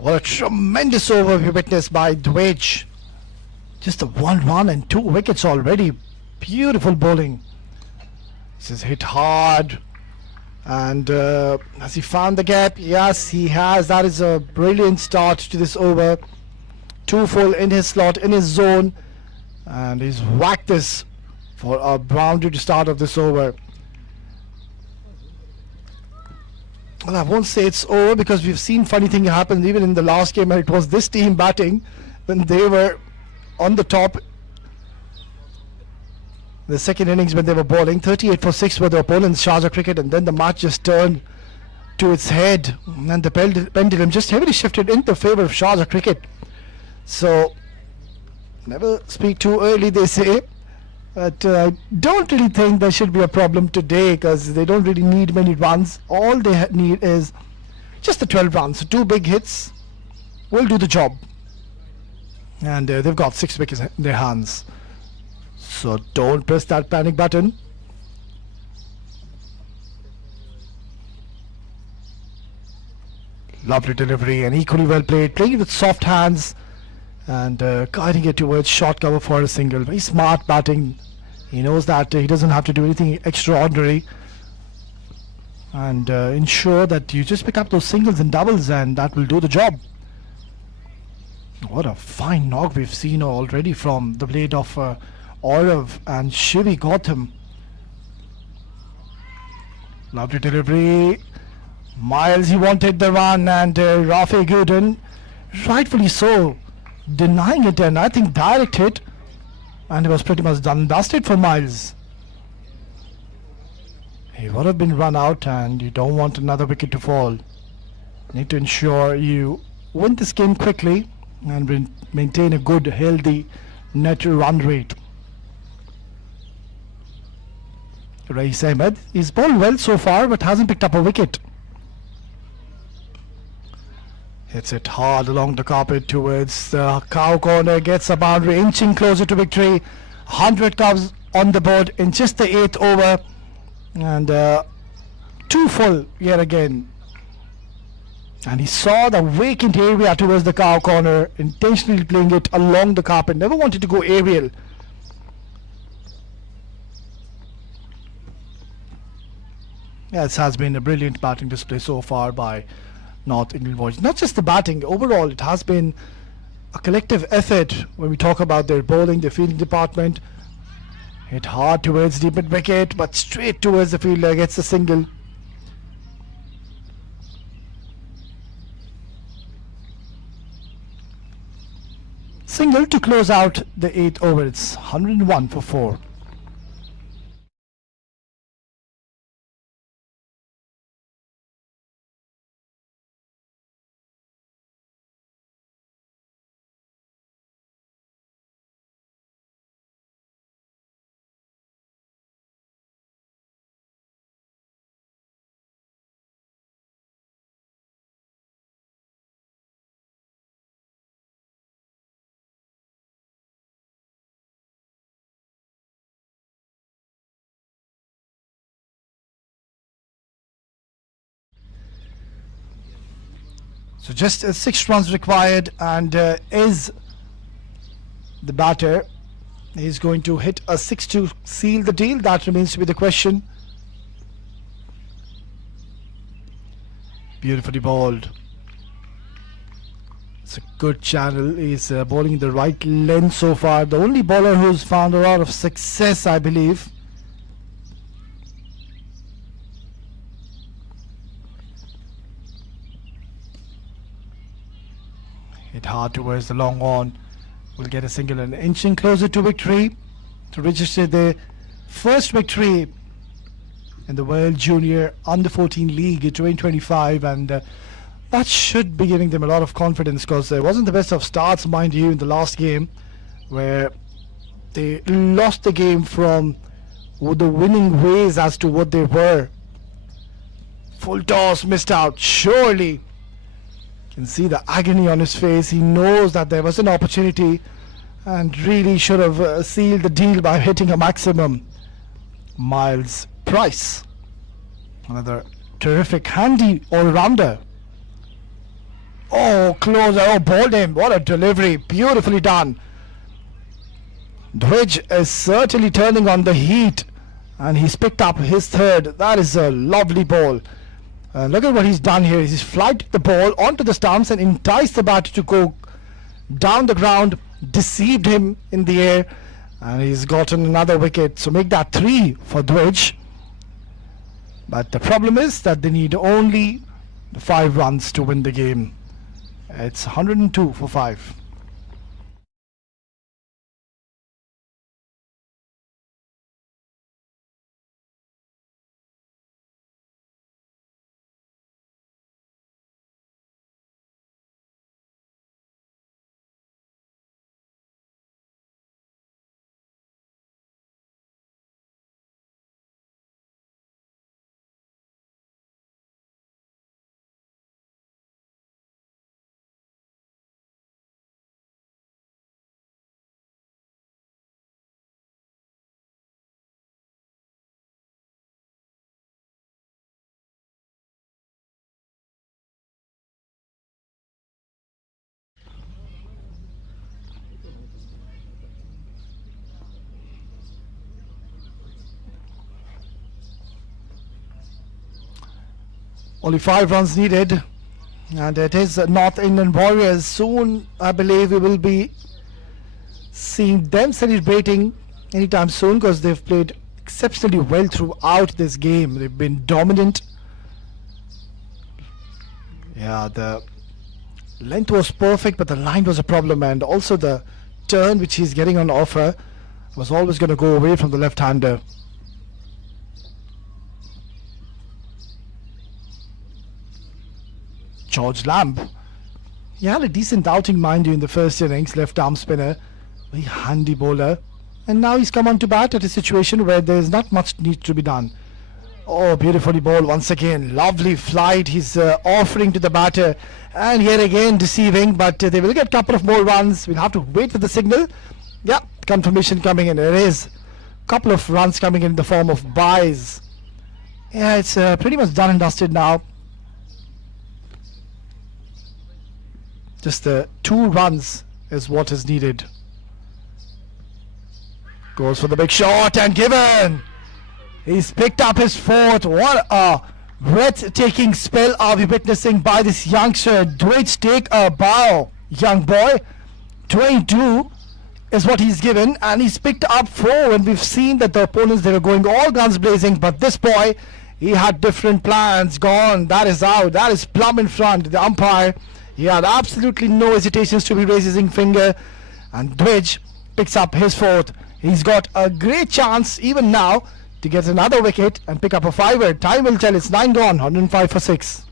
What a tremendous over we witnessed by Dwij. Just a 1 run and 2 wickets already. Beautiful bowling. This is hit hard. And has he found the gap? Yes, he has. That is a brilliant start to this over. 2 full in his slot, in his zone. And he's whacked this for a boundary to start of this over. Well, I won't say it's over because we've seen funny thing happen even in the last game, and it was this team batting when they were on the top. The second innings when they were bowling, 38 for 6 were the opponents, Sharjah Cricket, and then the match just turned to its head, and the pendulum just heavily shifted in the favour of Sharjah Cricket. So, never speak too early, they say. But I don't really think there should be a problem today because they don't really need many runs. All they need is just the 12 runs. So 2 big hits will do the job. And they've got 6 wickets in their hands. So don't press that panic button. Lovely delivery and equally well played. Playing with soft hands and guiding it towards short cover for a single. Very smart batting. He knows that he doesn't have to do anything extraordinary. and ensure that you just pick up those singles and doubles, and that will do the job. What a fine knock we've seen already from the blade of Aurav and Shivi Gotham. Lovely delivery. Miles, he wanted the run, and Rafe Gooden, rightfully so, denying it, and I think direct hit, and it was pretty much done and dusted for Miles. He would have been run out, and you don't want another wicket to fall. You need to ensure you win this game quickly and maintain a good, healthy net run rate. Rais Ahmed, he's bowled well so far, but hasn't picked up a wicket. Hits it hard along the carpet towards the cow corner, gets a boundary, inching closer to victory. 100 cows on the board in just the 8th over, and 2 full yet again. And he saw the vacant area towards the cow corner, intentionally playing it along the carpet, never wanted to go aerial. Yes, has been a brilliant batting display so far by North England Warriors. Not just the batting, overall it has been a collective effort when we talk about their bowling, their fielding department. Hit hard towards the mid wicket, but straight towards the fielder, gets a single. Single to close out the 8th over. It's 101 for 4. So just 6 runs required, and is the batter is going to hit a 6 to seal the deal? That remains to be the question. Beautifully bowled. It's a good channel. He's bowling in the right length so far. The only bowler who's found a lot of success, I believe. Hit hard towards the long on. Will get a single and inching closer to victory to register the first victory in the World Junior Under 14 League 2025, and that should be giving them a lot of confidence, because there wasn't the best of starts, mind you, in the last game, where they lost the game from the winning ways as to what they were. Full toss, missed out. Surely can see the agony on his face. He knows that there was an opportunity and really should have sealed the deal by hitting a maximum. Miles Price, another terrific handy all-rounder. Oh, closer. Oh, bowled him. What a delivery. Beautifully done. Dwidge is certainly turning on the heat, and he's picked up his 3rd. That is a lovely ball. Look at what he's done here. He's flighted the ball onto the stumps and enticed the batter to go down the ground, deceived him in the air, and he's gotten another wicket. So make that 3 for Dwidge. But the problem is that they need only 5 runs to win the game. It's 102 for 5. Only 5 runs needed. And it is North Indian Warriors. Soon, I believe, we will be seeing them celebrating anytime soon, because they've played exceptionally well throughout this game. They've been dominant. Yeah, the length was perfect, but the line was a problem, and also the turn which he's getting on offer was always going to go away from the left-hander. George Lamb. He had a decent outing, mind you, in the first innings. Left arm spinner, very handy bowler, and now he's come on to bat at a situation where there's not much need to be done. Oh, beautifully bowled once again. Lovely flight he's offering to the batter, and here again deceiving, but they will get a couple of more runs. We'll have to wait for the signal. Yeah, confirmation coming in. There is a couple of runs coming in the form of byes. Yeah, it's pretty much done and dusted now. Just 2 runs is what is needed. Goes for the big shot, and given. He's picked up his 4th. What a breathtaking spell are we witnessing by this youngster. Dwight, take a bow, young boy. 22 is what he's given, and he's picked up 4, and we've seen that the opponents, they were going all guns blazing, but this boy, he had different plans. Gone, that is out, that is plumb in front. The umpire, he had absolutely no hesitations to be raising finger, and Dwight picks up his 4th. He's got a great chance even now to get another wicket and pick up a 5er. Time will tell. It's 9 gone, 105 for 6.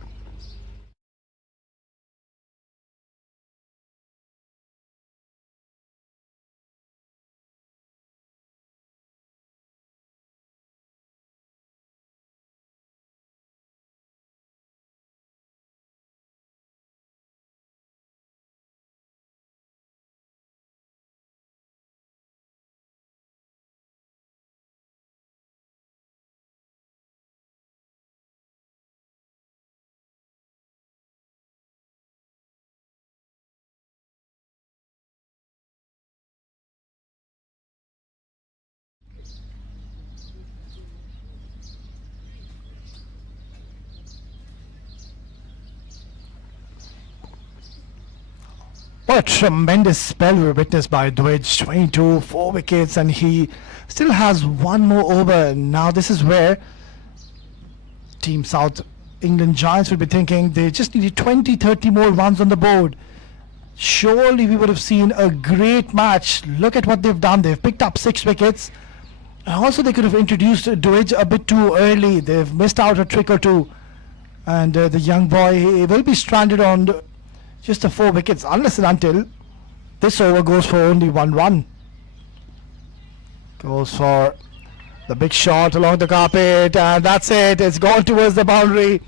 What a tremendous spell we witnessed by Dwight. 22, 4 wickets, and he still has 1 more over. Now this is where Team South England Giants will be thinking they just needed 20, 30 more runs on the board. Surely we would have seen a great match. Look at what they've done. They've picked up 6 wickets. And also they could have introduced Dwight a bit too early. They've missed out a trick or two. And the young boy, he will be stranded on just the 4 wickets, unless and until this over goes for only 1 run. Goes for the big shot along the carpet, and that's it. It's gone towards the boundary.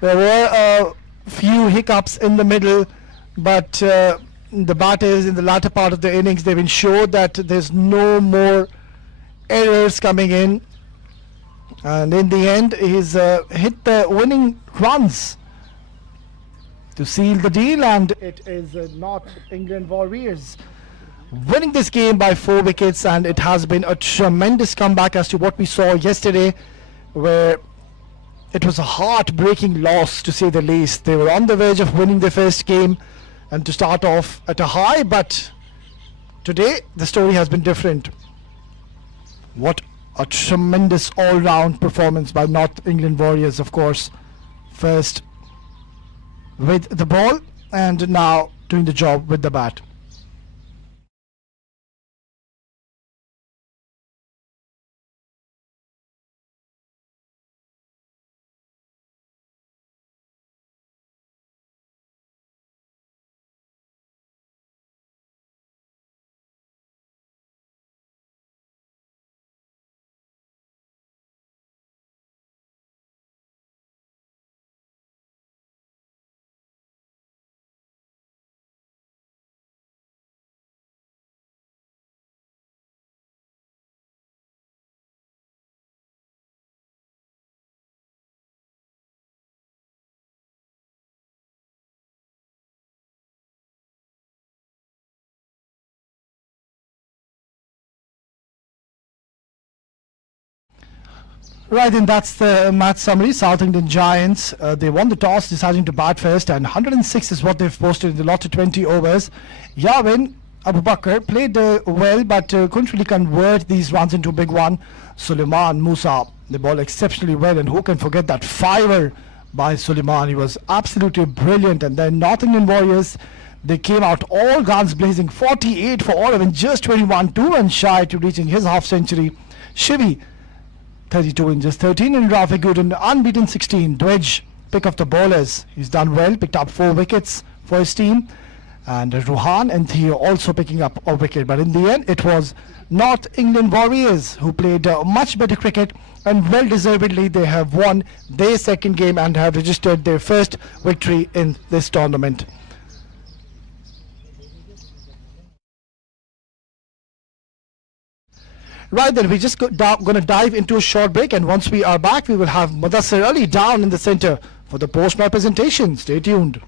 There were a few hiccups in the middle, but the batters in the latter part of the innings, they've ensured that there's no more errors coming in. And in the end, he's hit the winning runs to seal the deal, and it is North England Warriors winning this game by 4 wickets, and it has been a tremendous comeback as to what we saw yesterday, where it was a heartbreaking loss to say the least. They were on the verge of winning the first game and to start off at a high, but today the story has been different. What a tremendous all-round performance by North England Warriors, of course. First with the ball, and now doing the job with the bat. Right, and that's the match summary. South Indian Giants, they won the toss, deciding to bat first, and 106 is what they've posted in the lot of 20 overs. Yawin Abu Bakr played well, but couldn't really convert these runs into a big one. Suleiman Musa, they bowled exceptionally well, and who can forget that fiver by Suleiman? He was absolutely brilliant. And then North Indian Warriors, they came out all guns blazing, 48 for all of them, just 21, 2 runs shy to reaching his half century. Shivi, 32 in just 13, and Rafiq Gooden unbeaten 16. Dwidge, pick of the bowlers, he's done well, picked up 4 wickets for his team, and Ruhan and Theo also picking up a wicket. But in the end, it was North England Warriors who played much better cricket, and well deservedly they have won their second game and have registered their first victory in this tournament. Right then, we just going to dive into a short break, and once we are back, we will have Mudassir Ali down in the center for the post-match presentation. Stay tuned.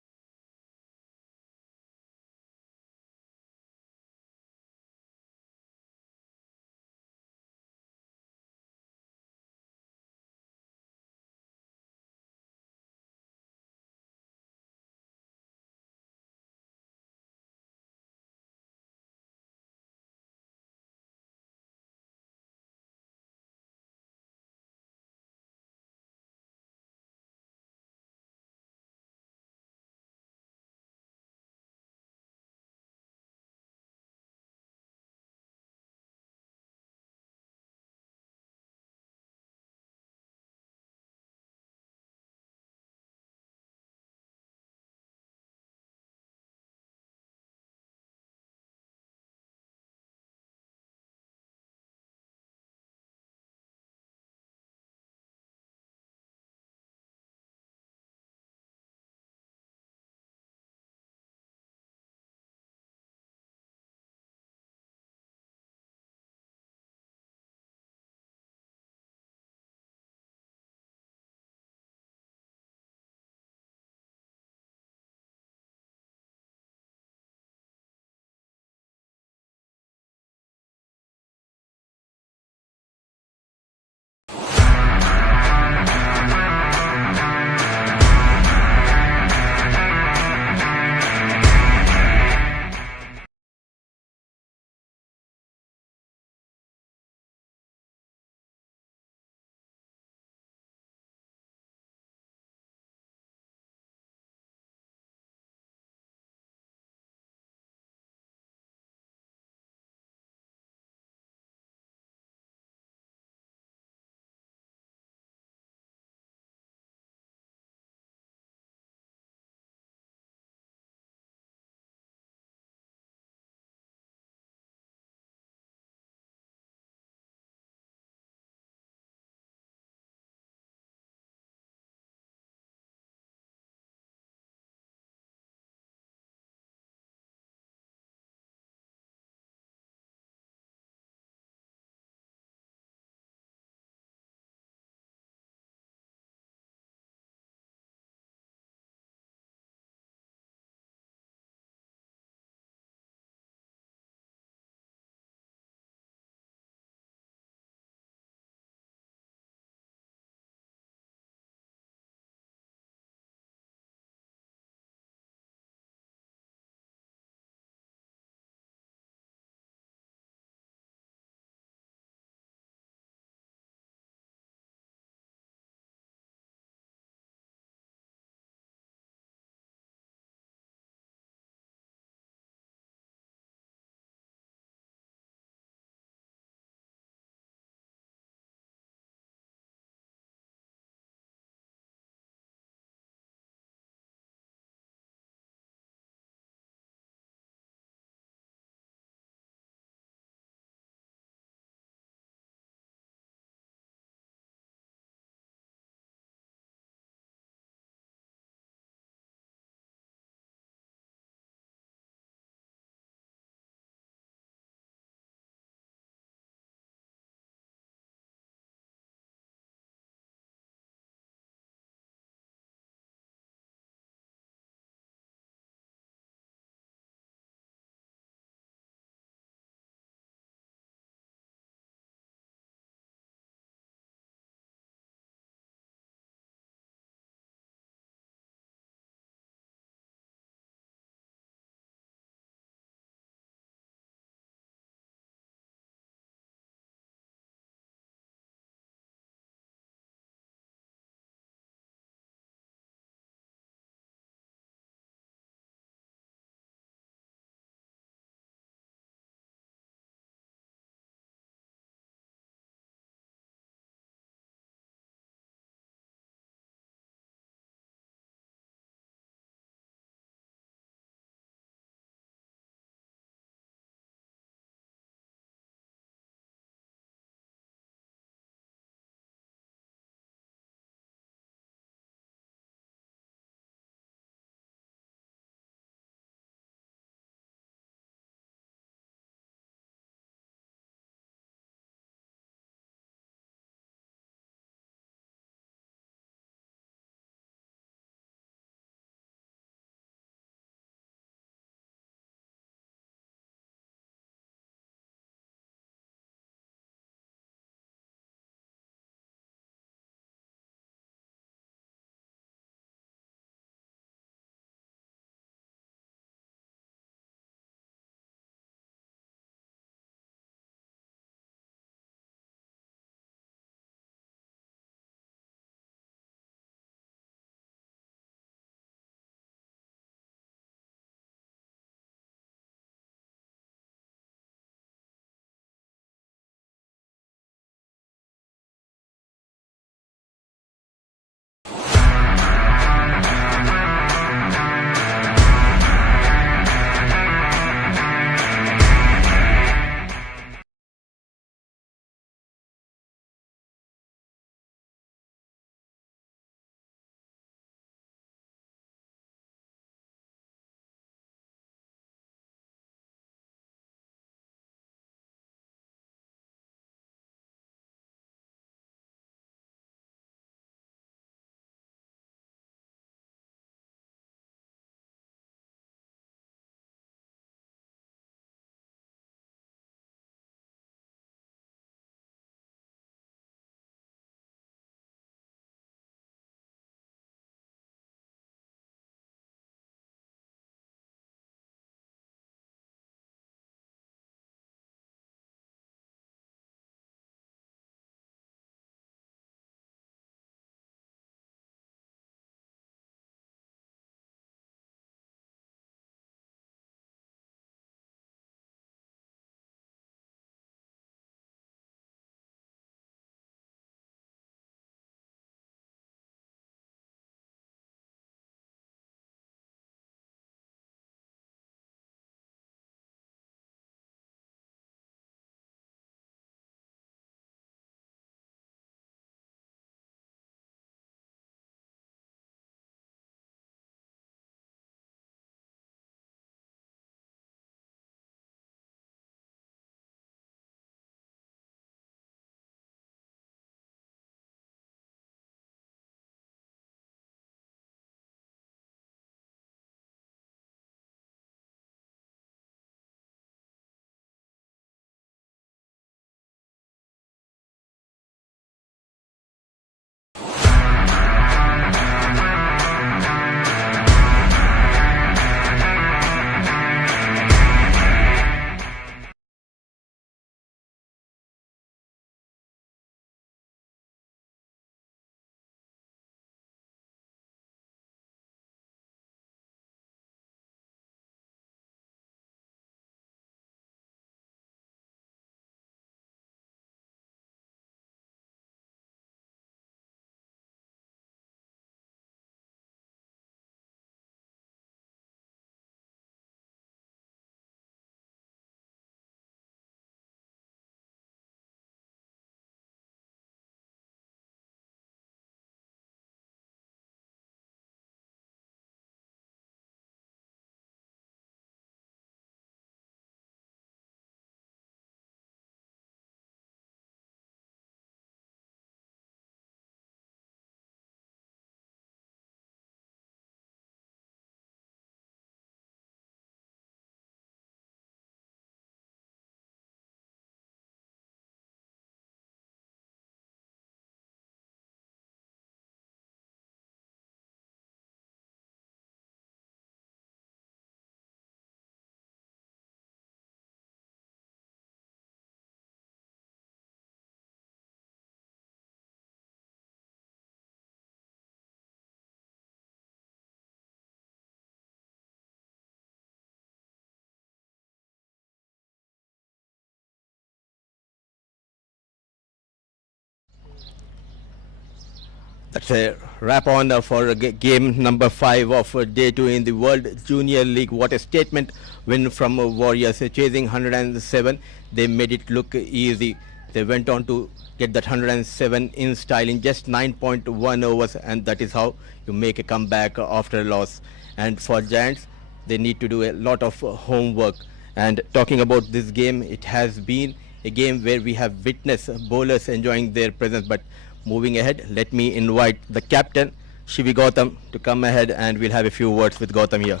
That's a wrap on for game number 5 of day 2 in the World Junior League. What a statement win from Warriors, chasing 107. They made it look easy. They went on to get that 107 in style in just 9.1 overs, and that is how you make a comeback after a loss. And for Giants, they need to do a lot of homework. And talking about this game, it has been a game where we have witnessed bowlers enjoying their presence. But moving ahead, let me invite the captain, Shivi Gautam, to come ahead, and we'll have a few words with Gautam here.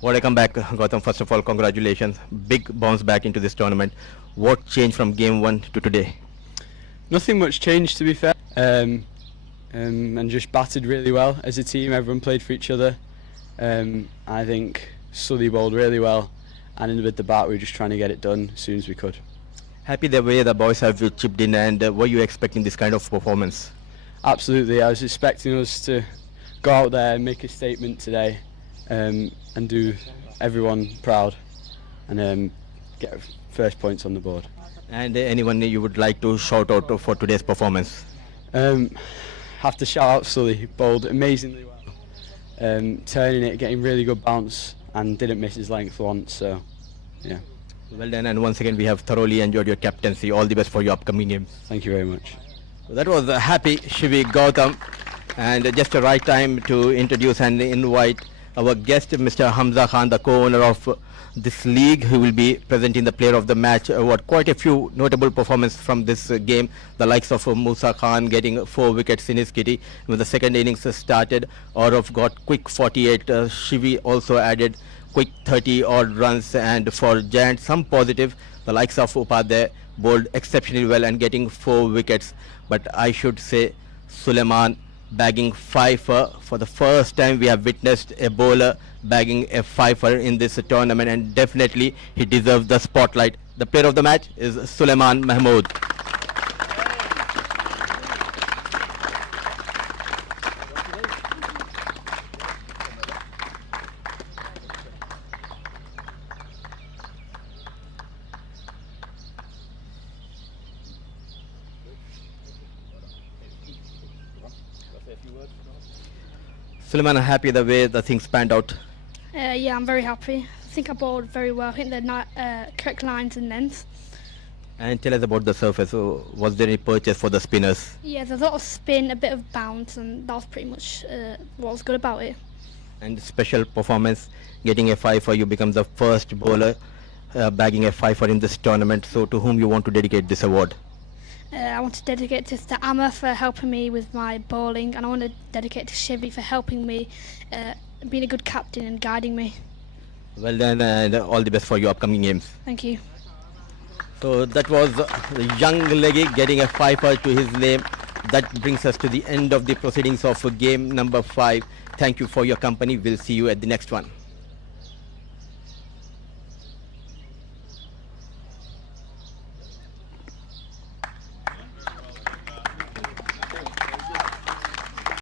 What a comeback, Gautam. First of all, congratulations. Big bounce back into this tournament. What changed from game 1 to today? Nothing much changed, to be fair. And just batted really well as a team. Everyone played for each other. I think Sully bowled really well, and with the bat we were just trying to get it done as soon as we could. Happy the way the boys have chipped in, and were you expecting this kind of performance? Absolutely, I was expecting us to go out there and make a statement today, and do everyone proud, and get first points on the board. And anyone you would like to shout out for today's performance? Have to shout out Sully. He bowled amazingly well, turning it, getting really good bounce, and didn't miss his length once. So, yeah. Well done, and once again we have thoroughly enjoyed your captaincy. All the best for your upcoming games. Thank you very much. So that was a happy Shivi Gautam, and just the right time to introduce and invite our guest, Mr. Hamza Khan, the co-owner of this league, who will be presenting the player of the match award. Quite a few notable performances from this game. The likes of Musa Khan getting 4 wickets in his kitty. When the second innings started, Aurav got quick 48. Shivi also added quick 30 odd runs. And for Giants, some positive. The likes of Upadhyay bowled exceptionally well and getting 4 wickets. But I should say Suleiman bagging 5 for the first time. We have witnessed a bowler bagging a 5 in this tournament, and definitely he deserves the spotlight. The player of the match is Suleiman Mahmood. Suleiman, happy the way the things panned out? Yeah, I'm very happy. I think I bowled very well. I think the correct lines and lengths. And tell us about the surface. So, was there any purchase for the spinners? Yeah, there's a lot of spin, a bit of bounce, and that was pretty much what was good about it. And special performance, getting a 5, you become the first bowler bagging a 5 in this tournament. So to whom you want to dedicate this award? I want to dedicate this to Amma for helping me with my bowling, and I want to dedicate it to Shivi for helping me, being a good captain and guiding me. Well done, and all the best for your upcoming games. Thank you. So that was the young leggy getting a 5 to his name. That brings us to the end of the proceedings of game number 5. Thank you for your company. We'll see you at the next one.